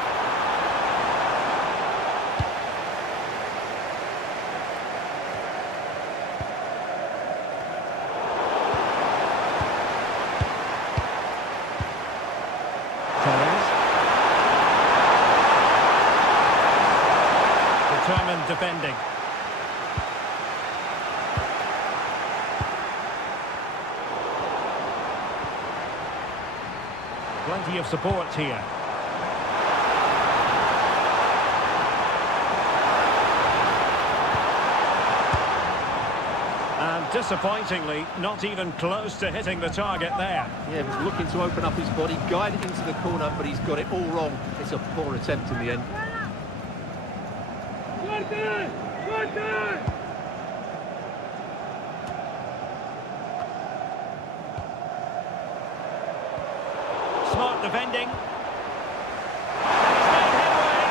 Determined defending. Plenty of support here. And disappointingly, not even close to hitting the target there. Yeah, he was looking to open up his body, guide it into the corner, but he's got it all wrong. It's a poor attempt in the end. Smart defending. And he's made headway.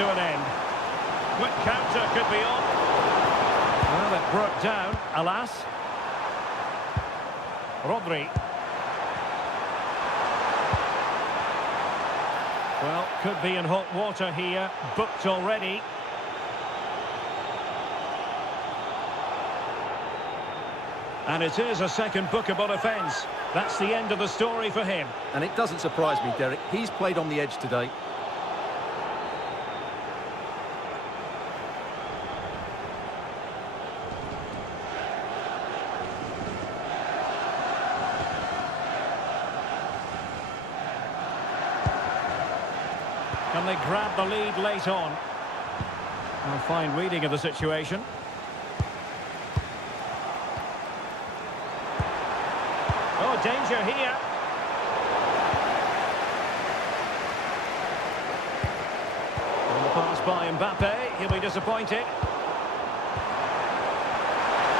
to an end. Quick counter could be on. Well, it broke down, alas. Rodri. Well, could be in hot water here. Booked already. And it is a second bookable offence. That's the end of the story for him. And it doesn't surprise me, Derek. He's played on the edge today. Can they grab the lead late on? A fine reading of the situation. Oh, danger here. And the pass by Mbappe. He'll be disappointed.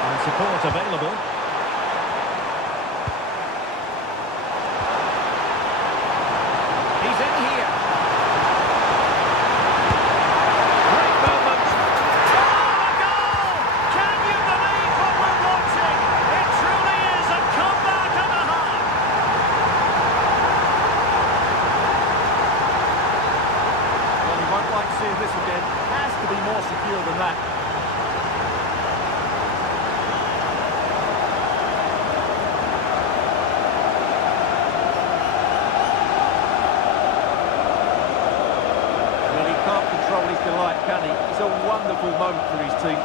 And support available. He's in here. Great moment. Oh, a goal! Can you believe what we're watching? It truly is a comeback and a half. Well, he won't like seeing this again. Has to be more secure than that. Well, he can't control his delight, can he? It's a wonderful moment for his team.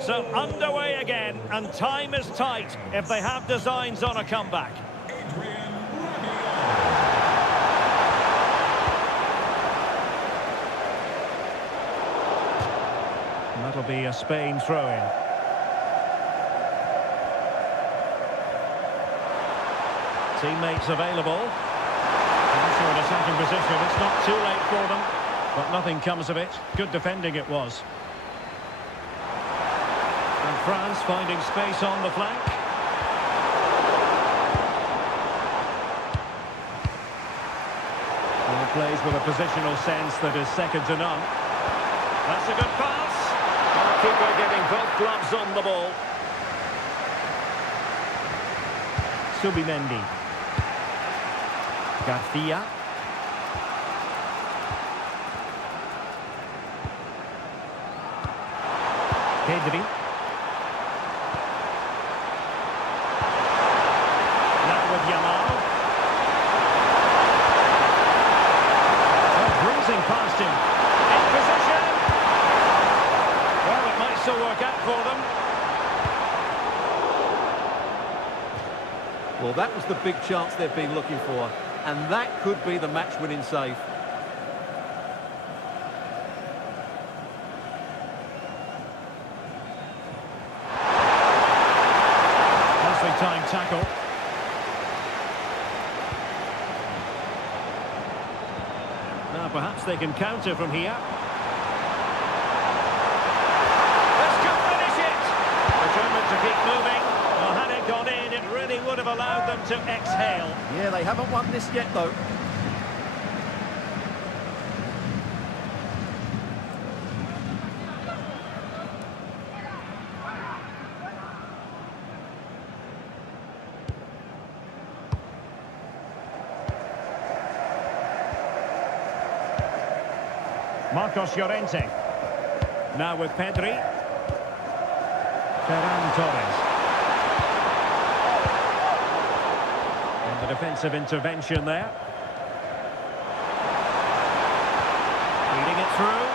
So underway again, and time is tight if they have designs on a comeback. And that'll be a Spain throw-in. Teammates available. Also an attacking position. It's not too late for them, but nothing comes of it. Good defending it was. And France finding space on the flank. And he plays with a positional sense that is second to none. That's a good pass. And the keeper getting both gloves on the ball. Subimendi. Garcia. Pedri. Now with Yamal. Oh, bruising past him. In position. Well, it might still work out for them. Well, that was the big chance they've been looking for. And that could be the match-winning save. Nicely timed tackle. Now perhaps they can counter from here. This could finish it! Determined to keep moving. Well, had it gone in, it really would have allowed them to exhale. Yeah, they haven't won this yet, though. Marcos Llorente. Now with Pedri. Ferran Torres. And the defensive intervention there. Feeding it through.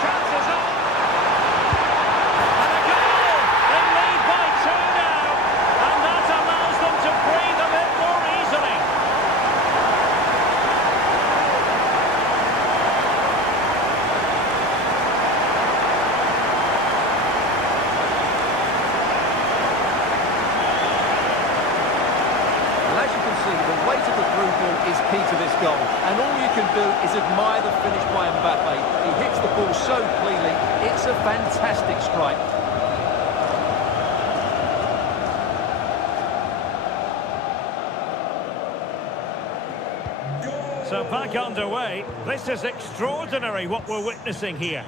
Chances on. And a goal! They lead by 2 now. And that allows them to breathe a bit more easily. The weight of the through ball is key to this goal, and all you can do is admire the finish by Mbappe. He hits the ball so cleanly. It's a fantastic strike. So back underway. This is extraordinary what we're witnessing here.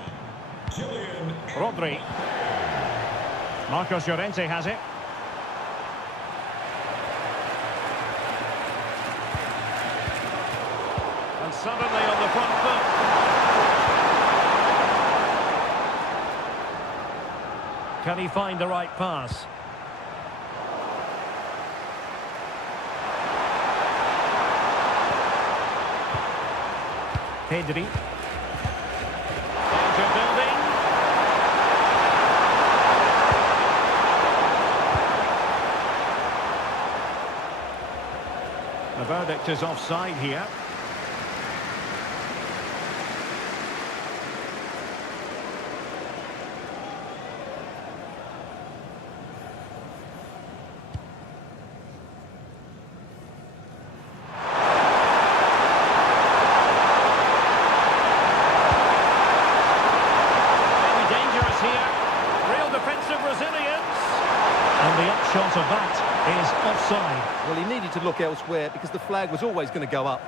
Rodri. Marcos Llorente has it. And suddenly on the front foot. Can he find the right pass? Pedri. Danger building. The verdict is offside here. And the upshot of that is offside. Well, he needed to look elsewhere because the flag was always going to go up.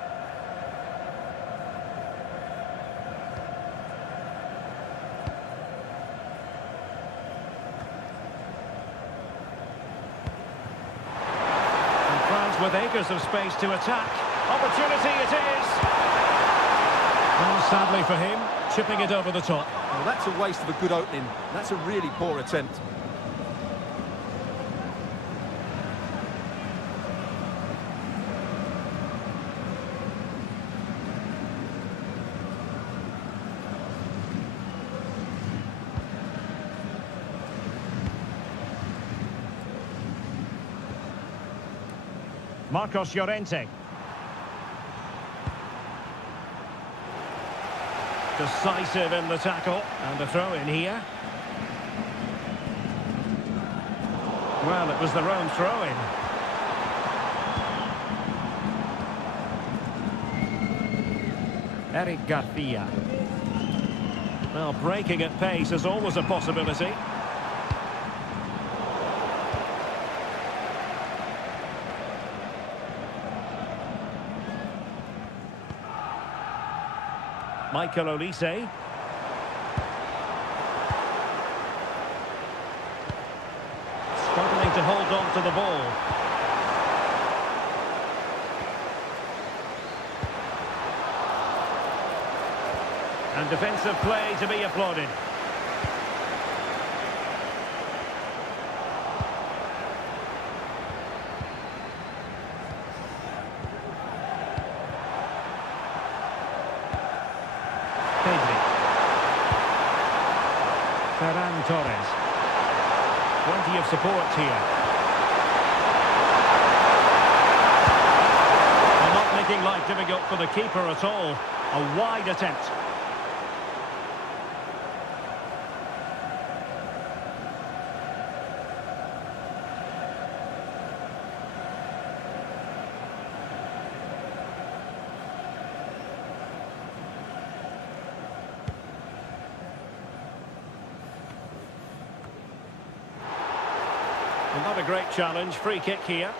And France with acres of space to attack. Opportunity it is. Well, sadly for him, chipping it over the top. Well, that's a waste of a good opening. That's a really poor attempt. Marcos Llorente. Decisive in the tackle. And a throw in here. Well, it was their own throw-in. Eric Garcia. Well, breaking at pace is always a possibility. Michael Olise. Struggling to hold on to the ball. And defensive play to be applauded. Ferran Torres. Plenty of support here. And not making life difficult for the keeper at all. A wide attempt. Another great challenge, free kick here.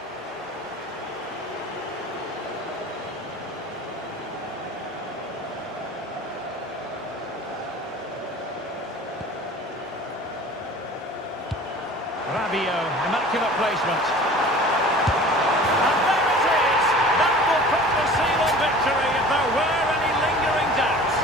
Rabiot, immaculate placement. And there it is! That will put the seal on victory if there were any lingering doubts.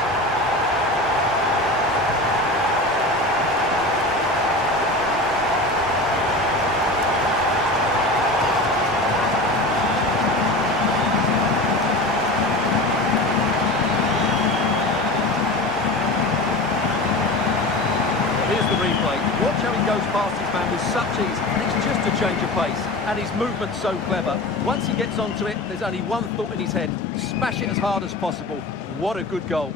Here's the replay. Watch how he goes past his man with such ease. It's just a change of pace. And his movement's so clever. Once he gets onto it, there's only one thought in his head. Smash it as hard as possible. What a good goal.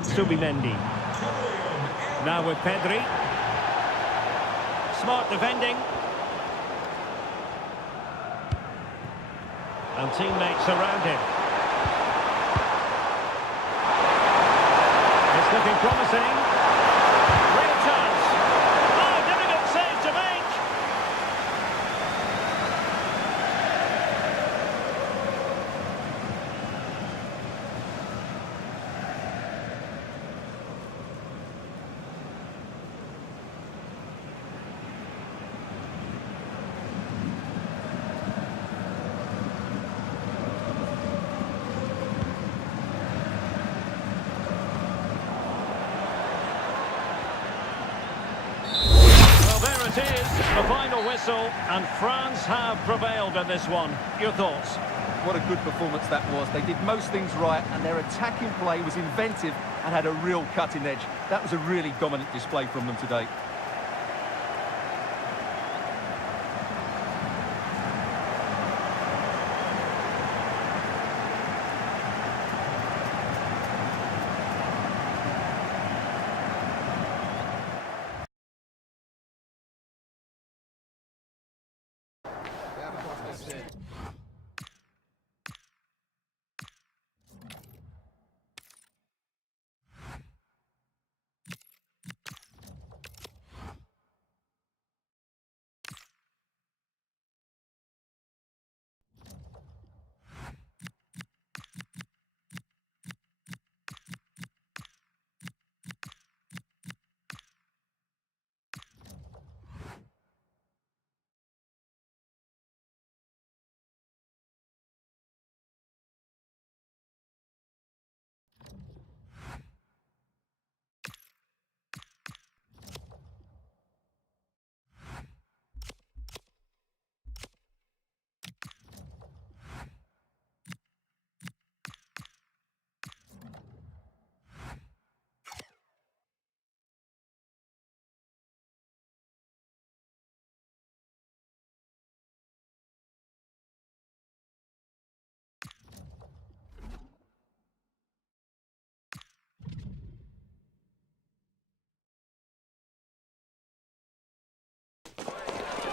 Subimendi. Now with Pedri. Smart defending. And teammates around him. looking promising. Real chance. Oh, difficult save to make. Well, there it is, the final whistle, and France have prevailed in this one. Your thoughts? What a good performance that was. They did most things right, and their attacking play was inventive and had a real cutting edge. That was a really dominant display from them today.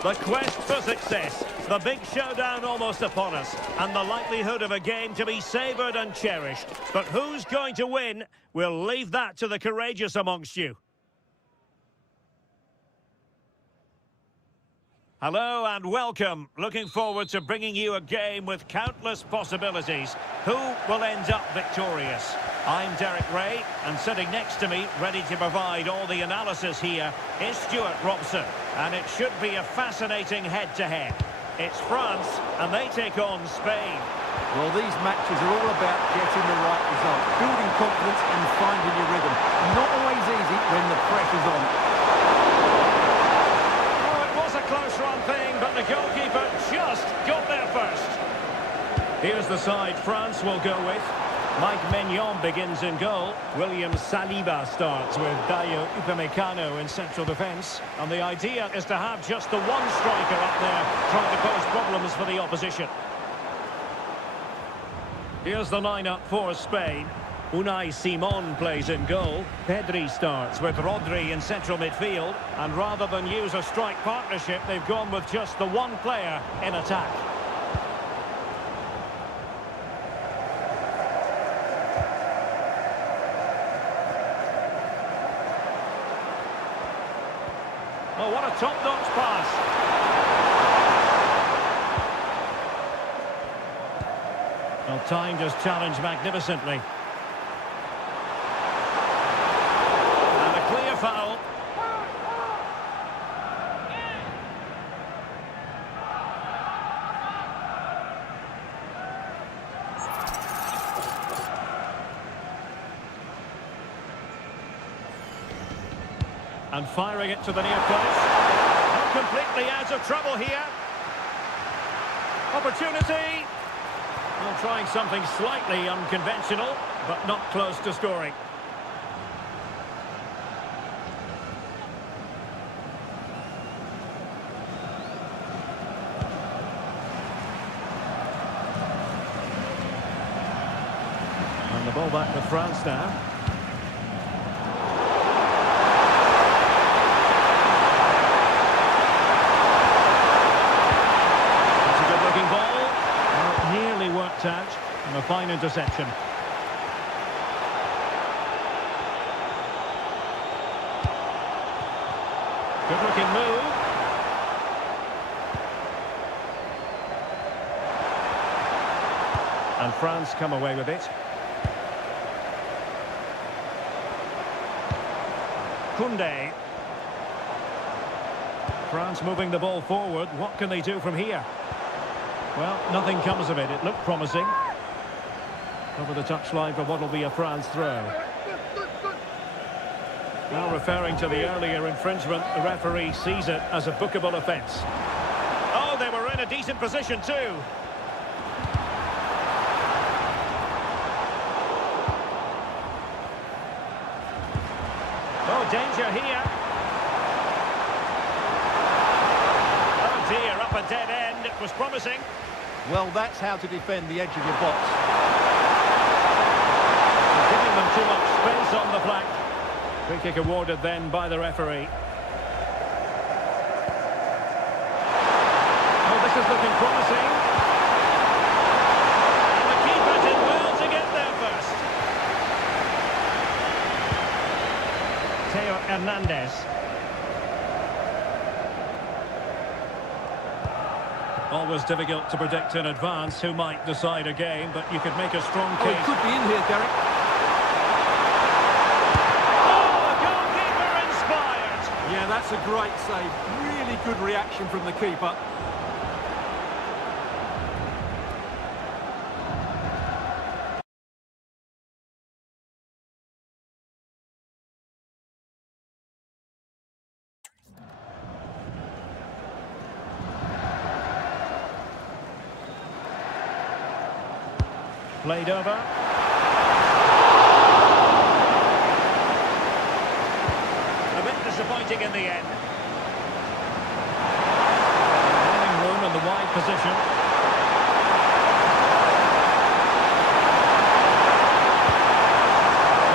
The quest for success, the big showdown almost upon us, and the likelihood of a game to be savoured and cherished. But who's going to win? We'll leave that to the courageous amongst you. Hello and welcome. Looking forward to bringing you a game with countless possibilities. Who will end up victorious? I'm Derek Ray, and sitting next to me, ready to provide all the analysis here, is Stuart Robson. And it should be a fascinating head-to-head. It's France, and they take on Spain. Well, these matches are all about getting the right result, building confidence and finding your rhythm. Not always easy when the pressure's on. Oh, it was a close run thing, but the goalkeeper just got there first. Here's the side France will go with. Mike Maignan begins in goal. William Saliba starts with Dayo Upamecano in central defence. And the idea is to have just the one striker up there trying to cause problems for the opposition. Here's the lineup for Spain. Unai Simon plays in goal. Pedri starts with Rodri in central midfield. And rather than use a strike partnership, they've gone with just the one player in attack. Oh, what a top-notch pass. Well, timed his challenge magnificently. And a clear foul. And firing it to the near post. Not completely out of trouble here. Opportunity. Well, trying something slightly unconventional, but not close to scoring. And the ball back to France now. Out and a fine interception. Good looking move. And France come away with it. Koundé. France moving the ball forward. What can they do from here? Well, nothing comes of it. It looked promising. Over the touchline for what will be a France throw. Now referring to the earlier infringement, the referee sees it as a bookable offence. Oh, they were in a decent position too. Oh, danger here. Oh dear, up a dead end. It was promising. Well, that's how to defend the edge of your box. Giving them too much space on the flank. Free kick awarded then by the referee. Oh, this is looking promising. And the keeper did well to get there first. Theo Hernandez. Always difficult to predict in advance who might decide a game, but you could make a strong Oh, case. he could be in here, Derek. Yeah, that's a great save. Really good reaction from the keeper. Played over. A bit disappointing in the end. Running room in the wide position.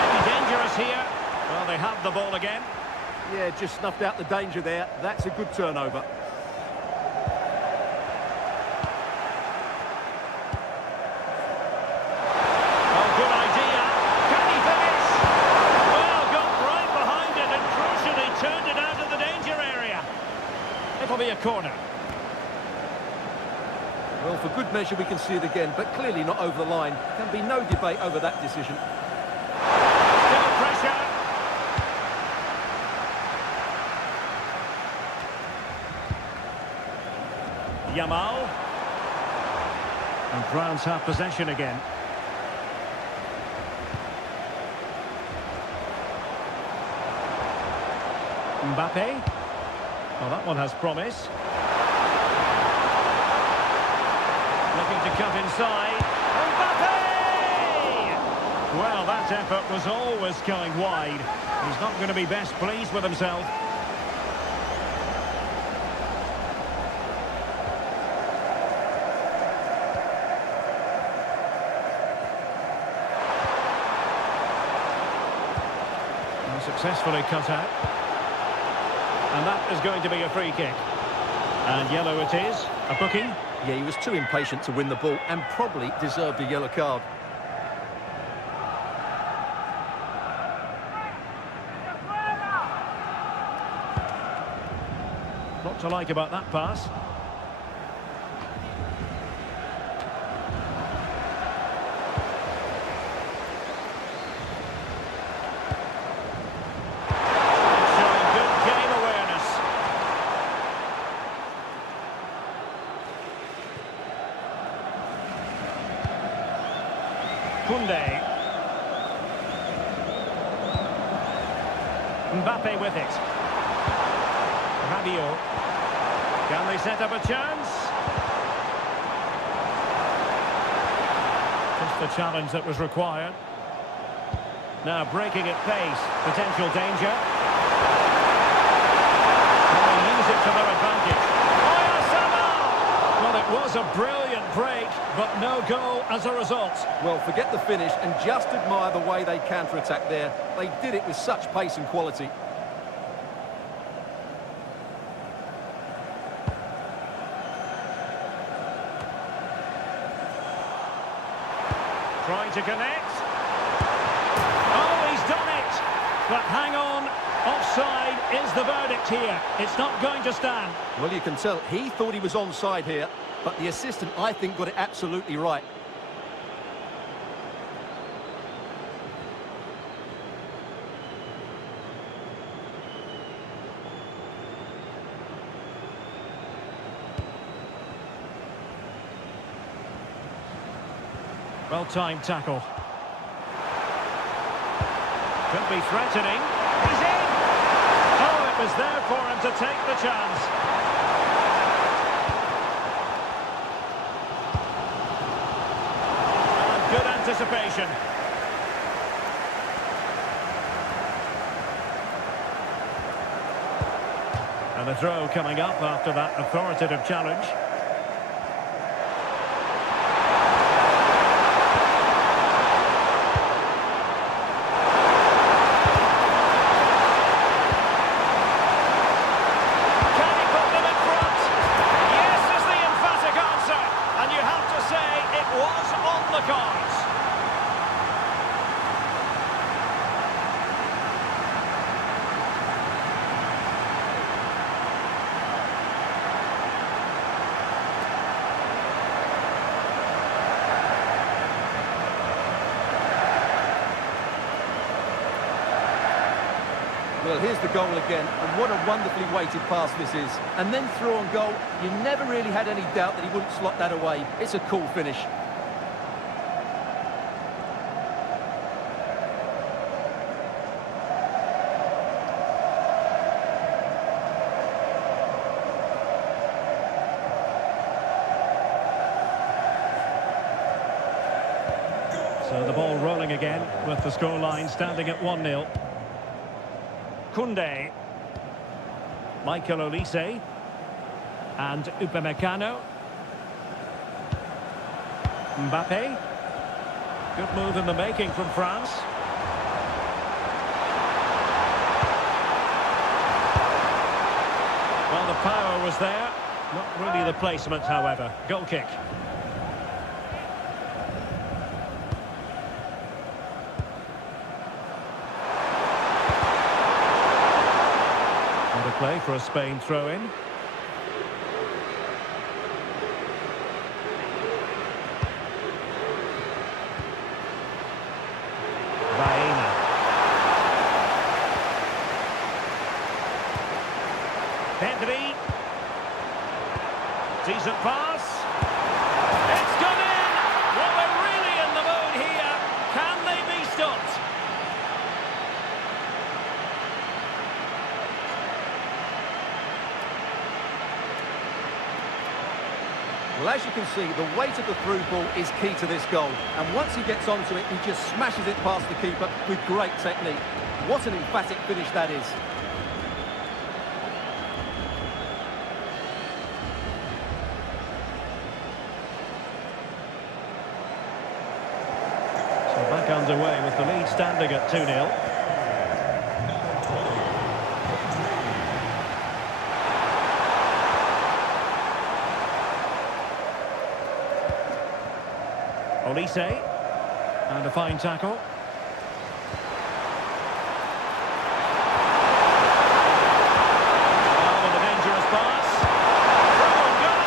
Maybe dangerous here. Well, they have the ball again. Yeah, just snuffed out the danger there. That's a good turnover. It'll be a corner. Well, for good measure, we can see it again, but clearly not over the line. Can be no debate over that decision. Still pressure. Yamal. And France have possession again. Mbappe. Well, that one has promise. Looking to cut inside. Mbappe! Well, that effort was always going wide. He's not going to be best pleased with himself. And successfully cut out. And that is going to be a free kick. And yellow it is. A booking. Yeah, he was too impatient to win the ball and probably deserved a yellow card. What to like about that pass? Koundé. Mbappe with it. Rabiot. Can they set up a chance? Just the challenge that was required. Now breaking at pace. Potential danger. Can they use it to their advantage? Well, it was a brilliant break, but no goal as a result. Well, forget the finish and just admire the way they counter-attack there. They did it with such pace and quality. Trying to connect. Oh, he's done it! But hang on, Offside is the verdict here. It's not going to stand. Well, you can tell he thought he was onside here, but the assistant, I think, got it absolutely right. Well-timed tackle. Could be threatening. He's in! Oh, it was there for him to take the chance. And good anticipation. And a throw coming up after that authoritative challenge. Well, here's the goal again, and what a wonderfully weighted pass this is. And then through on goal, you never really had any doubt that he wouldn't slot that away. It's a cool finish. So the ball rolling again with the scoreline standing at 1-0. Koundé, Michael Olise, and Upamecano. Mbappe. Good move in the making from France. Well, the power was there. Not really the placement, however. Goal kick. Play for a Spain throw-in. Baena. Pedri. Decent pass. It's gone in! Well, we're really in the mood here. Can they be stopped? Well, as you can see, the weight of the through ball is key to this goal. And once he gets onto it, he just smashes it past the keeper with great technique. What an emphatic finish that is. So back underway with the lead standing at 2-0. Olise, and a fine tackle. Oh, and a dangerous pass. Throw and goal.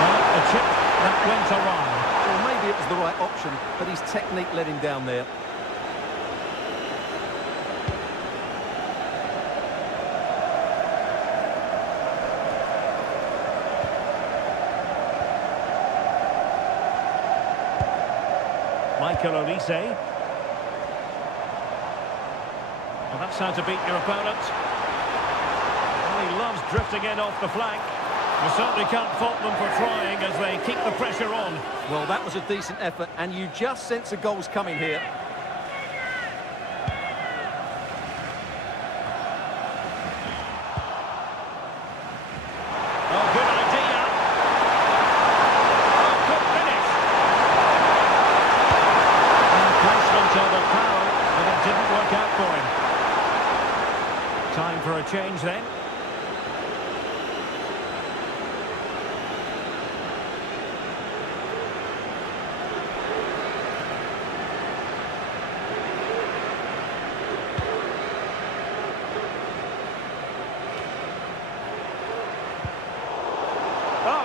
Well, a chip that went awry. Well, maybe it was the right option, but his technique let him down there. Michael Olise. Well, that's how to beat your opponent. Well, he loves drifting in off the flank. You certainly can't fault them for trying as they keep the pressure on. Well, that was a decent effort, and you just sense a goal's coming here. Oh, good idea. Oh, good finish. Placement of the power, but it didn't work out for him. Time for a change then.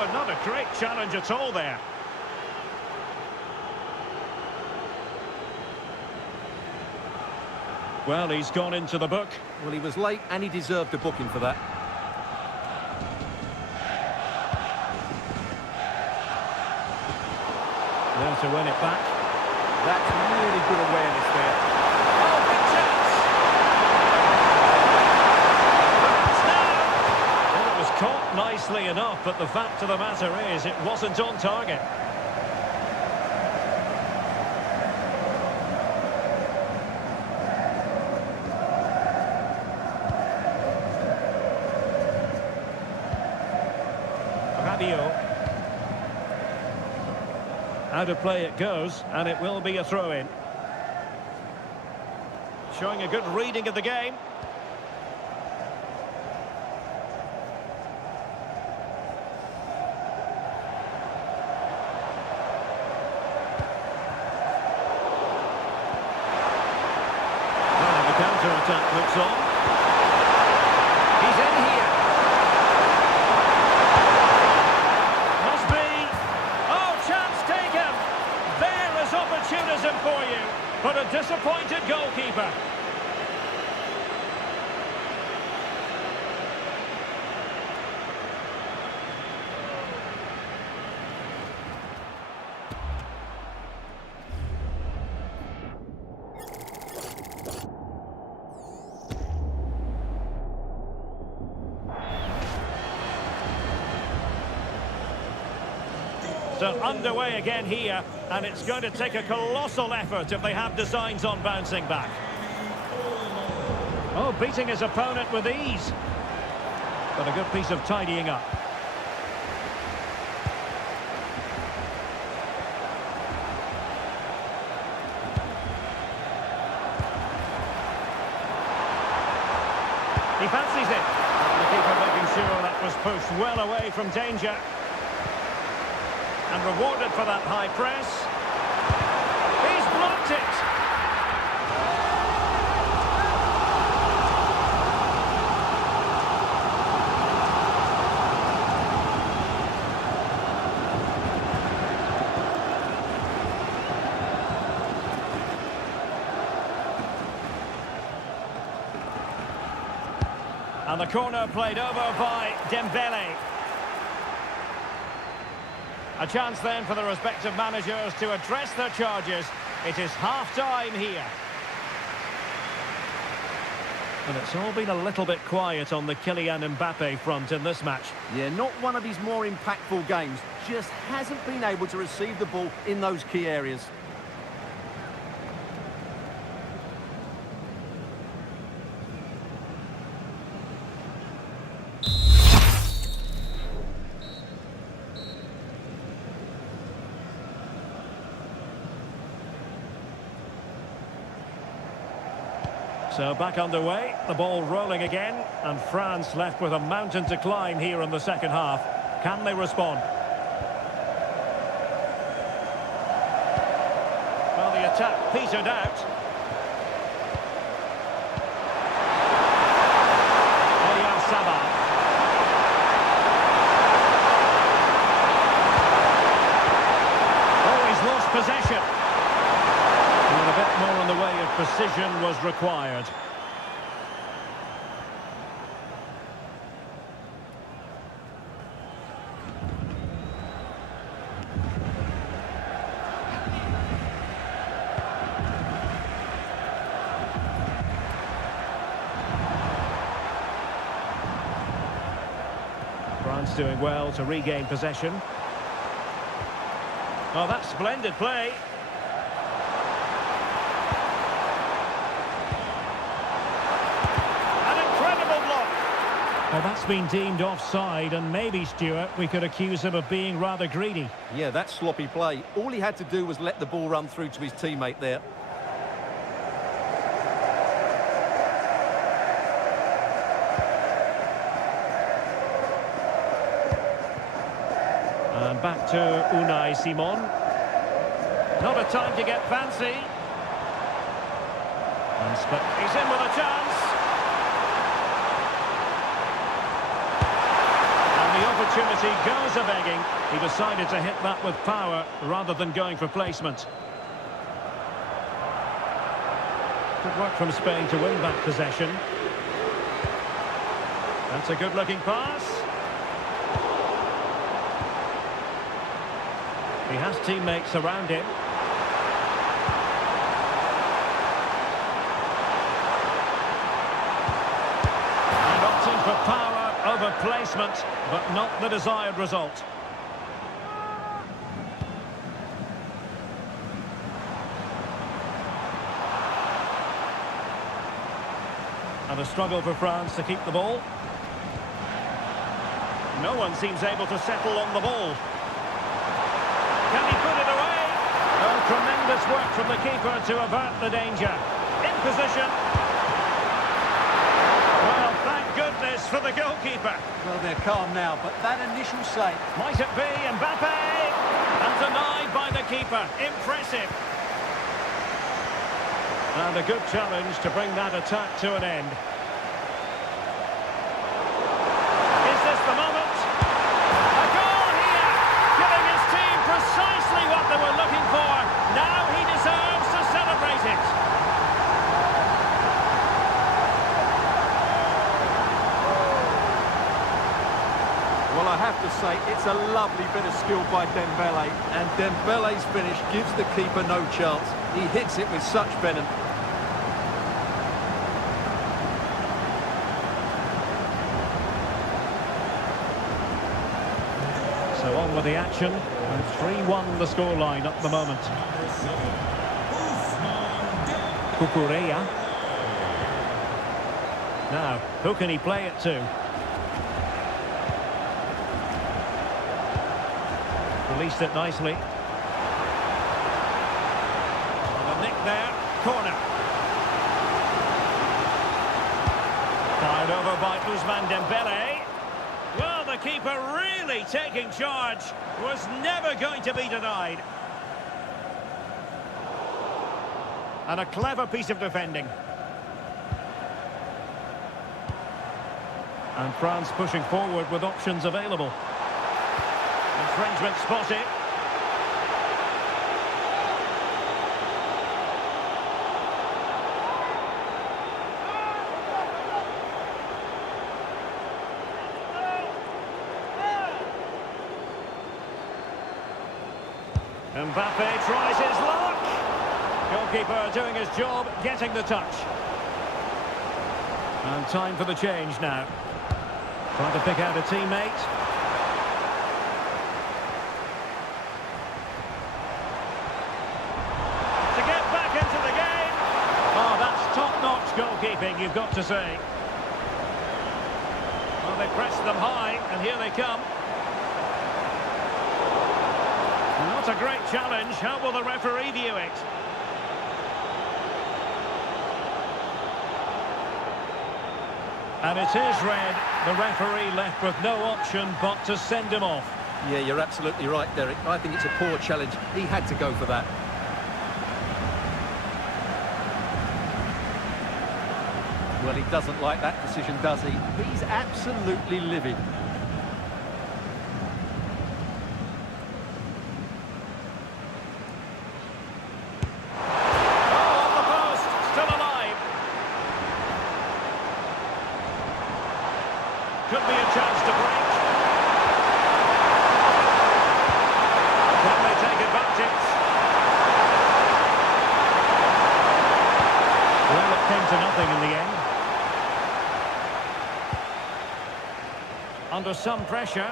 Oh, not a great challenge at all there. Well, he's gone into the book. Well, he was late and he deserved a booking for that. There to win it back. That's really good awareness there. Oh, big chance! Perhaps now! Well, it was caught nicely enough, but the fact of the matter is it wasn't on target. Out of play it goes, and it will be a throw-in. Showing a good reading of the game. Well, the counter-attack looks on. He's in here. Opportunism for you, but a disappointed goalkeeper. So underway again here, and it's going to take a colossal effort if they have designs on bouncing back. Oh, beating his opponent with ease. But a good piece of tidying up. He fancies it. The keeper making sure that was pushed well away from danger. And rewarded for that high press. He's blocked it. And the corner played over by Dembele. A chance then for the respective managers to address their charges. It is half-time here. And it's all been a little bit quiet on the Kylian Mbappe front in this match. Yeah, not one of his more impactful games. Just hasn't been able to receive the ball in those key areas. So back underway, the ball rolling again, and France left with a mountain to climb here in the second half. Can they respond? Well, the attack petered out. Oh, he's lost possession. And a bit more in the way of precision was required. France doing well to regain possession. Oh, that's splendid play. Well, that's been deemed offside, and maybe, Stuart, we could accuse him of being rather greedy. Yeah, that's sloppy play. All he had to do was let the ball run through to his teammate there. And back to Unai Simon. Not a time to get fancy. And he's in with a chance. opportunity goes a-begging. He decided to hit that with power rather than going for placement. Good work from Spain to win back possession. That's a good-looking pass. He has teammates around him. And opting for power over placement, but not the desired result. And a struggle for France to keep the ball. No one seems able to settle on the ball. Can he put it away? Oh, tremendous work from the keeper to avert the danger. In position. Well, thank goodness for the goalkeeper. Well, they're calm now, but that initial save. Might it be Mbappe? And denied by the keeper. Impressive. And a good challenge to bring that attack to an end. Is this the moment? A goal here! Giving his team precisely what they were looking for. Now he deserves to celebrate it. Well, I have to say, it's a lovely bit of skill by Dembele. And Dembele's finish gives the keeper no chance. He hits it with such venom. So on with the action, and 3-1 the scoreline at the moment. Cucurella. Now, who can he play it to? Released it nicely. And a nick there, corner. Fired over by Ousmane Dembele. Well, the keeper really taking charge. Was never going to be denied. And a clever piece of defending. And France pushing forward with options available. Infringement spotted. Mbappe tries his luck. Goalkeeper doing his job, getting the touch. And time for the change now. Trying to pick out a teammate. To get back into the game. Oh, that's top-notch goalkeeping, you've got to say. Well, they pressed them high, and here they come. Not a great challenge. How will the referee view it? And it is red. The referee left with no option but to send him off. Yeah, you're absolutely right, Derek. I think it's a poor challenge. He had to go for that. Well, he doesn't like that decision, does he? He's absolutely livid. Could be a chance to break. Can they take advantage? Well, it came to nothing in the end. Under some pressure.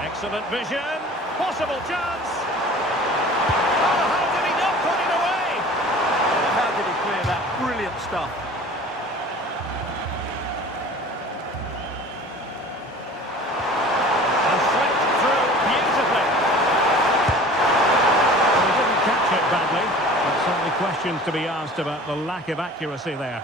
Excellent vision. Possible chance. Oh, how did he not put it away? How did he clear that? Brilliant stuff. Questions to be asked about the lack of accuracy there.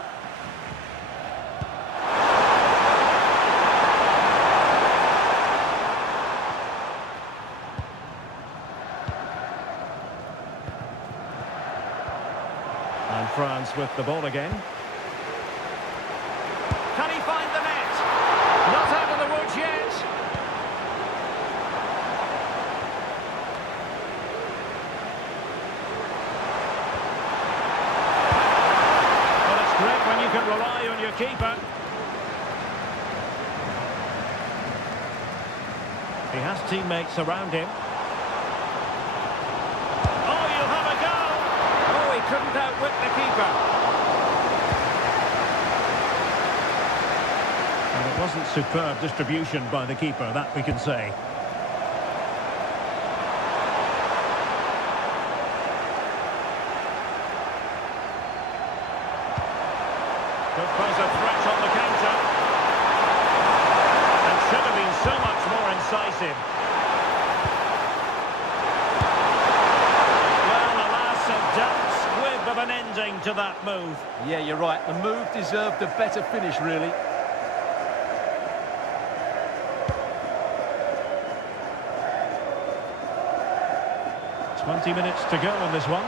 And France with the ball again. Can he find the net? keeper. He has teammates around him. Oh, you'll have a go! Oh, he couldn't outwit the keeper. And it wasn't superb distribution by the keeper, that we can say. Could pose a threat on the counter. And should have been so much more incisive. Well, alas, a damp squib of an ending to that move. Yeah, you're right. The move deserved a better finish, really. "20 minutes to go in this one."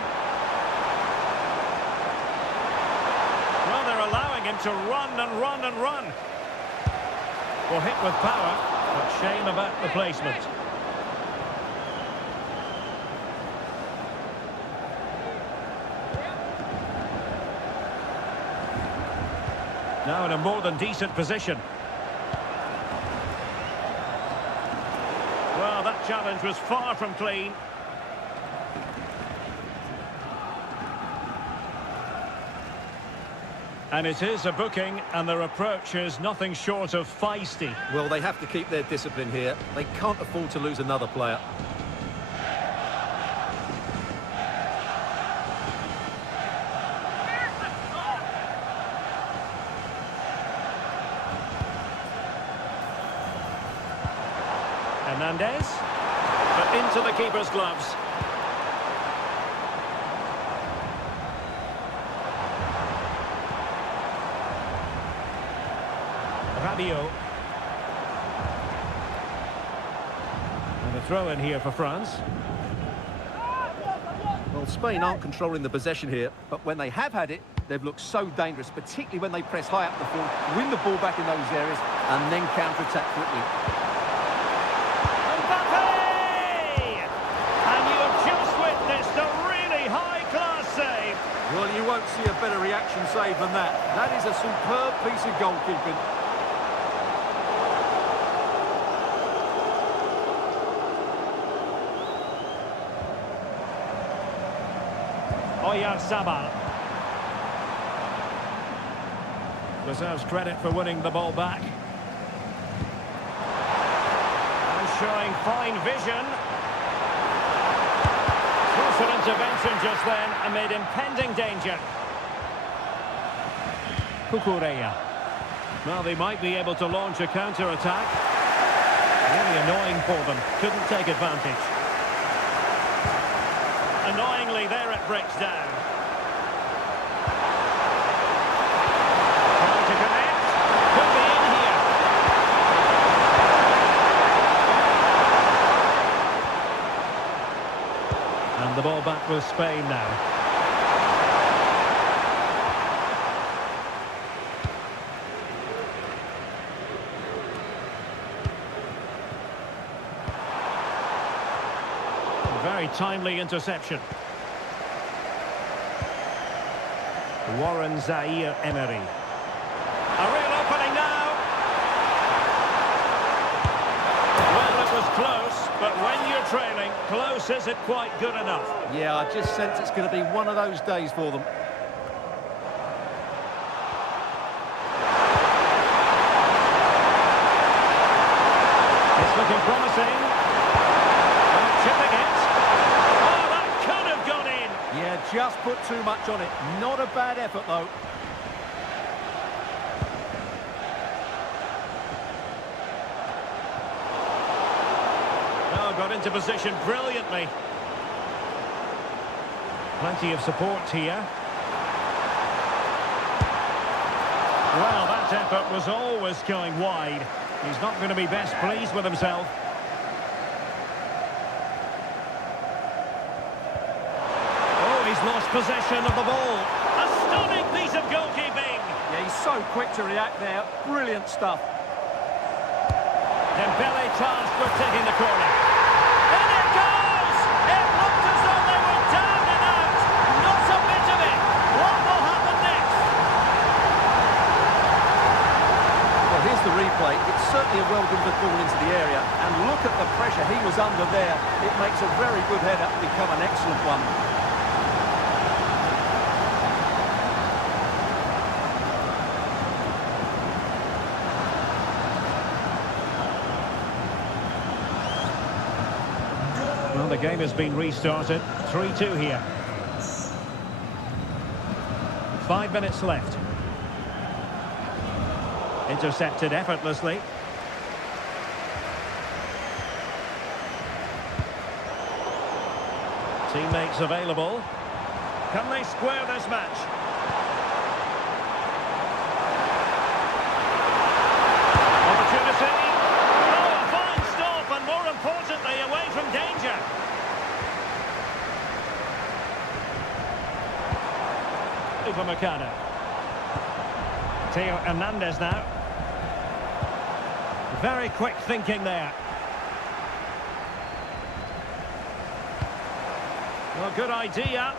Well, they're allowing him to run and run and run. Well, hit with power, but shame about the placement. Now in a more than decent position. Well, that challenge was far from clean. And it is a booking, and their approach is nothing short of feisty. Well, they have to keep their discipline here. They can't afford to lose another player. Hernandez, but into the keeper's gloves. Rabiot. And a throw in here for France. Well, Spain aren't controlling the possession here, but when they have had it, they've looked so dangerous, particularly when they press high up the field, win the ball back in those areas, and then counter-attack quickly. Mbappe! And you have just witnessed a really high-class save. Well, you won't see a better reaction save than that. That is a superb piece of goalkeeping. Oyarzabal deserves credit for winning the ball back. And showing fine vision. Crucial intervention just then amid impending danger. Cucurella. Well, they might be able to launch a counter-attack. Really annoying for them. Couldn't take advantage. Annoyingly, there it breaks down. Trying to connect. Could be in here. And the ball back with Spain now. Very timely interception. Warren Zaire-Emery. A real opening now. Well, it was close, but when you're trailing, close isn't quite good enough. Yeah, I just sense it's going to be one of those days for them. It's looking promising. Chipping it. Oh, that could have gone in. Yeah, just put too much on it. Not a bad effort, though. Oh, got into position brilliantly. Plenty of support here. Well, that effort was always going wide. He's not going to be best pleased with himself. He's lost possession of the ball. A stunning piece of goalkeeping. Yeah, he's so quick to react there. Brilliant stuff. Dembele tasked with taking the corner. And it goes! It looked as though they were down and out. Not a bit of it. What will happen next? certainly a well-delivered ball into the area, and look at the pressure he was under there. It makes a very good header become an excellent one. Well, the game has been restarted. 3-2 here. 5 minutes left. Intercepted effortlessly. Teammates available. Can they square this match? Opportunity. Oh, a fine stop, and more importantly, away from danger. Upamecano. Theo Hernandez now. Very quick thinking there. Well, good idea.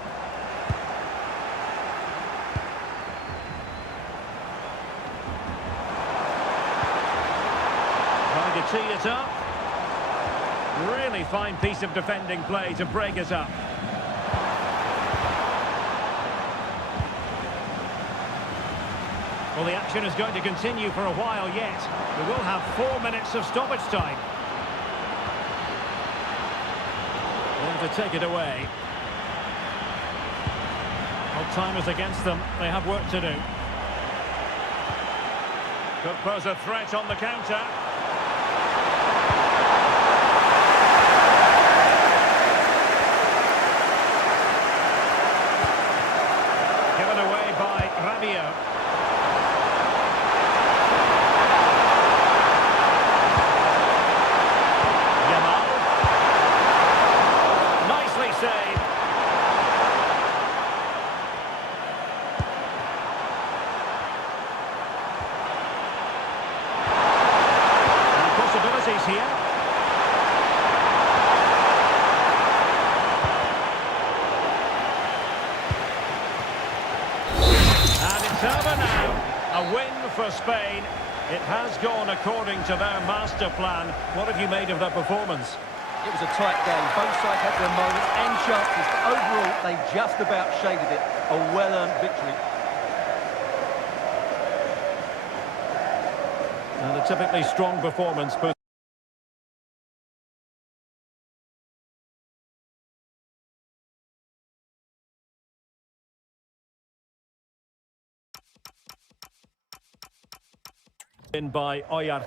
Trying to tee it up. Really fine piece of defending play to break it up. Well, the action is going to continue for a while yet. We will have 4 minutes of stoppage time. And to take it away. Well, time is against them. They have work to do. Could pose a threat on the counter. Given away by Rabiot. Save. And possibilities here. And it's over now. A win for Spain. It has gone according to their master plan. What have you made of that performance? It was a tight game. Both sides had their moments and chances, but overall, they just about shaded it. A well-earned victory. And a typically strong performance. In by Oyar.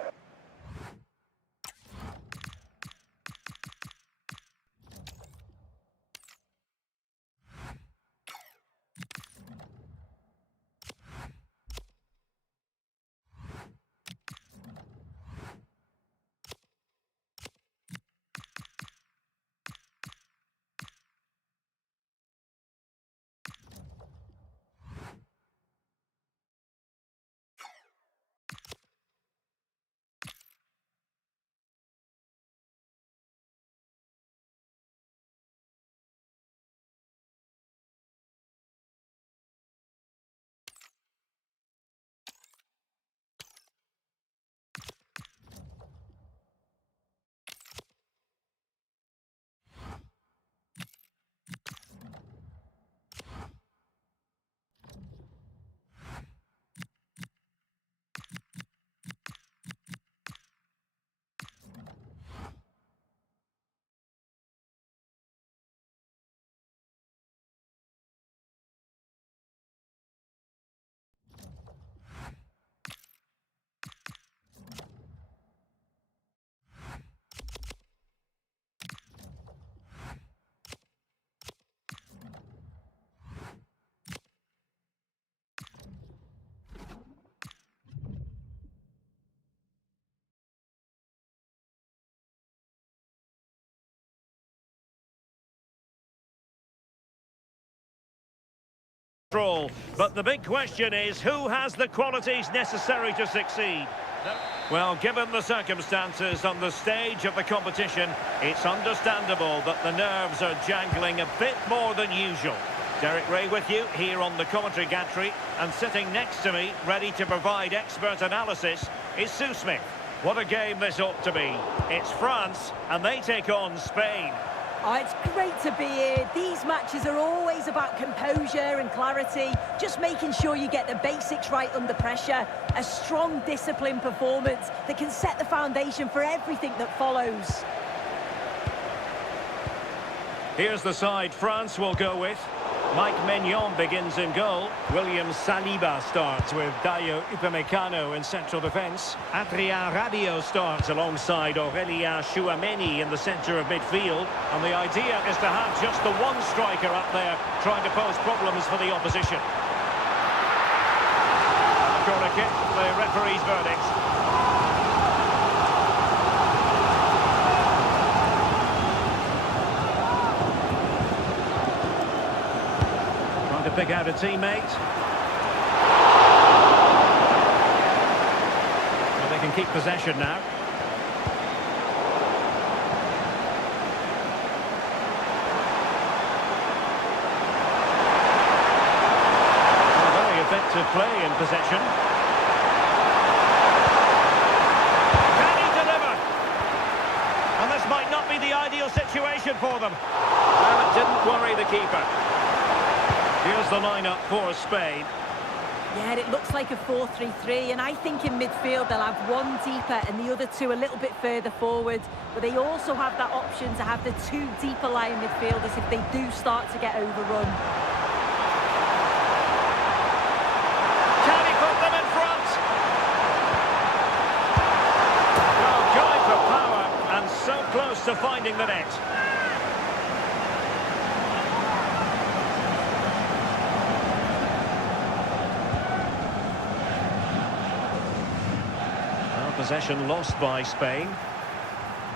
But the big question is, who has the qualities necessary to succeed? Well, given the circumstances on the stage of the competition, it's understandable that the nerves are jangling a bit more than usual. Derek Ray with you here on the commentary gantry, and sitting next to me, ready to provide expert analysis, is Sue Smith. What a game this ought to be. It's France, and they take on Spain. Oh, it's great to be here. These matches are always about composure and clarity, just making sure you get the basics right under pressure. A strong, disciplined performance that can set the foundation for everything that follows. Here's the side France will go with. Mike Maignan begins in goal. William Saliba starts with Dayo Upamecano in central defence. Adrien Rabiot starts alongside Aurélien Tchouameni in the centre of midfield. And the idea is to have just the one striker up there trying to pose problems for the opposition. Corner kick, the referee's verdict. To pick out a teammate. Well, they can keep possession now. Well, very effective play in possession. Can he deliver? And this might not be the ideal situation for them. Well, it didn't worry the keeper. Here's the lineup for Spain. Yeah, it looks like a 4-3-3, and I think in midfield they'll have one deeper and the other two a little bit further forward. But they also have that option to have the two deeper lying midfielders if they do start to get overrun. Can he put them in front? Well, going for power and so close to finding the net. Possession lost by Spain.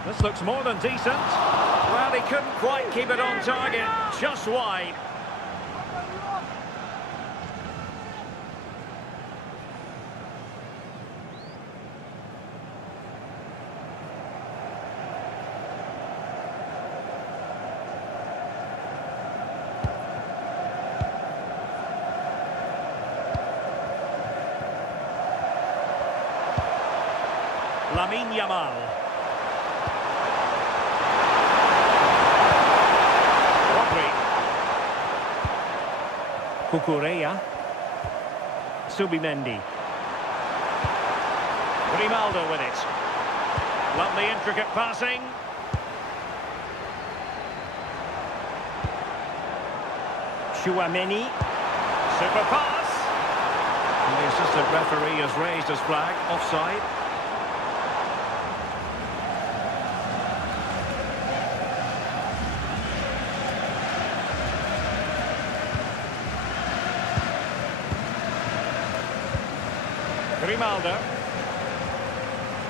This looks more than decent. Well, he couldn't quite keep it on target, just wide. Lamine Yamal. Rodri. Cucurella. Subimendi. Grimaldo with it. Lovely intricate passing. Tchouameni. Super pass. And the assistant referee has raised his flag. Offside. Grimaldo.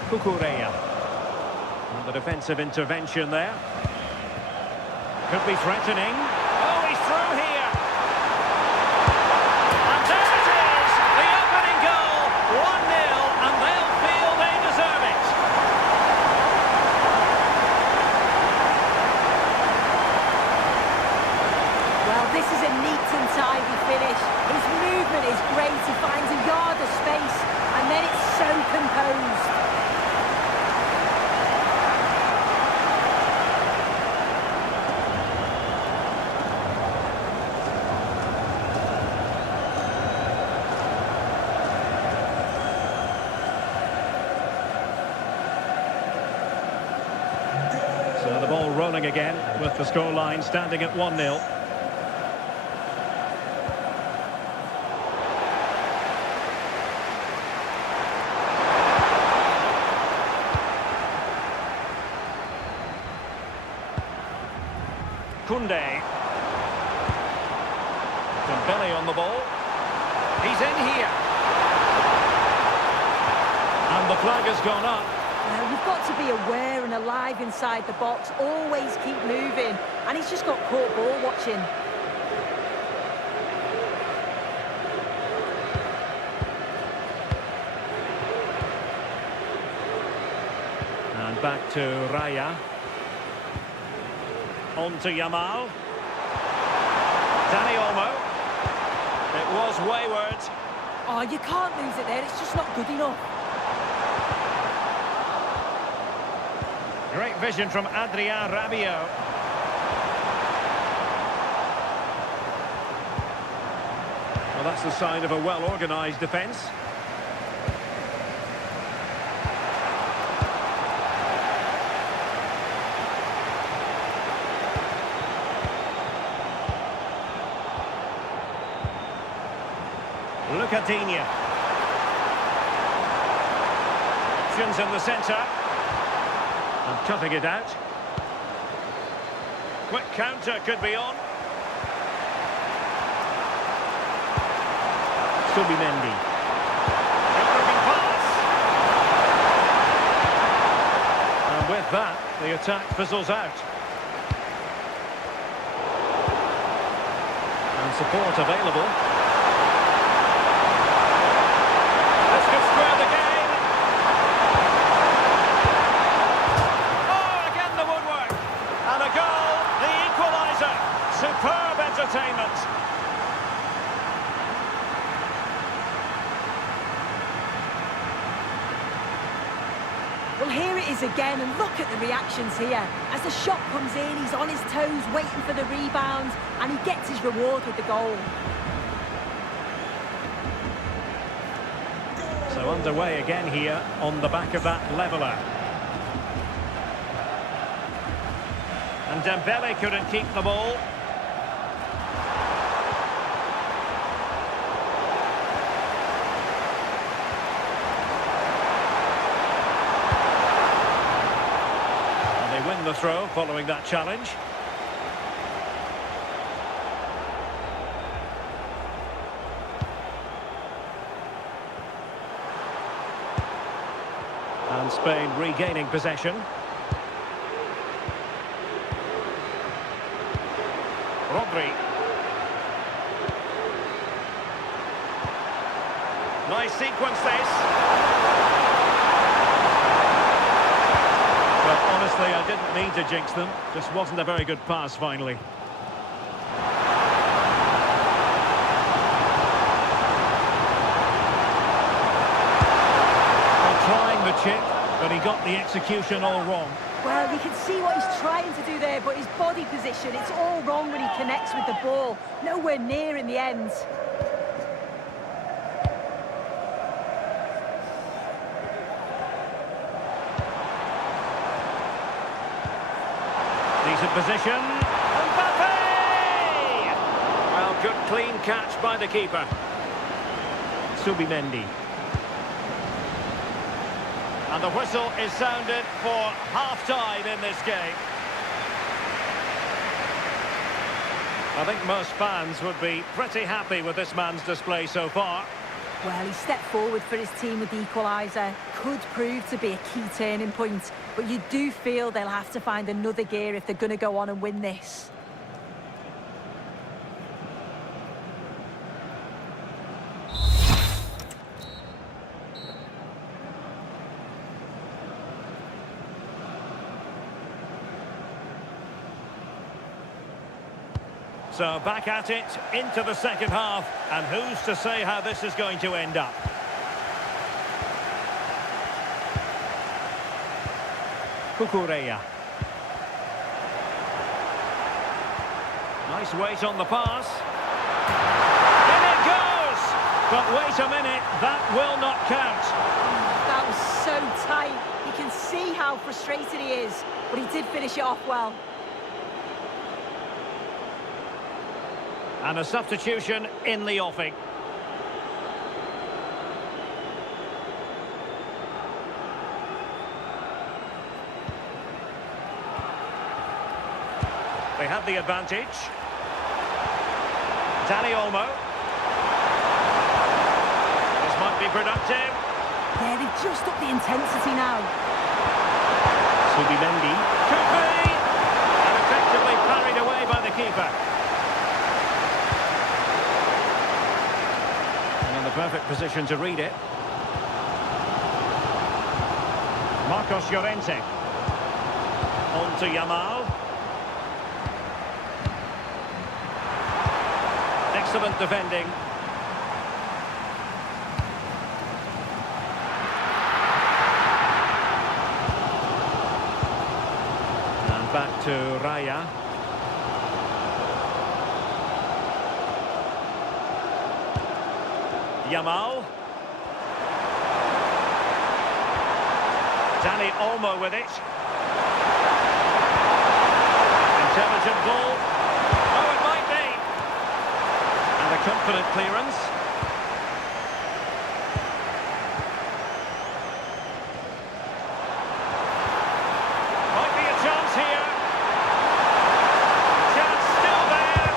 Cucurella. And the defensive intervention there. Could be threatening. Oh, he's through here. And there it is! The opening goal. 1-0, and they'll feel they deserve it. Well, this is a neat and tidy finish. His movement is great. He finds a yard of space, and then it's so composed. So the ball rolling again with the scoreline standing at 1-0. Koundé. Dembele on the ball. He's in here. And the flag has gone up. You've got to be aware and alive inside the box. Always keep moving. And he's just got caught ball watching. And back to Raya. On to Yamal. Dani Olmo. It was wayward. Oh, you can't lose it there. It's just not good enough. Great vision from Adrien Rabiot. Well, that's the sign of a well-organised defence. Lucadinha. Options in the centre. And cutting it out. Quick counter could be on. Subimendi. Looking pass. And with that, the attack fizzles out. And support available. This could square the game. Oh, again the woodwork. And a goal, the equaliser. Superb entertainment. Well, here it is again, and look at the reactions here. As the shot comes in, he's on his toes, waiting for the rebound, and he gets his reward with the goal. So underway again here on the back of that leveller. And Dembele couldn't keep the ball. The throw following that challenge. And Spain regaining possession. Rodri. Nice sequence this. Honestly, I didn't mean to jinx them. Just wasn't a very good pass, finally. Well, trying the chip, but he got the execution all wrong. Well, you can see what he's trying to do there, but his body position, it's all wrong when he connects with the ball. Nowhere near in the end. Decent position. Mbappe! Well, good clean catch by the keeper. Subimendi. And the whistle is sounded for half-time in this game. I think most fans would be pretty happy with this man's display so far. Well, he stepped forward for his team with the equaliser. Could prove to be a key turning point. But you do feel they'll have to find another gear if they're going to go on and win this. So back at it, into the second half, and who's to say how this is going to end up? Cucurella. Nice weight on the pass. In it goes! But wait a minute, that will not count. That was so tight. You can see how frustrated he is, but he did finish it off well. And a substitution in the offing. They have the advantage. Dani Olmo. This might be productive. Yeah, they've just upped the intensity now. Subimendi. Could be! And effectively parried away by the keeper. And in the perfect position to read it. Marcos Llorente. On to Yamal. Excellent defending. back to Raya. Yamal. Dani Olmo with it. Intelligent ball. Oh, it might be. And a confident clearance. Might be a chance here. Chance still there.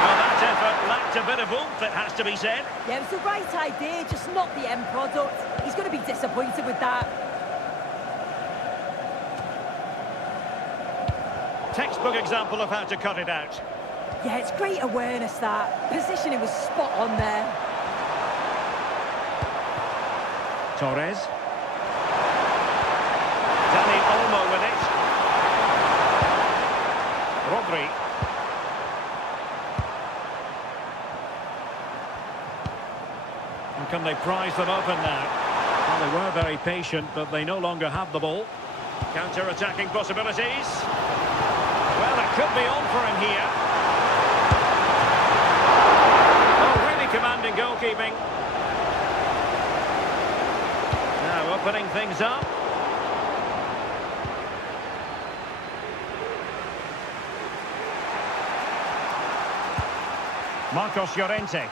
Well, that effort lacked a bit of oomph, it has to be said. Yeah, it was the right idea, just not the end product. He's going to be disappointed with that. Textbook example of how to cut it out. Yeah, it's great awareness, that. Positioning was spot on there. Torres. Dani Olmo with it. Rodri. And can they prise them open now? Well, they were very patient, but they no longer have the ball. Counter-attacking possibilities. Well, it could be on for him here. Oh, really commanding goalkeeping. Now opening things up. Marcos Llorente.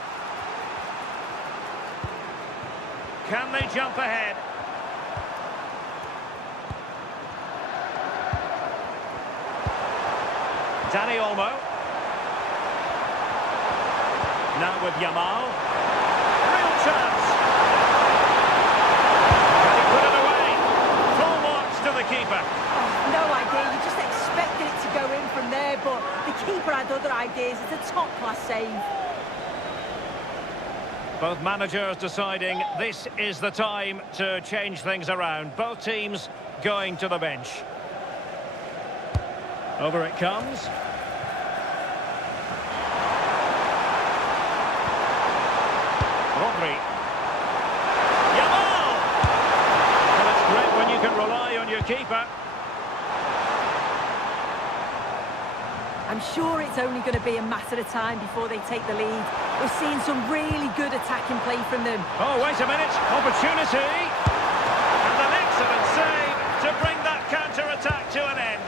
Can they jump ahead? Dani Olmo. Now with Yamal. Real chance. Can he put it away? Full marks to the keeper. Oh, no idea, you just expected it to go in from there, but the keeper had other ideas. It's a top-class save. Both managers deciding this is the time to change things around. Both teams going to the bench. Over it comes. Rodri. Yamal! Well, it's great when you can rely on your keeper. I'm sure it's only going to be a matter of time before they take the lead. We're seeing some really good attacking play from them. Oh, wait a minute. Opportunity. And an excellent save to bring that counter-attack to an end.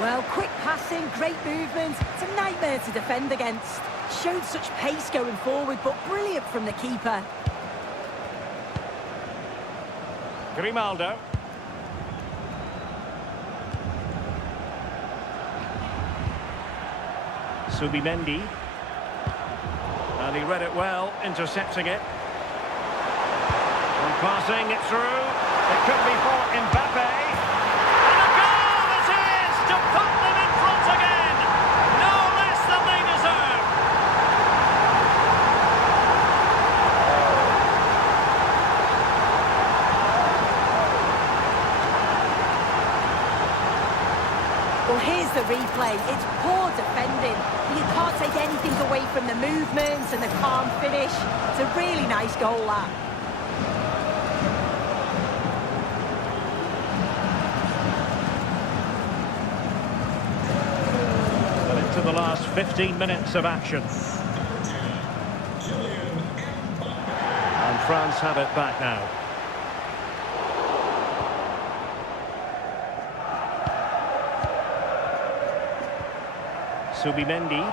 Well, quick passing, great movement. It's a nightmare to defend against. Showed such pace going forward, but brilliant from the keeper. Grimaldo. Subimendi. And he read it well, intercepting it. And passing it through. It could be for mbappe. And a goal it is to put them in front again. No less than they deserve. Well, here's the replay. It's poor defending. You can't take anything away from the movement and the calm finish. It's a really nice goal, that. And into the last 15 minutes of action. And France have it back now. Subimendi.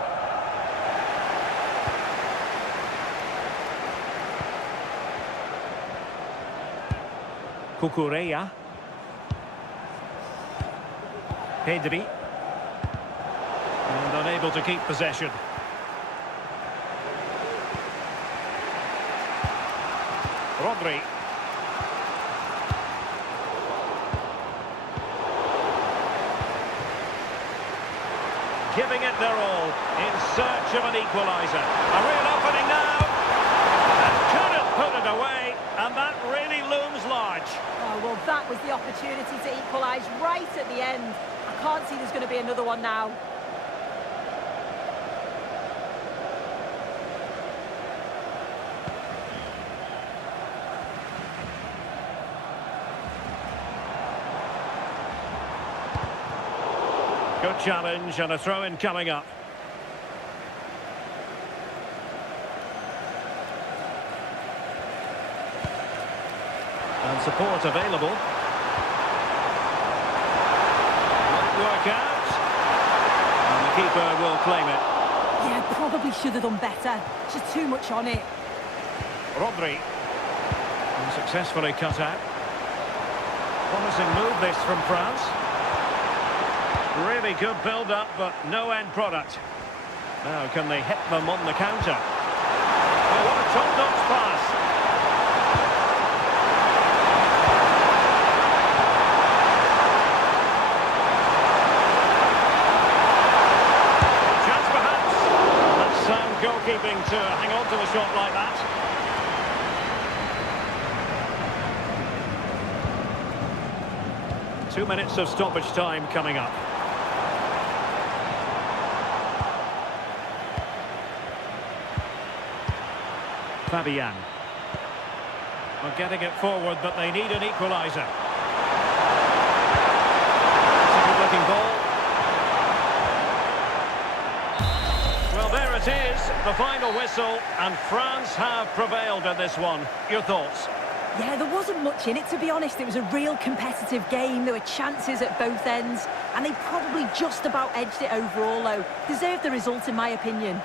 Cucurella. Pedri. And unable to keep possession. Rodri. Giving it their all in search of an equaliser. A real opening now. And couldn't put it away, and that really looms large. Oh, well, that was the opportunity to equalise right at the end. I can't see there's going to be another one now. Good challenge and a throw-in coming up. And support available. Won't work out. And the keeper will claim it. Yeah, probably should have done better. Just too much on it. Rodri. And successfully cut out. Promising move this from France. Really good build-up, but no end product. Now, can they hit them on the counter? Oh, what a top-notch pass. Chance perhaps. That's sound goalkeeping to hang on to a shot like that. Two minutes of stoppage time coming up. Fabian. Well, getting it forward, but they need an equaliser. It's a good-looking ball. Well, there it is, the final whistle, and France have prevailed in this one. Your thoughts? Yeah, there wasn't much in it, to be honest. It was a real competitive game. There were chances at both ends, and they probably just about edged it overall, though. Deserved the result, in my opinion.